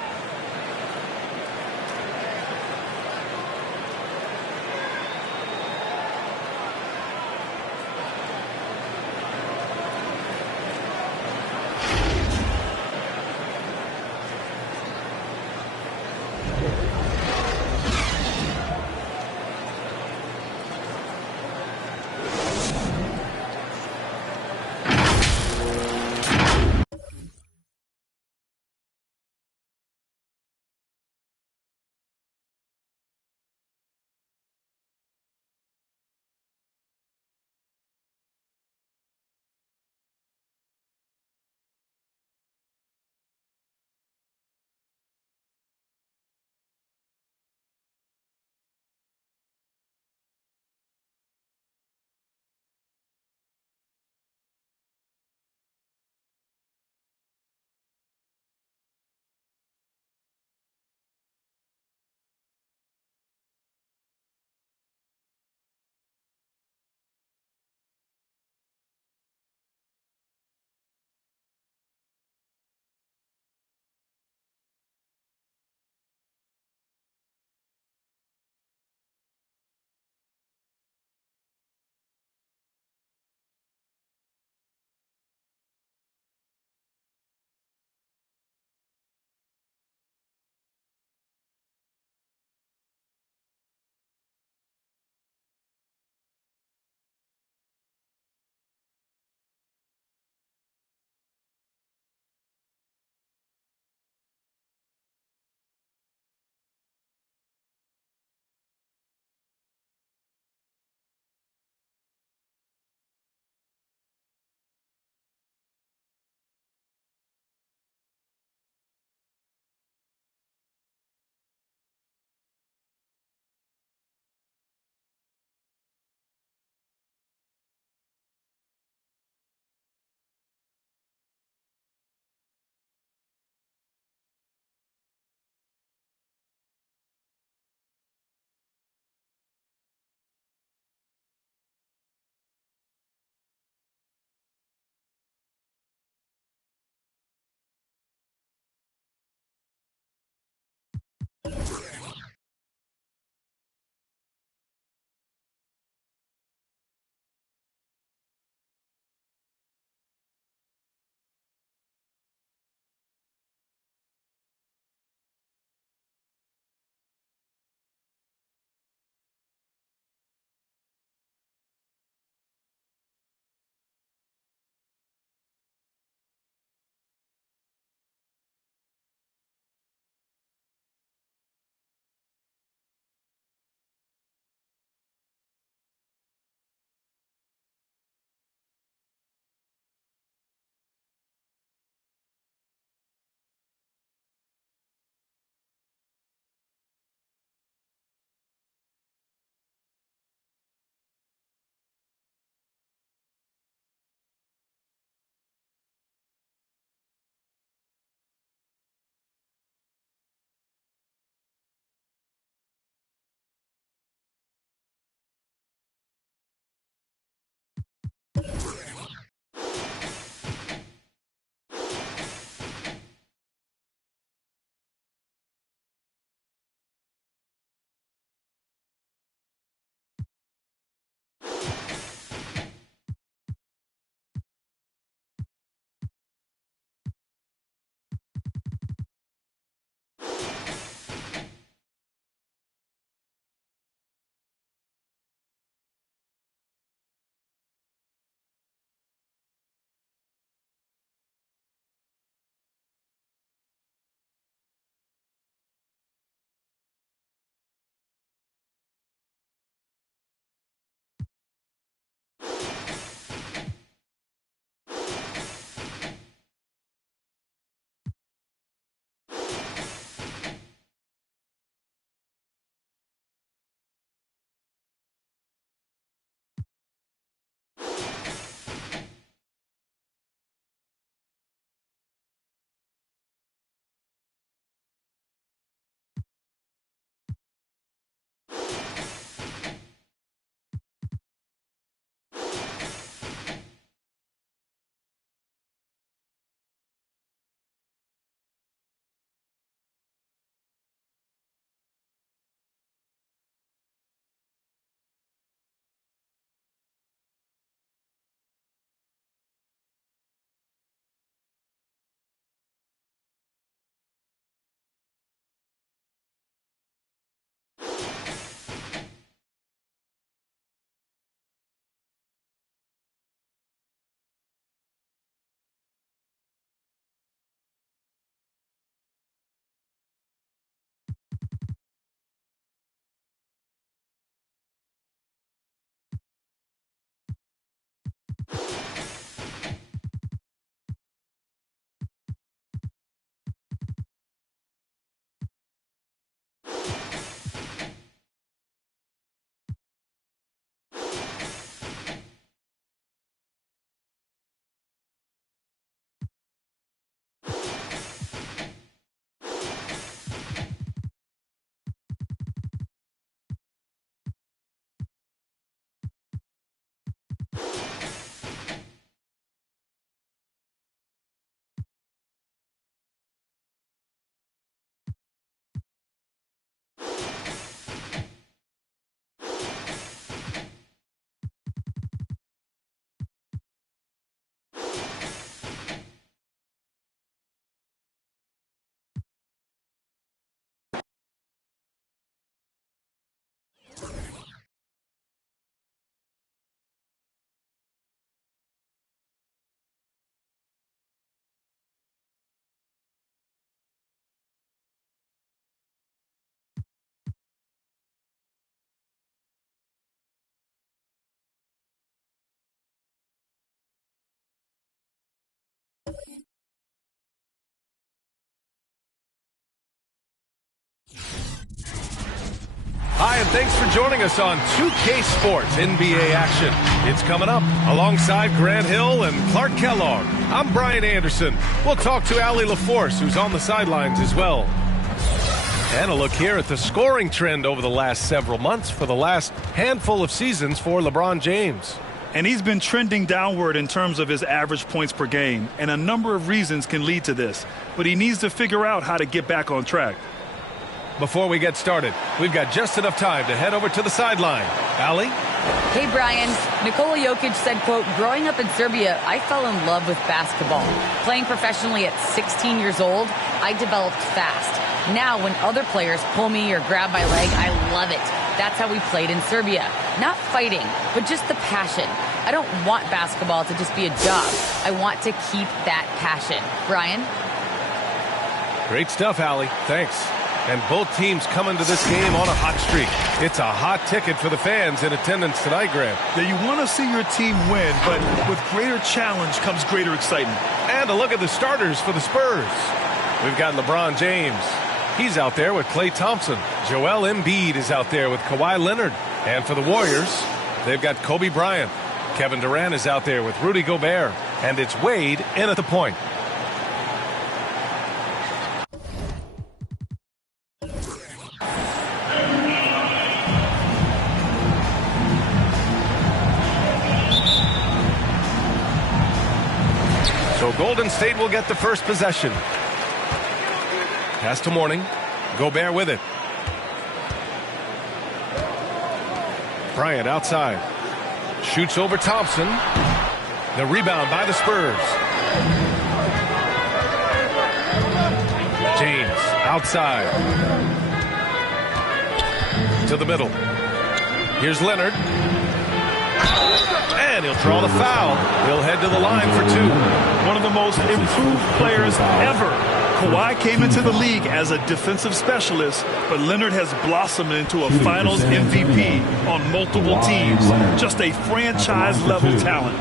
Hi, and thanks for joining us on 2K Sports NBA action. It's coming up alongside Grant Hill and Clark Kellogg. I'm Brian Anderson. We'll talk to Allie LaForce, who's on the sidelines as well. And a look here at the scoring trend over the last several months for the last handful of seasons for LeBron James. And he's been trending downward in terms of his average points per game, and a number of reasons can lead to this. But he needs to figure out how to get back on track. Before we get started, we've got just enough time to head over to the sideline. Allie? Hey, Brian. Nikola Jokic said, quote, growing up in Serbia, I fell in love with basketball. Playing professionally at 16 years old, I developed fast. Now, when other players pull me or grab my leg, I love it. That's how we played in Serbia. Not fighting, but just the passion. I don't want basketball to just be a job. I want to keep that passion. Brian? Great stuff, Allie. Thanks. And both teams come into this game on a hot streak. It's a hot ticket for the fans in attendance tonight, Grant. Yeah, you want to see your team win, but with greater challenge comes greater excitement. And a look at the starters for the Spurs. We've got LeBron James. He's out there with Klay Thompson. Joel Embiid is out there with Kawhi Leonard. And for the Warriors, they've got Kobe Bryant. Kevin Durant is out there with Rudy Gobert. And it's Wade in at the point. So Golden State will get the first possession. Pass to Mourning. Gobert with it. Bryant outside. Shoots over Thompson. The rebound by the Spurs. James outside. To the middle. Here's Leonard. And he'll draw the foul. He'll head to the line for two. One of the most improved players ever. Kawhi came into the league as a defensive specialist, but Leonard has blossomed into a finals MVP on multiple teams. Just a franchise-level talent.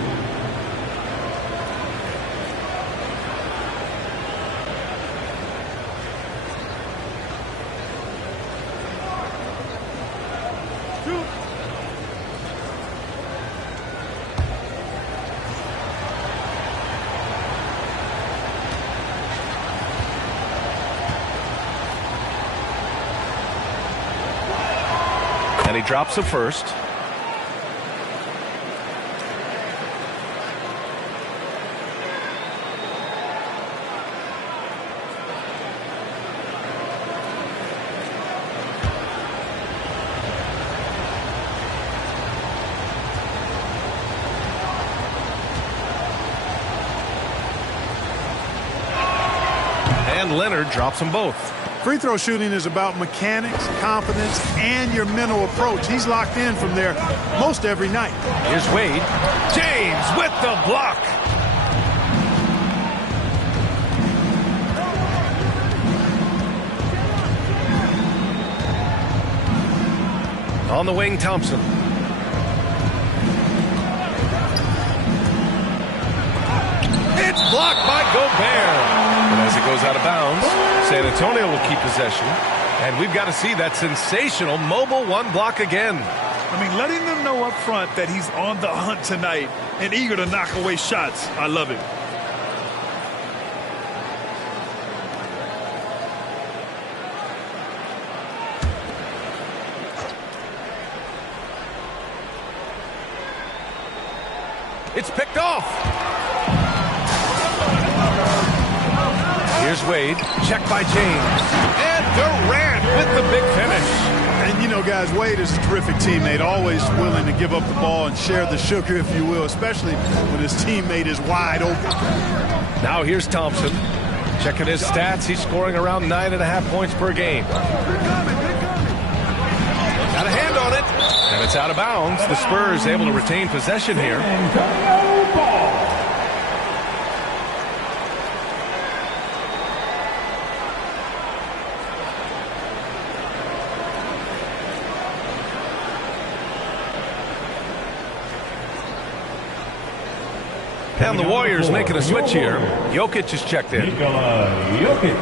And he drops it first. And Leonard drops them both. Free throw shooting is about mechanics, confidence, and your mental approach. He's locked in from there most every night. Here's Wade. James with the block. On the wing, Thompson. It's blocked by Gobert. But as it goes out of bounds, San Antonio will keep possession. And we've got to see that sensational mobile one block again. I mean, letting them know up front that he's on the hunt tonight and eager to knock away shots. I love it. It's picked off. Here's Wade. Checked by James. And Durant with the big finish. And, you know, guys, Wade is a terrific teammate, always willing to give up the ball and share the sugar, if you will, especially when his teammate is wide open. Now here's Thompson. Checking his stats. He's scoring around 9.5 points per game. Got a hand on it. And it's out of bounds. The Spurs able to retain possession here. And the Warriors making a switch here. Jokic is checked in. Nikola Jokic.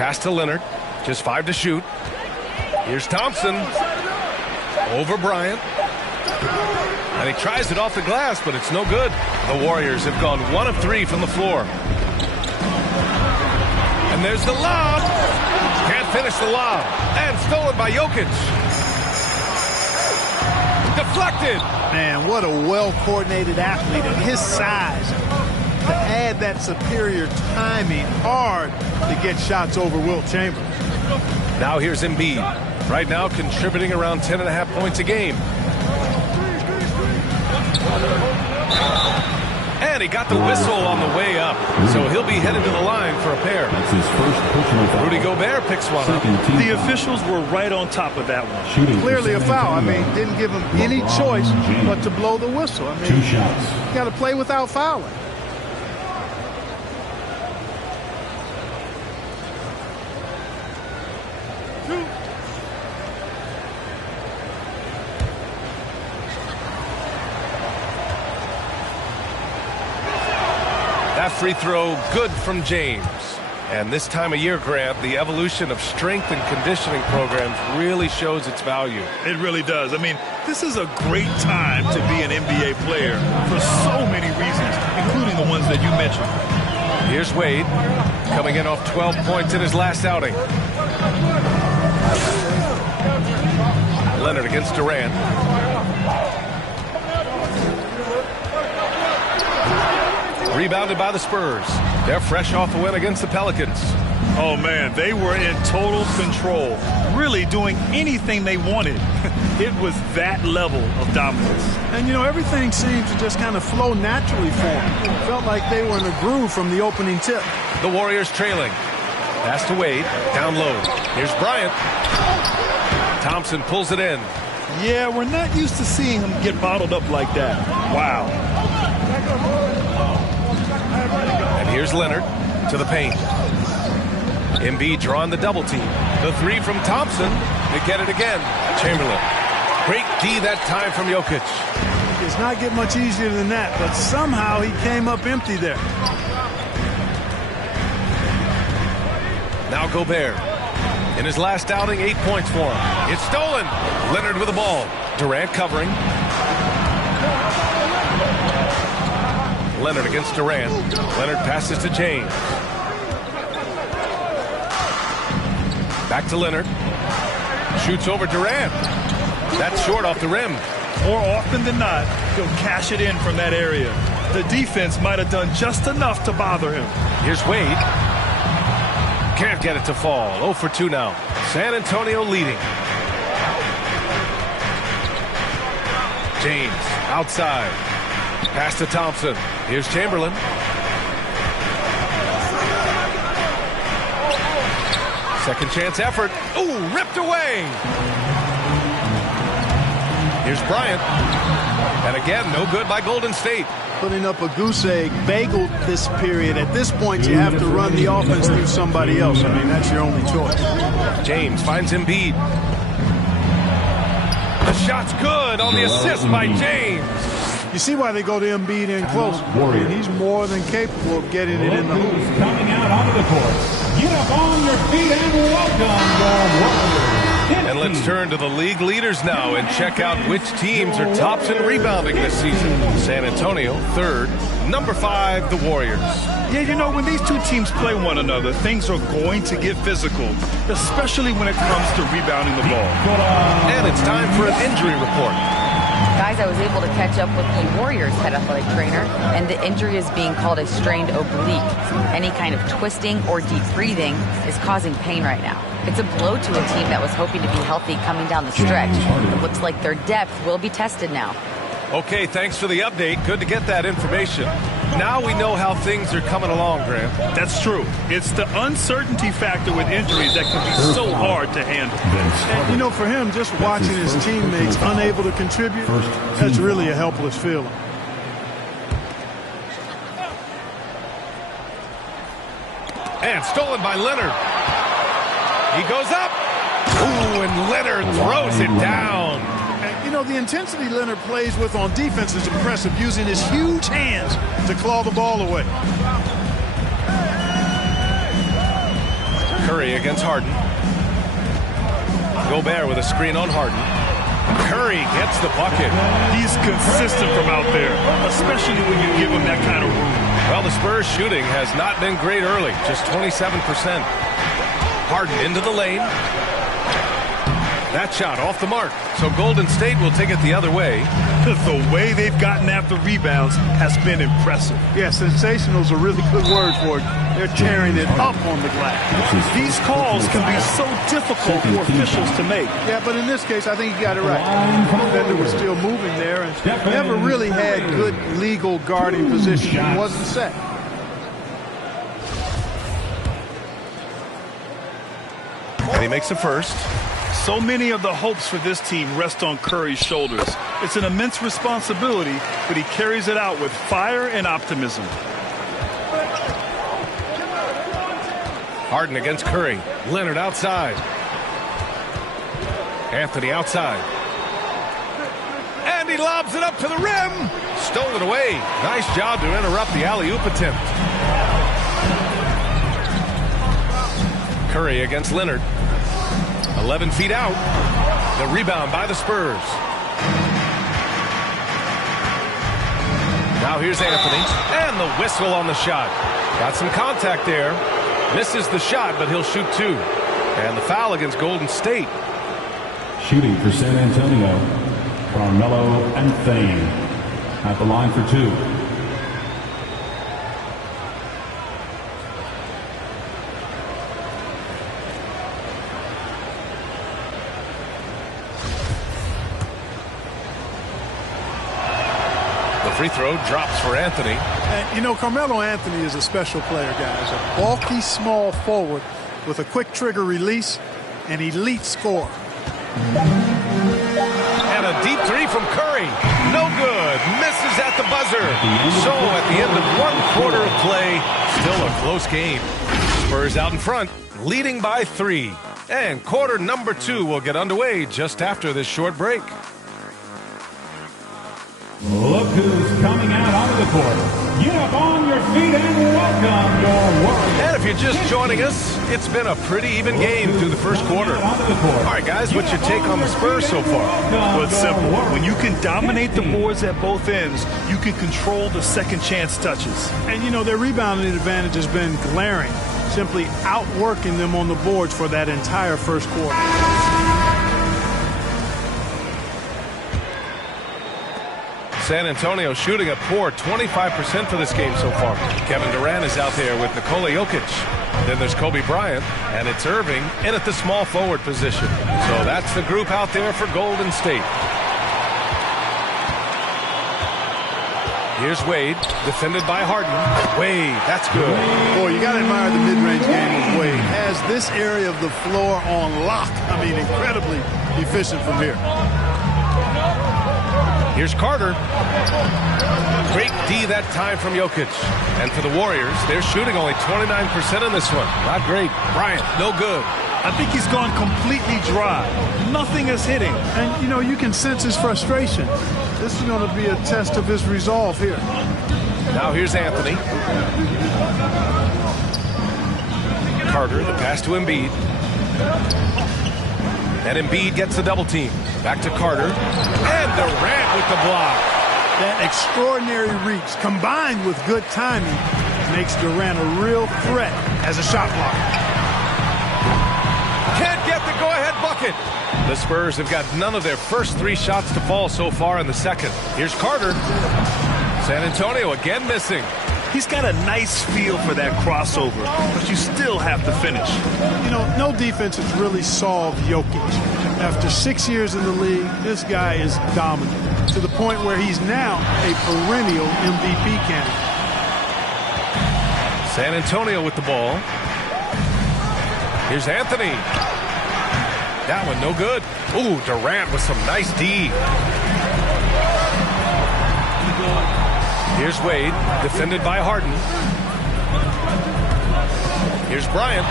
Pass to Leonard. Just 5 to shoot. Here's Thompson. Over Bryant. And he tries it off the glass, but it's no good. The Warriors have gone 1 of 3 from the floor. And there's the lob. Can't finish the lob. And stolen by Jokic. Deflected. Man, what a well-coordinated athlete at his size. To add that superior timing, hard to get shots over Wilt Chamberlain. Now here's Embiid. Right now contributing around 10.5 points a game. And he got the whistle on the way up. So he'll be headed to the line for a pair. That's his first personal foul. Rudy Gobert picks one up. The officials were right on top of that one. Clearly a foul. I mean, didn't give him any choice but to blow the whistle. I mean, 2 shots. You got to play without fouling. That free throw good from James. And this time of year, Grant, the evolution of strength and conditioning programs really shows its value. It really does. I mean, this is a great time to be an NBA player for so many reasons, including the ones that you mentioned. Here's Wade, coming in off 12 points in his last outing. Leonard against Durant. Rebounded by the Spurs. They're fresh off a win against the Pelicans. Oh, man, they were in total control, really doing anything they wanted. It was that level of dominance. And, you know, everything seemed to just kind of flow naturally for them. It felt like they were in a groove from the opening tip. The Warriors trailing. Pass to Wade. Down low. Here's Bryant. Thompson pulls it in. Yeah, we're not used to seeing him get bottled up like that. Wow. And here's Leonard to the paint. Embiid drawing the double team. The 3 from Thompson. They get it again. Chamberlain. Great D that time from Jokic. It's not get much easier than that, but somehow he came up empty there. Now Gobert. In his last outing, 8 points for him. It's stolen. Leonard with the ball. Durant covering. Leonard against Durant. Leonard passes to James. Back to Leonard. Shoots over Durant. That's short off the rim. More often than not, he'll cash it in from that area. The defense might have done just enough to bother him. Here's Wade. Can't get it to fall. 0 for 2 now. San Antonio leading. James outside. Pass to Thompson. Here's Chamberlain. Second chance effort. Ooh, ripped away. Here's Bryant. And again, no good by Golden State. Putting up a goose egg, bageled this period. At this point, you have to run the offense through somebody else. I mean, that's your only choice. James finds Embiid. The shot's good on the assist by James. You see why they go to Embiid in close. He's more than capable of getting it in the hoop. Coming out onto the court. Get up on your feet and welcome the Warriors. And let's turn to the league leaders now and check out which teams are tops in rebounding this season. San Antonio, 3rd. Number 5, the Warriors. Yeah, you know, when these two teams play one another, things are going to get physical, especially when it comes to rebounding the ball. And it's time for an injury report. Guys, I was able to catch up with the Warriors head athletic trainer, and the injury is being called a strained oblique. Any kind of twisting or deep breathing is causing pain right now. It's a blow to a team that was hoping to be healthy coming down the stretch. It looks like their depth will be tested now. Okay, thanks for the update. Good to get that information. Now we know how things are coming along, Grant. That's true. It's the uncertainty factor with injuries that can be so hard to handle. And, you know, for him, just watching his teammates unable to contribute, that's really a helpless feeling. And stolen by Leonard. He goes up. Ooh, and Leonard throws it down. And, you know, the intensity Leonard plays with on defense is impressive, using his huge hands to claw the ball away. Curry against Harden. Gobert with a screen on Harden. Curry gets the bucket. He's consistent from out there, especially when you give him that kind of room. Well, the Spurs shooting has not been great early, just 27%. Harden into the lane. That shot off the mark. So Golden State will take it the other way. The way they've gotten after rebounds has been impressive. Yeah, sensational is a really good word for it. They're tearing it up on the glass. These calls can be so difficult for officials to make. Yeah, but in this case, I think you got it right. The defender was still moving there and never really had good legal guarding position. He wasn't set. And he makes the first. So many of the hopes for this team rest on Curry's shoulders. It's an immense responsibility, but he carries it out with fire and optimism. Harden against Curry. Leonard outside. Anthony outside. And he lobs it up to the rim. Stole it away. Nice job to interrupt the alley-oop attempt. Curry against Leonard. 11 feet out. The rebound by the Spurs. Now here's Anthony. And the whistle on the shot. Got some contact there. Misses the shot, but he'll shoot two. And the foul against Golden State. Shooting for San Antonio, Carmelo Anthony at the line for two. Free throw drops for Anthony. And, you know, Carmelo Anthony is a special player, guys. A bulky, small forward with a quick trigger release, an elite scorer. And a deep three from Curry. No good. Misses at the buzzer. So at the end of one quarter of play, still a close game. Spurs out in front, leading by 3. And quarter number 2 will get underway just after this short break. Look who's coming out onto the court. Get up on your feet and welcome your Warriors. And if you're just joining us, it's been a pretty even game through the first quarter. All right, guys, what's your take on the Spurs so far? Well, it's simple. When you can dominate the boards at both ends, you can control the second chance touches. And, you know, their rebounding advantage has been glaring, simply outworking them on the boards for that entire first quarter. San Antonio shooting a poor 25% for this game so far. Kevin Durant is out there with Nikola Jokic. Then there's Kobe Bryant, and it's Irving in at the small forward position. So that's the group out there for Golden State. Here's Wade, defended by Harden. Wade, that's good. Boy, you got to admire the mid-range game of Wade. Has this area of the floor on lock. I mean, incredibly efficient from here. Here's Carter. Great D that time from Jokic. And for the Warriors, they're shooting only 29% in this one. Not great. Bryant, no good. I think he's gone completely dry. Nothing is hitting. And, you know, you can sense his frustration. This is going to be a test of his resolve here. Now here's Anthony. Carter, the pass to Embiid. And Embiid gets the double team. Back to Carter. And Durant with the block. That extraordinary reach combined with good timing makes Durant a real threat as a shot blocker. Can't get the go-ahead bucket. The Spurs have got none of their first 3 shots to fall so far in the second. Here's Carter. San Antonio again missing. He's got a nice feel for that crossover, but you still have to finish. You know, no defense has really solved Jokic. After 6 years in the league, this guy is dominant to the point where he's now a perennial MVP candidate. San Antonio with the ball. Here's Anthony. That one no good. Ooh, Durant with some nice D. Here's Wade, defended by Harden. Here's Bryant.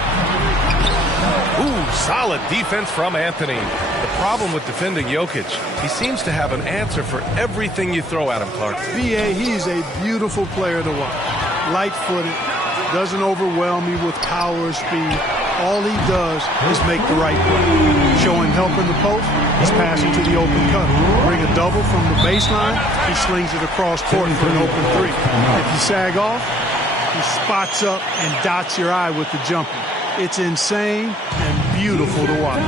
Ooh, solid defense from Anthony. The problem with defending Jokic, he seems to have an answer for everything you throw at him, Clark. B.A., he's a beautiful player to watch. Light-footed, doesn't overwhelm you with power or speed. all he does is make the right play. Show him help in the post, he's passing to the open cut. Bring a double from the baseline, he slings it across court for an open three. If you sag off, he spots up and dots your eye with the jumper. It's insane and beautiful to watch.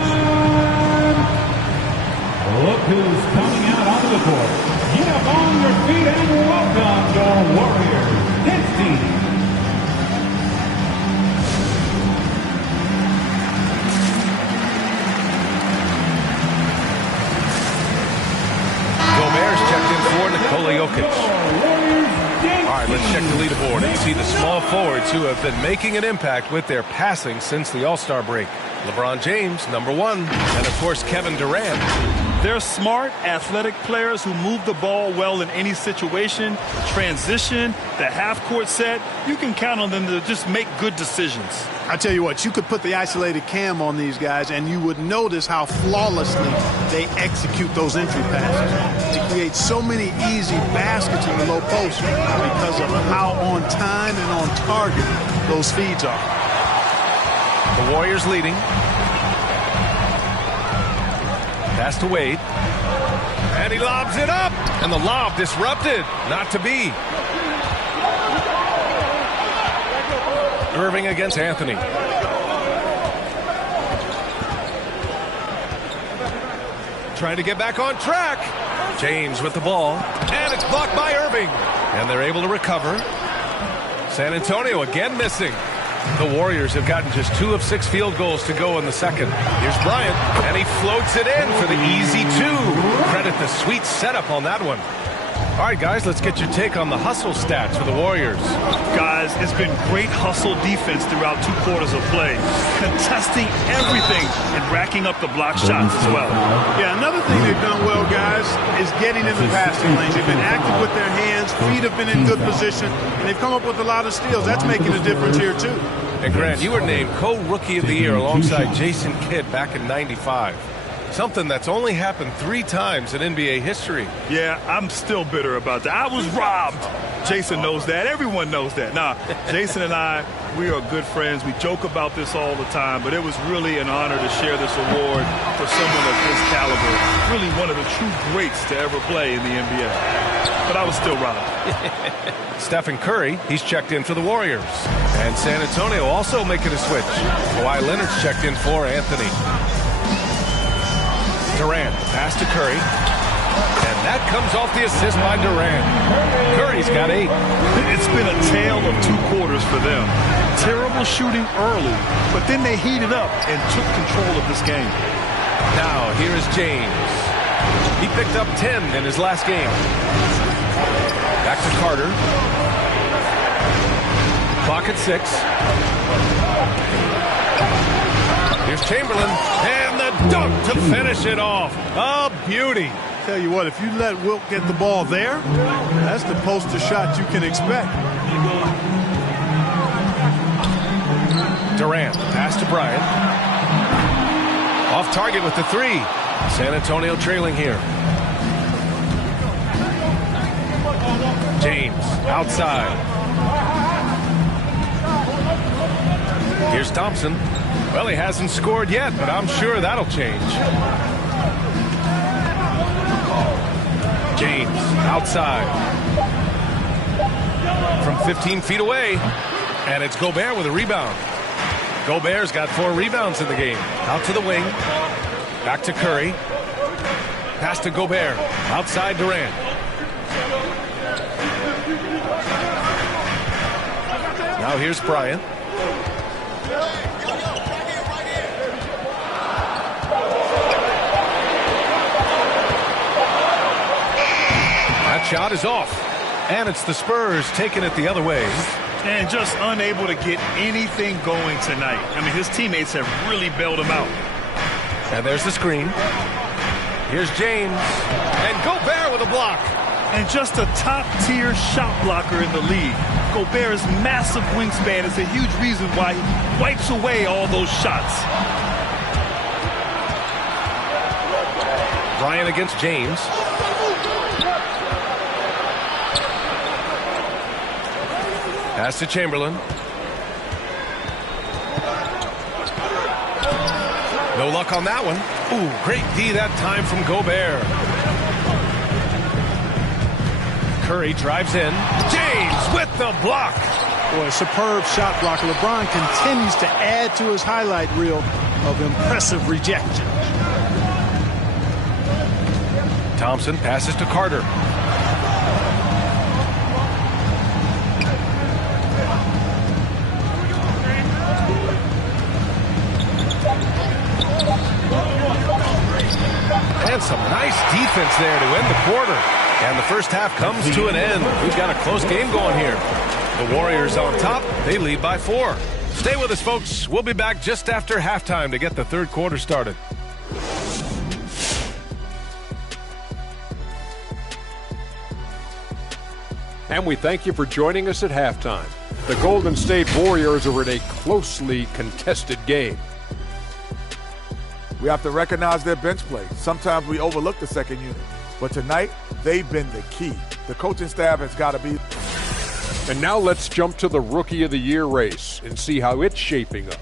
Look who's coming out onto the court. Get up on your feet and welcome your Warriors. This team. Gobert's checked in for Nikola Jokic. All right, let's check the leaderboard and see the small forwards who have been making an impact with their passing since the All-Star break. LeBron James, number 1, and of course Kevin Durant. They're smart, athletic players who move the ball well in any situation. Transition, the half-court set, you can count on them to just make good decisions. I tell you what, you could put the isolated cam on these guys and you would notice how flawlessly they execute those entry passes. They create so many easy baskets in the low post because of how on time and on target those feeds are. The Warriors leading. Pass to Wade. And he lobs it up. And the lob disrupted. Not to be. Irving against Anthony. Trying to get back on track. James with the ball. And it's blocked by Irving. And they're able to recover. San Antonio again missing. The Warriors have gotten just 2 of 6 field goals to go in the second. Here's Bryant, and he floats it in for the easy 2. Credit the sweet setup on that one. All right, guys, let's get your take on the hustle stats for the Warriors. Guys, it's been great hustle defense throughout 2 quarters of play. Contesting everything and racking up the block shots as well. Yeah, another thing they've done well, guys, is getting in the passing lanes. They've been active with their hands, feet have been in good position, and they've come up with a lot of steals. That's making a difference here, too. And Grant, you were named co-rookie of the year alongside Jason Kidd back in '95. Something that's only happened 3 times in NBA history. Yeah, I'm still bitter about that. I was robbed. Jason knows that. Everyone knows that. Nah, Jason and I, we are good friends. We joke about this all the time, but it was really an honor to share this award for someone of his caliber. Really one of the true greats to ever play in the NBA. But I was still robbed. Stephen Curry, he's checked in for the Warriors. And San Antonio also making a switch. Kawhi Leonard's checked in for Anthony. Durant, pass to Curry. And that comes off the assist by Durant. Curry's got 8. It's been a tale of 2 quarters for them. Terrible shooting early, but then they heated up and took control of this game. Now, here's James. He picked up 10 in his last game. Back to Carter. Clock at 6. Here's Chamberlain. And the dunk to finish it off. A beauty. Tell you what, if you let Wilt get the ball there, that's the poster shot you can expect. Durant, pass to Bryant. Off target with the 3. San Antonio trailing here. James, outside. Here's Thompson. Well, he hasn't scored yet, but I'm sure that'll change. James, outside. From 15 feet away. And it's Gobert with a rebound. Gobert's got 4 rebounds in the game. Out to the wing. Back to Curry. Pass to Gobert. Outside Durant. Now here's Bryant. That shot is off. And it's the Spurs taking it the other way. And just unable to get anything going tonight. I mean, his teammates have really bailed him out. And there's the screen. Here's James. And Gobert with a block. And just a top-tier shot blocker in the league. Gobert's massive wingspan is a huge reason why he wipes away all those shots. Bryant against James. Pass to Chamberlain. No luck on that one. Ooh, great D that time from Gobert. Curry drives in. James with the block. Boy, superb shot blocker. LeBron continues to add to his highlight reel of impressive rejection. Thompson passes to Carter. And some nice defense there to end the quarter. And the first half comes to an end. We've got a close game going here. The Warriors on top. They lead by 4. Stay with us, folks. We'll be back just after halftime to get the third quarter started. And we thank you for joining us at halftime. The Golden State Warriors are in a closely contested game. We have to recognize their bench play. Sometimes we overlook the second unit. But tonight, they've been the key. The coaching staff has got to be. And now let's jump to the Rookie of the Year race and see how it's shaping up.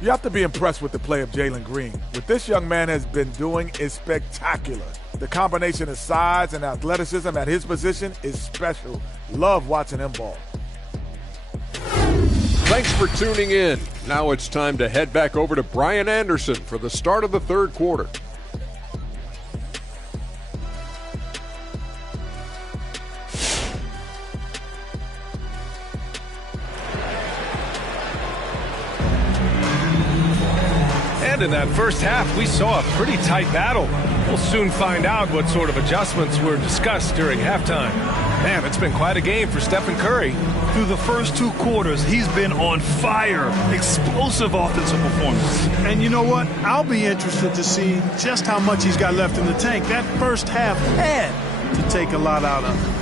You have to be impressed with the play of Jalen Green. What this young man has been doing is spectacular. The combination of size and athleticism at his position is special. Love watching him ball. Thanks for tuning in. Now it's time to head back over to Brian Anderson for the start of the third quarter. And in that first half, we saw a pretty tight battle. We'll soon find out what sort of adjustments were discussed during halftime. Man, it's been quite a game for Stephen Curry. Through the first 2 quarters, he's been on fire. Explosive offensive performance. And you know what? I'll be interested to see just how much he's got left in the tank. That first half had to take a lot out of him.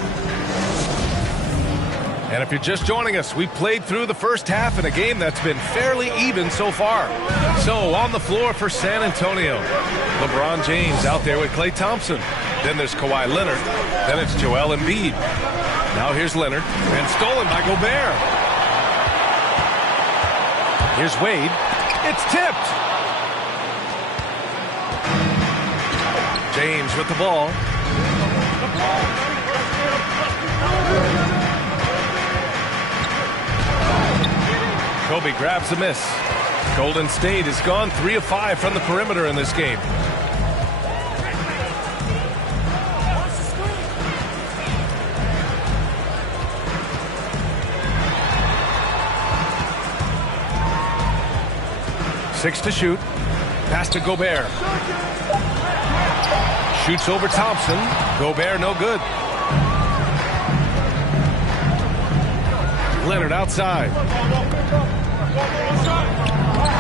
And if you're just joining us, we played through the first half in a game that's been fairly even so far. So on the floor for San Antonio, LeBron James out there with Klay Thompson. Then there's Kawhi Leonard. Then it's Joel Embiid. Now here's Leonard, and stolen by Gobert. Here's Wade. It's tipped. James with the ball. Kobe grabs the miss. Golden State has gone 3 of 5 from the perimeter in this game. Six to shoot. Pass to Gobert. Shoots over Thompson. Gobert no good. Leonard outside.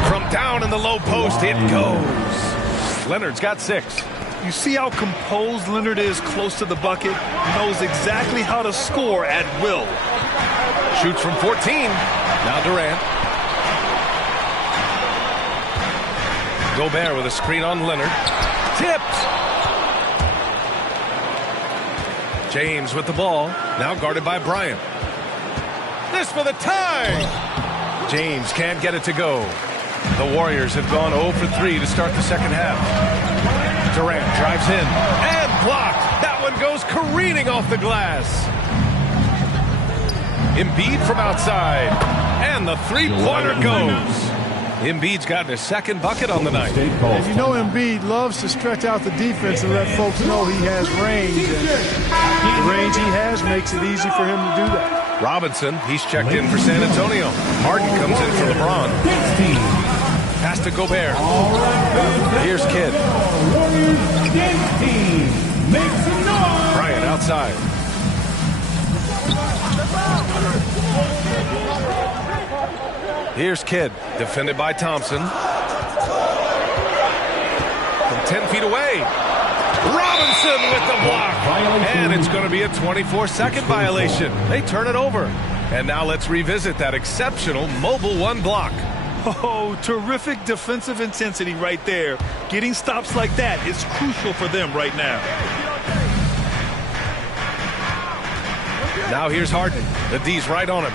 From down in the low post, it goes. Leonard's got 6. You see how composed Leonard is close to the bucket? Knows exactly how to score at will. Shoots from 14. Now Durant. Gobert with a screen on Leonard. Tipped. James with the ball. Now guarded by Bryant. This for the tie. James can't get it to go. The Warriors have gone 0 for 3 to start the second half. Durant drives in and blocked. That one goes careening off the glass. Embiid from outside. And the three-pointer goes. Embiid's gotten his second bucket on the night. And you know Embiid loves to stretch out the defense and let folks know he has range. And the range he has makes it easy for him to do that. Robinson, he's checked in for San Antonio. Harden comes in for LeBron. Pass to Gobert. Here's Kidd. Bryant outside. Here's Kidd, defended by Thompson. From 10 feet away. Robinson with the block. And it's going to be a 24-second violation. They turn it over. And now let's revisit that exceptional Mobile One block. Oh, terrific defensive intensity right there. Getting stops like that is crucial for them right now. Now here's Harden. The D's right on him.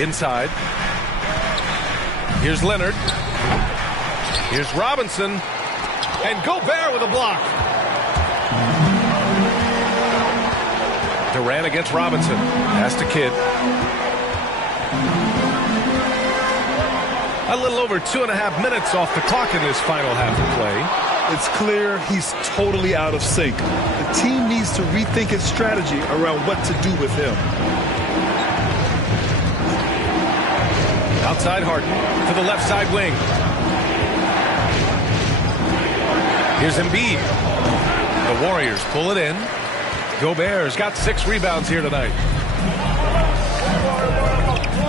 Inside. Here's Leonard. Here's Robinson. And Gobert with a block. Durant against Robinson. Pass to Kidd. A little over 2.5 minutes off the clock in this final half of play. It's clear he's totally out of sync. The team needs to rethink its strategy around what to do with him. Outside Harden to the left side wing. Here's Embiid. The Warriors pull it in. Gobert's got 6 rebounds here tonight.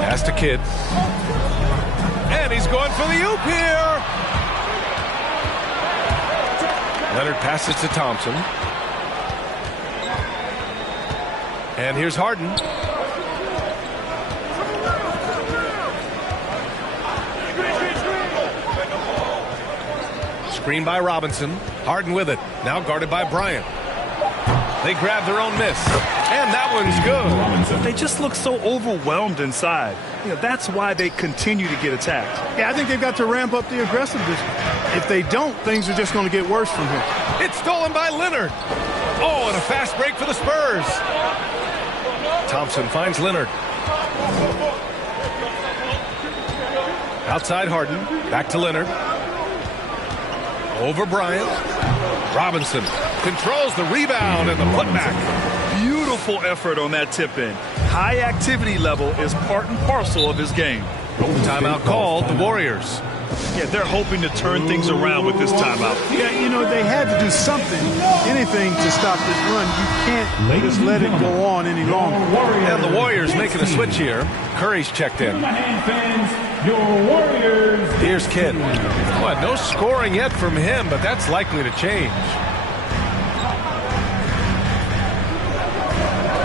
Pass to Kidd. And he's going for the oop here. Leonard passes to Thompson. And here's Harden. Screen by Robinson. Harden with it. Now guarded by Bryant. They grab their own miss. And that one's good. They just look so overwhelmed inside. That's why they continue to get attacked. Yeah, I think they've got to ramp up the aggressiveness. If they don't, things are just going to get worse from here. It's stolen by Leonard. Oh, and a fast break for the Spurs. Thompson finds Leonard. Outside Harden. Back to Leonard. Over Bryant. Robinson controls the rebound and the putback. Beautiful effort on that tip-in. High activity level is part and parcel of his game. Timeout called, the Warriors. Yeah, they're hoping to turn things around with this timeout. Yeah, they had to do something, anything to stop this run. You can't just let it go on any longer. And the Warriors making a switch here. Curry's checked in. Your Warriors. Here's Kidd. Well, no scoring yet from him, but that's likely to change.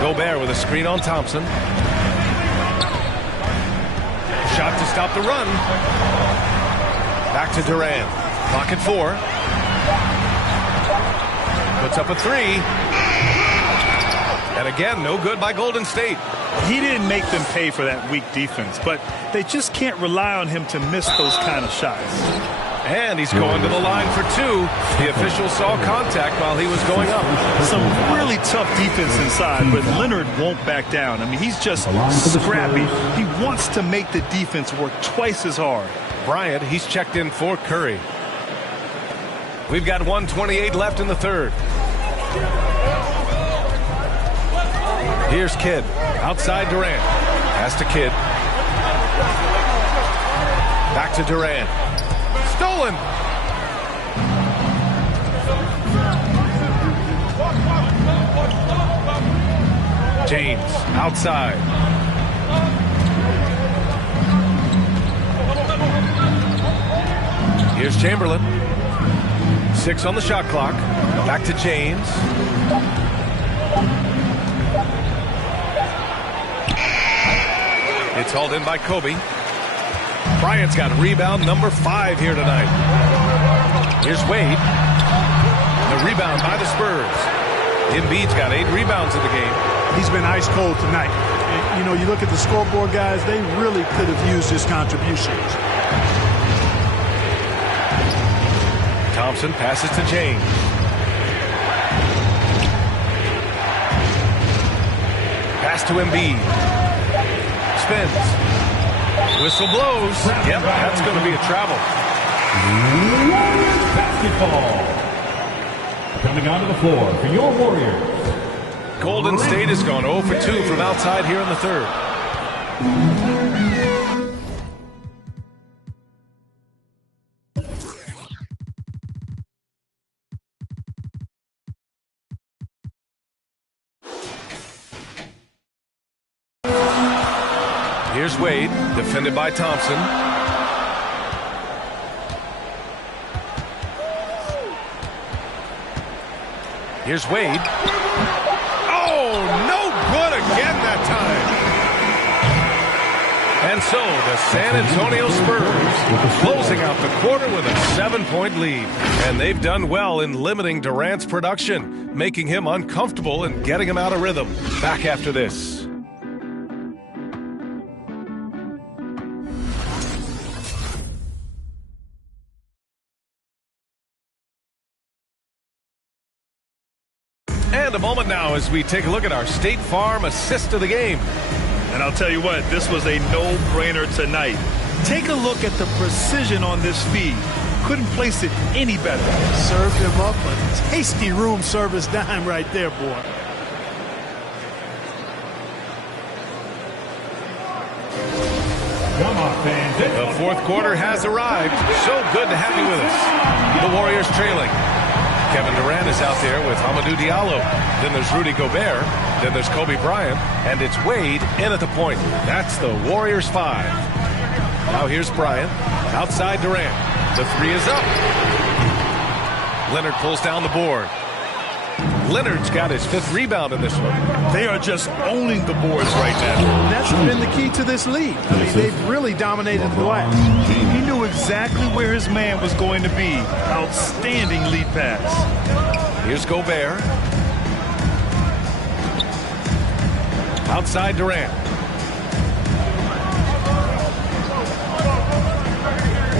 Gobert with a screen on Thompson. Shot to stop the run. Back to Durant. Clock at 4. Puts up a 3. And again, no good by Golden State. He didn't make them pay for that weak defense, but they just can't rely on him to miss those kind of shots. And he's going to the line for 2. The official saw contact while he was going up. Some really tough defense inside, but Leonard won't back down. I mean, he's just scrappy. He wants to make the defense work twice as hard. Bryant, he's checked in for Curry. We've got 1:28 left in the third. Here's Kidd. Outside Durant. Pass to Kidd. Back to Durant. Stolen. James outside. Here's Chamberlain. 6 on the shot clock. Back to James. It's hauled in by Kobe. Bryant's got rebound number 5 here tonight. Here's Wade. The rebound by the Spurs. Embiid's got 8 rebounds in the game. He's been ice cold tonight. You look at the scoreboard, guys, they really could have used his contributions. Thompson passes to James. Pass to Embiid. Spins. Whistle blows. Yep, that's going to be a travel. Warriors basketball. Coming onto the floor for your Warriors. Golden State has gone 0 for 2 from outside here in the third. Here's Wade, defended by Thompson. Here's Wade. Oh, no good again that time. And so the San Antonio Spurs closing out the quarter with a 7-point lead. And they've done well in limiting Durant's production, making him uncomfortable and getting him out of rhythm. Back after this. And a moment now as we take a look at our State Farm assist of the game. And I'll tell you what, this was a no-brainer tonight. Take a look at the precision on this feed. Couldn't place it any better. Served him up a tasty room service dime right there, boy. Come on, fans. The fourth quarter has arrived. So good to have you with us. The Warriors trailing. Kevin Durant is out there with Hamidou Diallo. Then there's Rudy Gobert. Then there's Kobe Bryant. And it's Wade in at the point. That's the Warriors 5. Now here's Bryant. Outside Durant. The three is up. Leonard pulls down the board. Leonard's got his 5th rebound in this one. They are just owning the boards right now. That's been the key to this league. I mean, they've really dominated the glass. He knew exactly where his man was going to be. Outstanding lead pass. Here's Gobert. Outside Durant.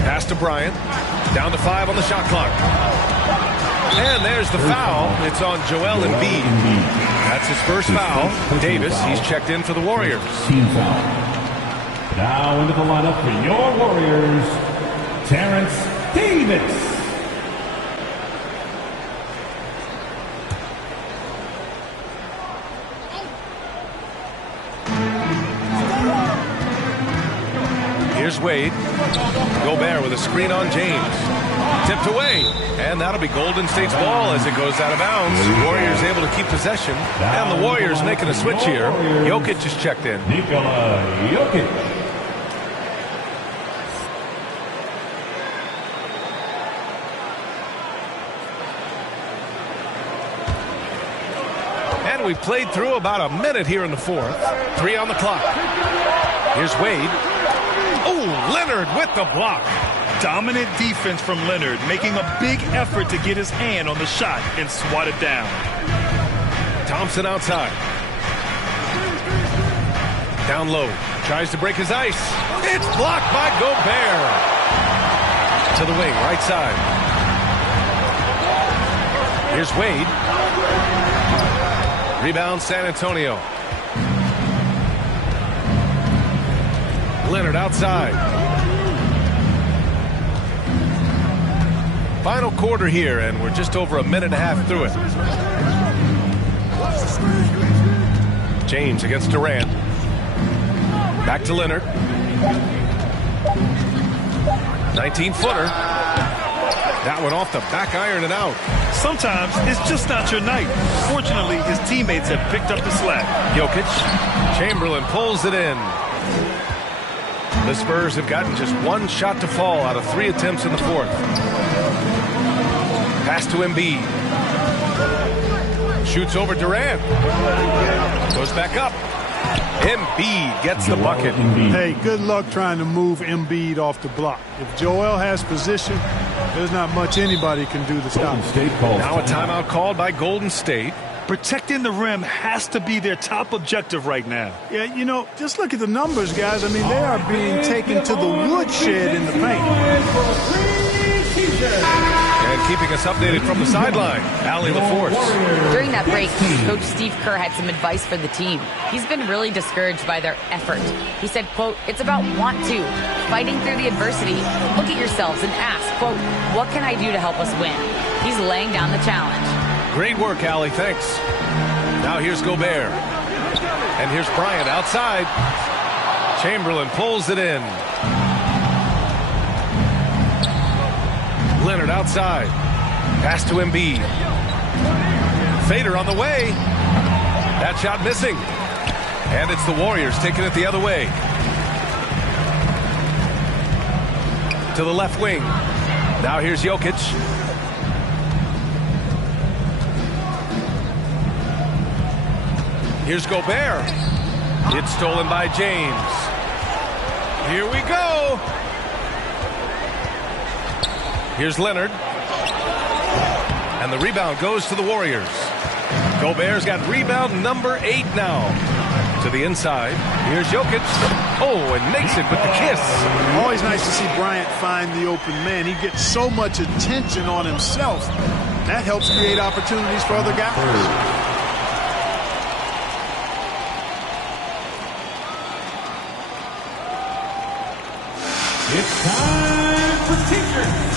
Pass to Bryant. Down to 5 on the shot clock. And there's the foul. It's on Joel Embiid. That's his first foul. Davis, he's checked in for the Warriors. Team foul. Now into the lineup for your Warriors, Terrence Davis. Here's Wade. Gobert with a screen on James. Tipped away. And that'll be Golden State's ball as it goes out of bounds. Warriors able to keep possession. And the Warriors making a switch here. Jokic is checked in. Nikola Jokic. And we played through about a minute here in the fourth. 3 on the clock. Here's Wade. Oh, Leonard with the block. Dominant defense from Leonard, making a big effort to get his hand on the shot and swat it down. Thompson outside. Down low. Tries to break his ice. It's blocked by Gobert. To the wing, right side. Here's Wade. Rebound San Antonio. Leonard outside. Final quarter here, and we're just over a minute and a half through it. James against Durant. Back to Leonard. 19-footer. That one off the back iron and out. Sometimes it's just not your night. Fortunately, his teammates have picked up the slack. Jokic. Chamberlain pulls it in. The Spurs have gotten just one shot to fall out of 3 attempts in the fourth. Pass to Embiid. Shoots over Durant. Goes back up. Embiid gets the bucket. Hey, good luck trying to move Embiid off the block. If Joel has position, there's not much anybody can do to stop him. Now a timeout called by Golden State. Protecting the rim has to be their top objective right now. Yeah, you know, just look at the numbers, guys. I mean, they are being taken to the woodshed in the paint. And keeping us updated from the sideline, Allie LaForce. During that break, Coach Steve Kerr had some advice for the team. He's been really discouraged by their effort. He said, quote, "It's about want to, fighting through the adversity. Look at yourselves and ask, quote, what can I do to help us win?" He's laying down the challenge. Great work, Allie. Thanks. Now here's Gobert. And here's Bryant outside. Chamberlain pulls it in. Leonard outside. Pass to Embiid. Fader on the way. That shot missing. And it's the Warriors taking it the other way. To the left wing. Now here's Jokic. Here's Gobert. It's stolen by James. Here we go. Here's Leonard. And the rebound goes to the Warriors. Gobert's got rebound number 8 now. To the inside. Here's Jokic. Oh, and makes it with the kiss. Always nice to see Bryant find the open man. He gets so much attention on himself. That helps create opportunities for other guys. It's time for T-shirts.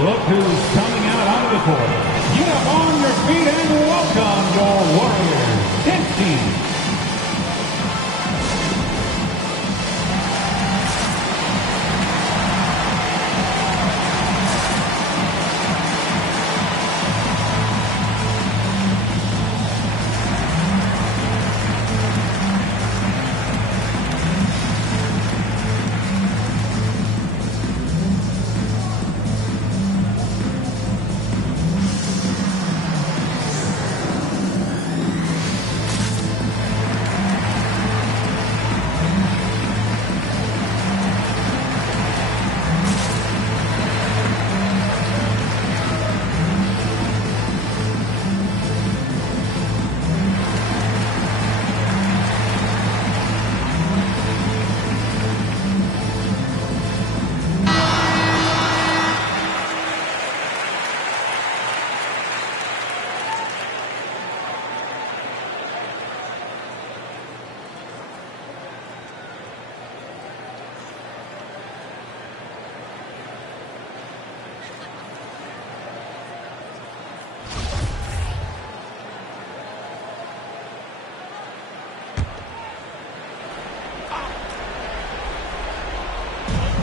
Look who's coming out onto the court. Get up on your feet and welcome your Warriors 10th team.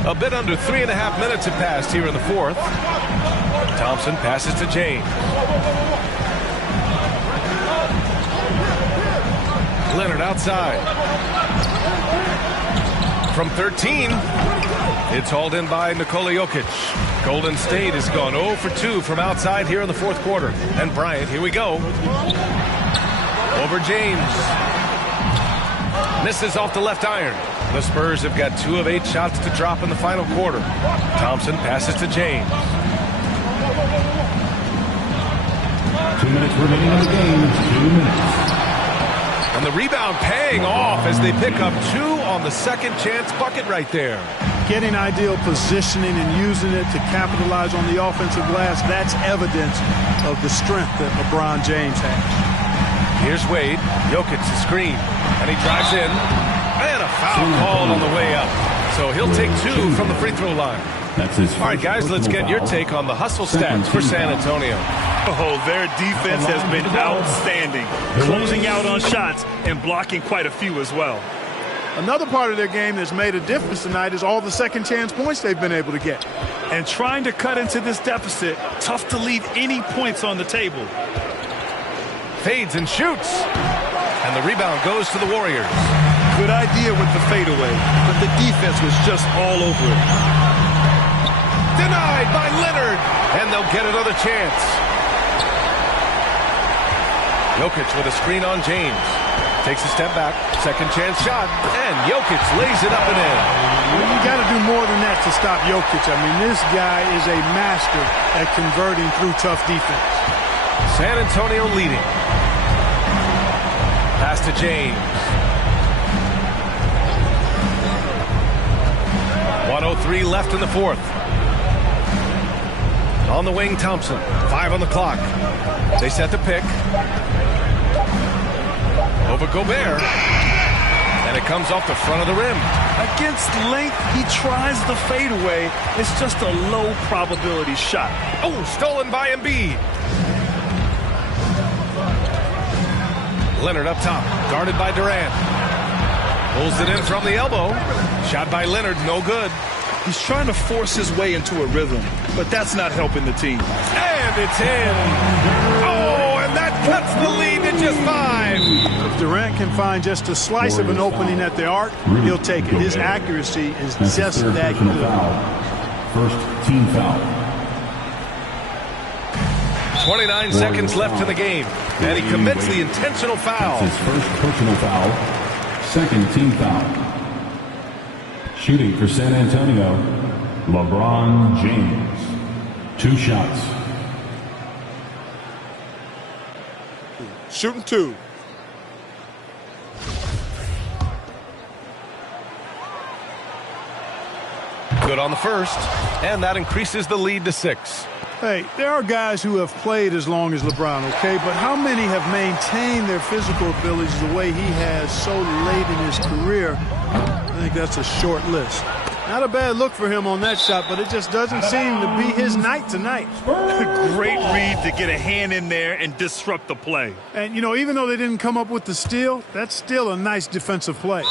A bit under 3.5 minutes have passed here in the fourth. Thompson passes to James. Leonard outside. From 13, it's hauled in by Nikola Jokic. Golden State has gone 0 for 2 from outside here in the fourth quarter. And Bryant, here we go. Over James. Misses off the left iron. The Spurs have got 2 of 8 shots to drop in the final quarter. Thompson passes to James. 2 minutes remaining in the game. 2 minutes. And the rebound paying off as they pick up 2 on the second chance bucket right there. Getting ideal positioning and using it to capitalize on the offensive glass, that's evidence of the strength that LeBron James has. Here's Wade. Jokic the screen. And he drives in. And a foul called on the way up. So he'll take 2 from the free throw line. That's his. All right, guys, let's get your take on the hustle stats for San Antonio. Oh, their defense has been outstanding, closing out on shots and blocking quite a few as well. Another part of their game that's made a difference tonight is all the second chance points they've been able to get. And trying to cut into this deficit, tough to leave any points on the table. Fades and shoots. And the rebound goes to the Warriors. Good idea with the fadeaway, but the defense was just all over it. Denied by Leonard. And they'll get another chance. Jokic with a screen on James. Takes a step back. Second chance shot. And Jokic lays it up and in. Well, you got to do more than that to stop Jokic. I mean, this guy is a master at converting through tough defense. San Antonio leading. Pass to James. 1:03 left in the fourth. On the wing, Thompson. 5 on the clock. They set the pick. Over Gobert. And it comes off the front of the rim. Against length, he tries the fadeaway. It's just a low probability shot. Oh, stolen by Embiid. Leonard up top, guarded by Durant. Pulls it in from the elbow. Shot by Leonard, no good. He's trying to force his way into a rhythm, but that's not helping the team. And it's in. Oh, and that cuts the lead to just 5. If Durant can find just a slice of an opening at the arc, he'll take it. His accuracy is just that good. First team foul. 29 seconds left in the game, and he commits the intentional foul. That's his first personal foul. Second team foul. Shooting for San Antonio, LeBron James. 2 shots. Shooting 2. Good on the first, and that increases the lead to 6. Hey, there are guys who have played as long as LeBron, okay? But how many have maintained their physical abilities the way he has so late in his career? I think that's a short list. Not a bad look for him on that shot, but it just doesn't seem to be his night tonight. Great read to get a hand in there and disrupt the play. And, you know, even though they didn't come up with the steal, that's still a nice defensive play.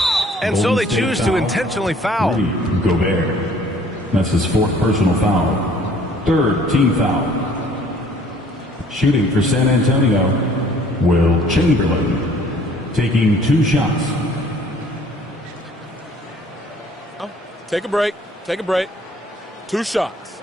And so they choose to intentionally foul. Rudy Gobert. That's his 4th personal foul. 3rd team foul. Shooting for San Antonio, Will Chamberlain. Taking 2 shots. Take a break. Take a break. 2 shots.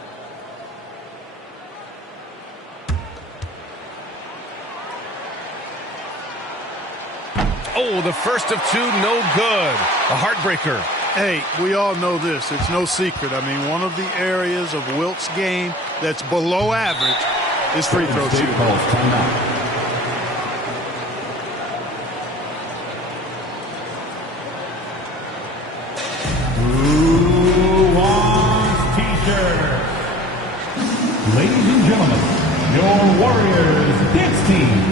Oh, the first of 2, no good. A heartbreaker. Hey, we all know this. It's no secret. I mean, one of the areas of Wilt's game that's below average is free throw shooting. Ladies and gentlemen, your Warriors dance team.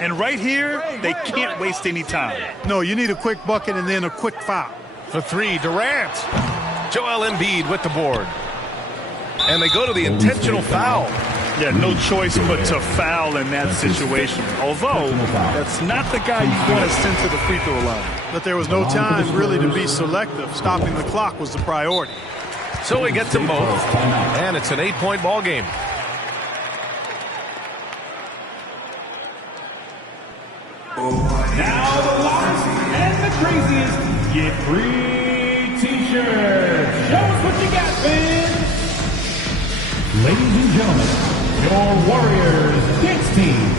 And right here, they can't waste any time. No, you need a quick bucket and then a quick foul. For 3, Durant. Joel Embiid with the board. And they go to the intentional foul. Yeah, no choice but to foul in that situation. Although, that's not the guy you want to send to the free throw line. But there was no time really to be selective. Stopping the clock was the priority. So he gets them both. And it's an 8-point ball game. Now the loudest and the craziest get free t-shirts. Show us what you got, fans. Ladies and gentlemen, your Warriors dance team.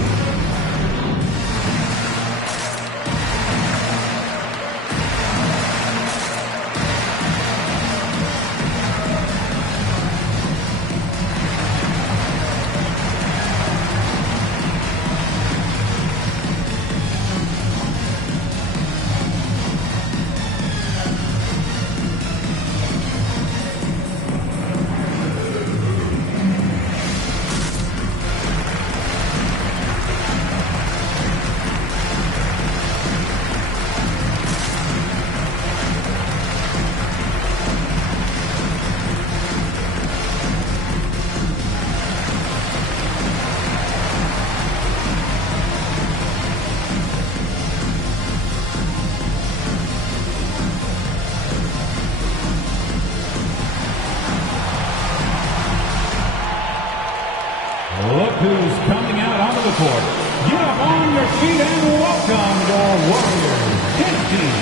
Look who's coming out onto the court. Get up on your feet and welcome your Warriors dance team.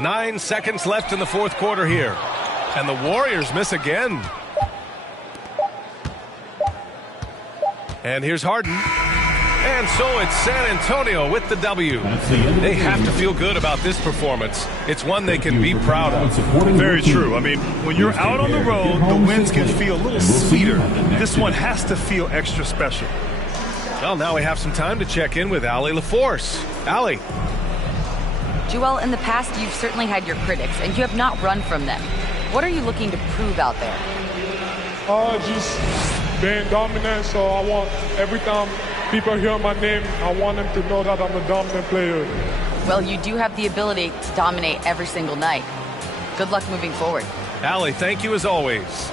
Nine seconds left in the fourth quarter here. And the Warriors miss again. And here's Harden. And so it's San Antonio with the W. They have to feel good about this performance. It's one they can be proud of. Very true. I mean, when you're out on the road, the wins can feel a little sweeter. This one has to feel extra special. Well, now we have some time to check in with Allie LaForce. Allie. Joel, in the past, you've certainly had your critics, and you have not run from them. What are you looking to prove out there? Just being dominant, so I want every time people hear my name, I want them to know that I'm a dominant player. Well, you do have the ability to dominate every single night. Good luck moving forward. Allie, thank you as always.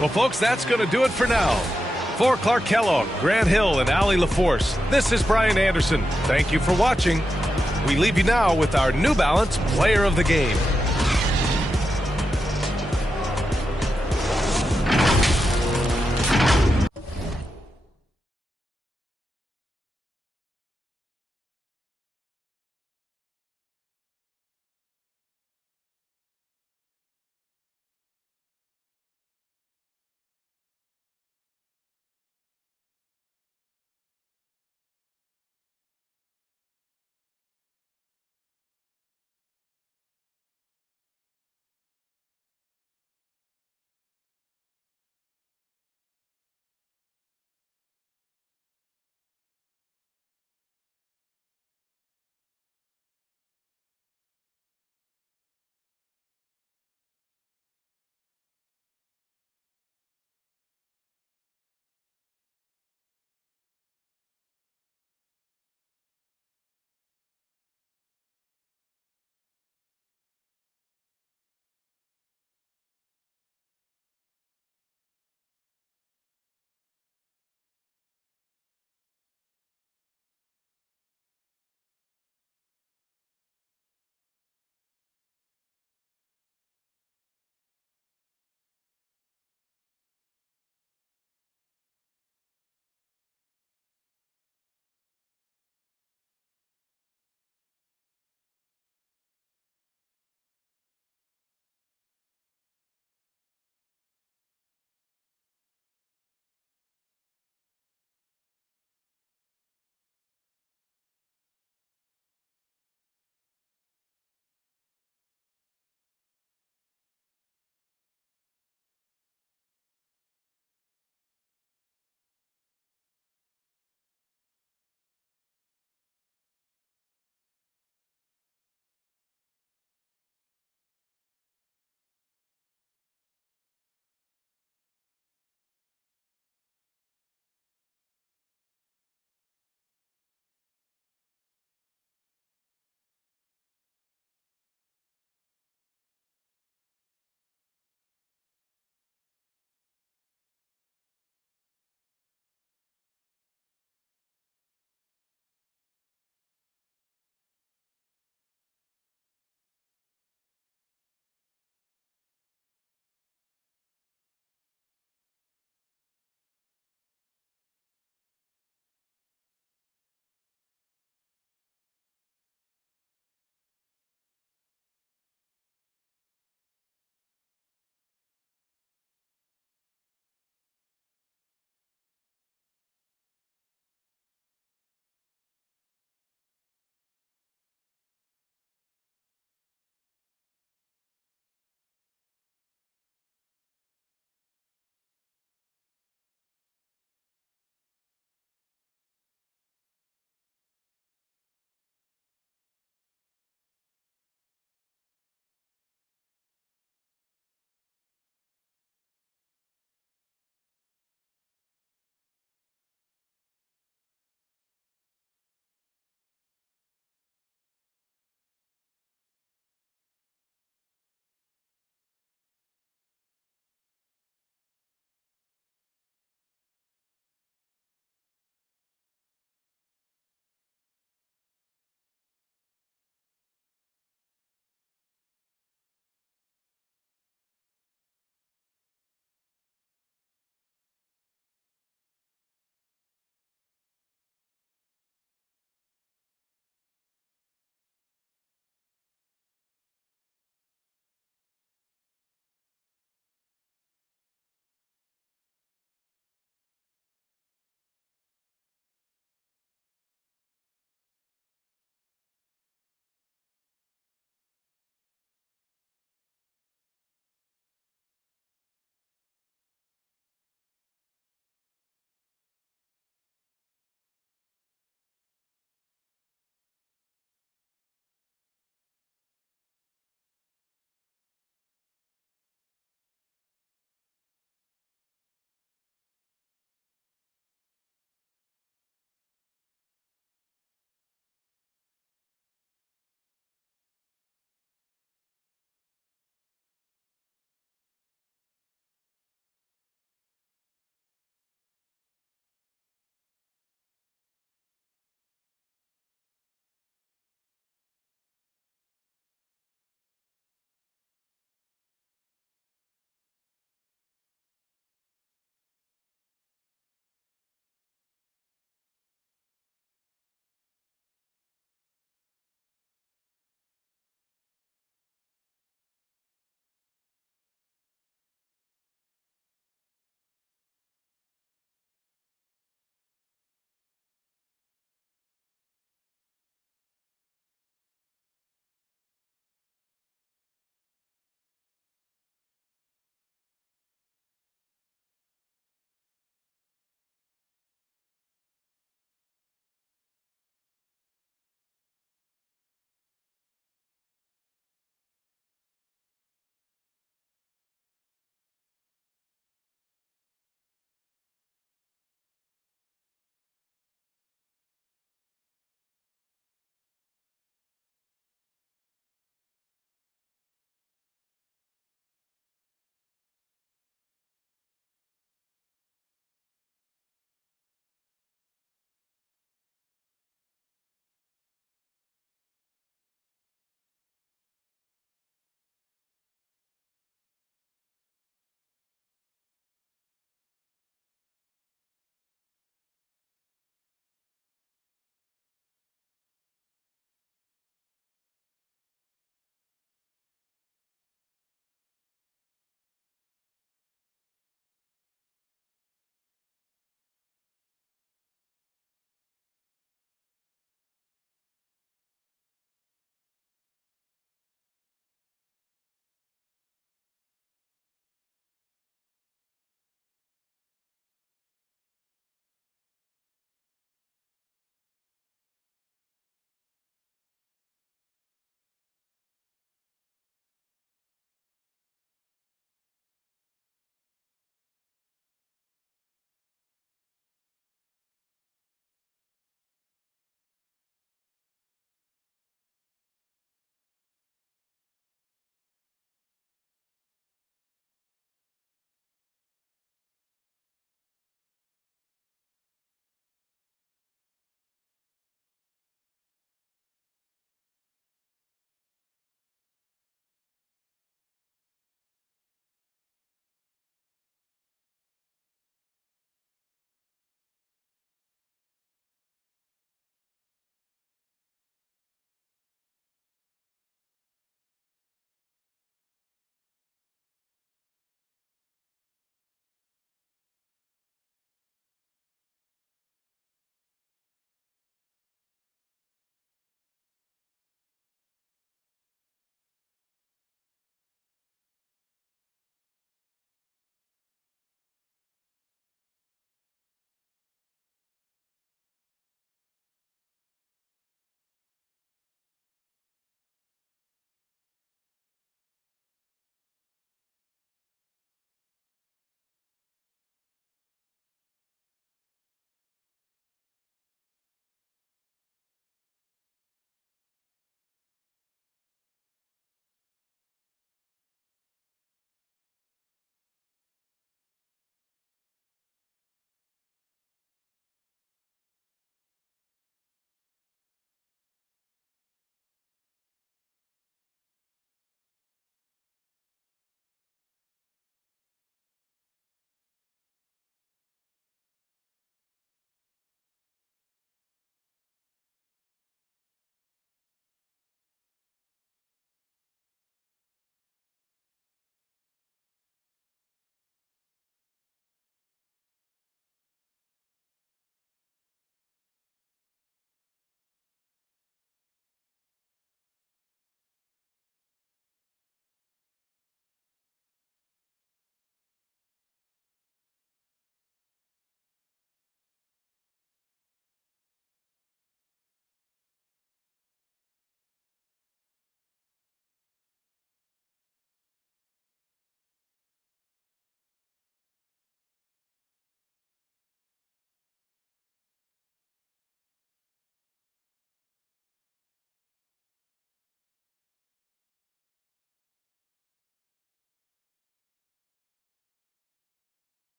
Well, folks, that's going to do it for now. For Clark Kellogg, Grant Hill, and Allie LaForce, this is Brian Anderson. Thank you for watching. We leave you now with our New Balance Player of the Game.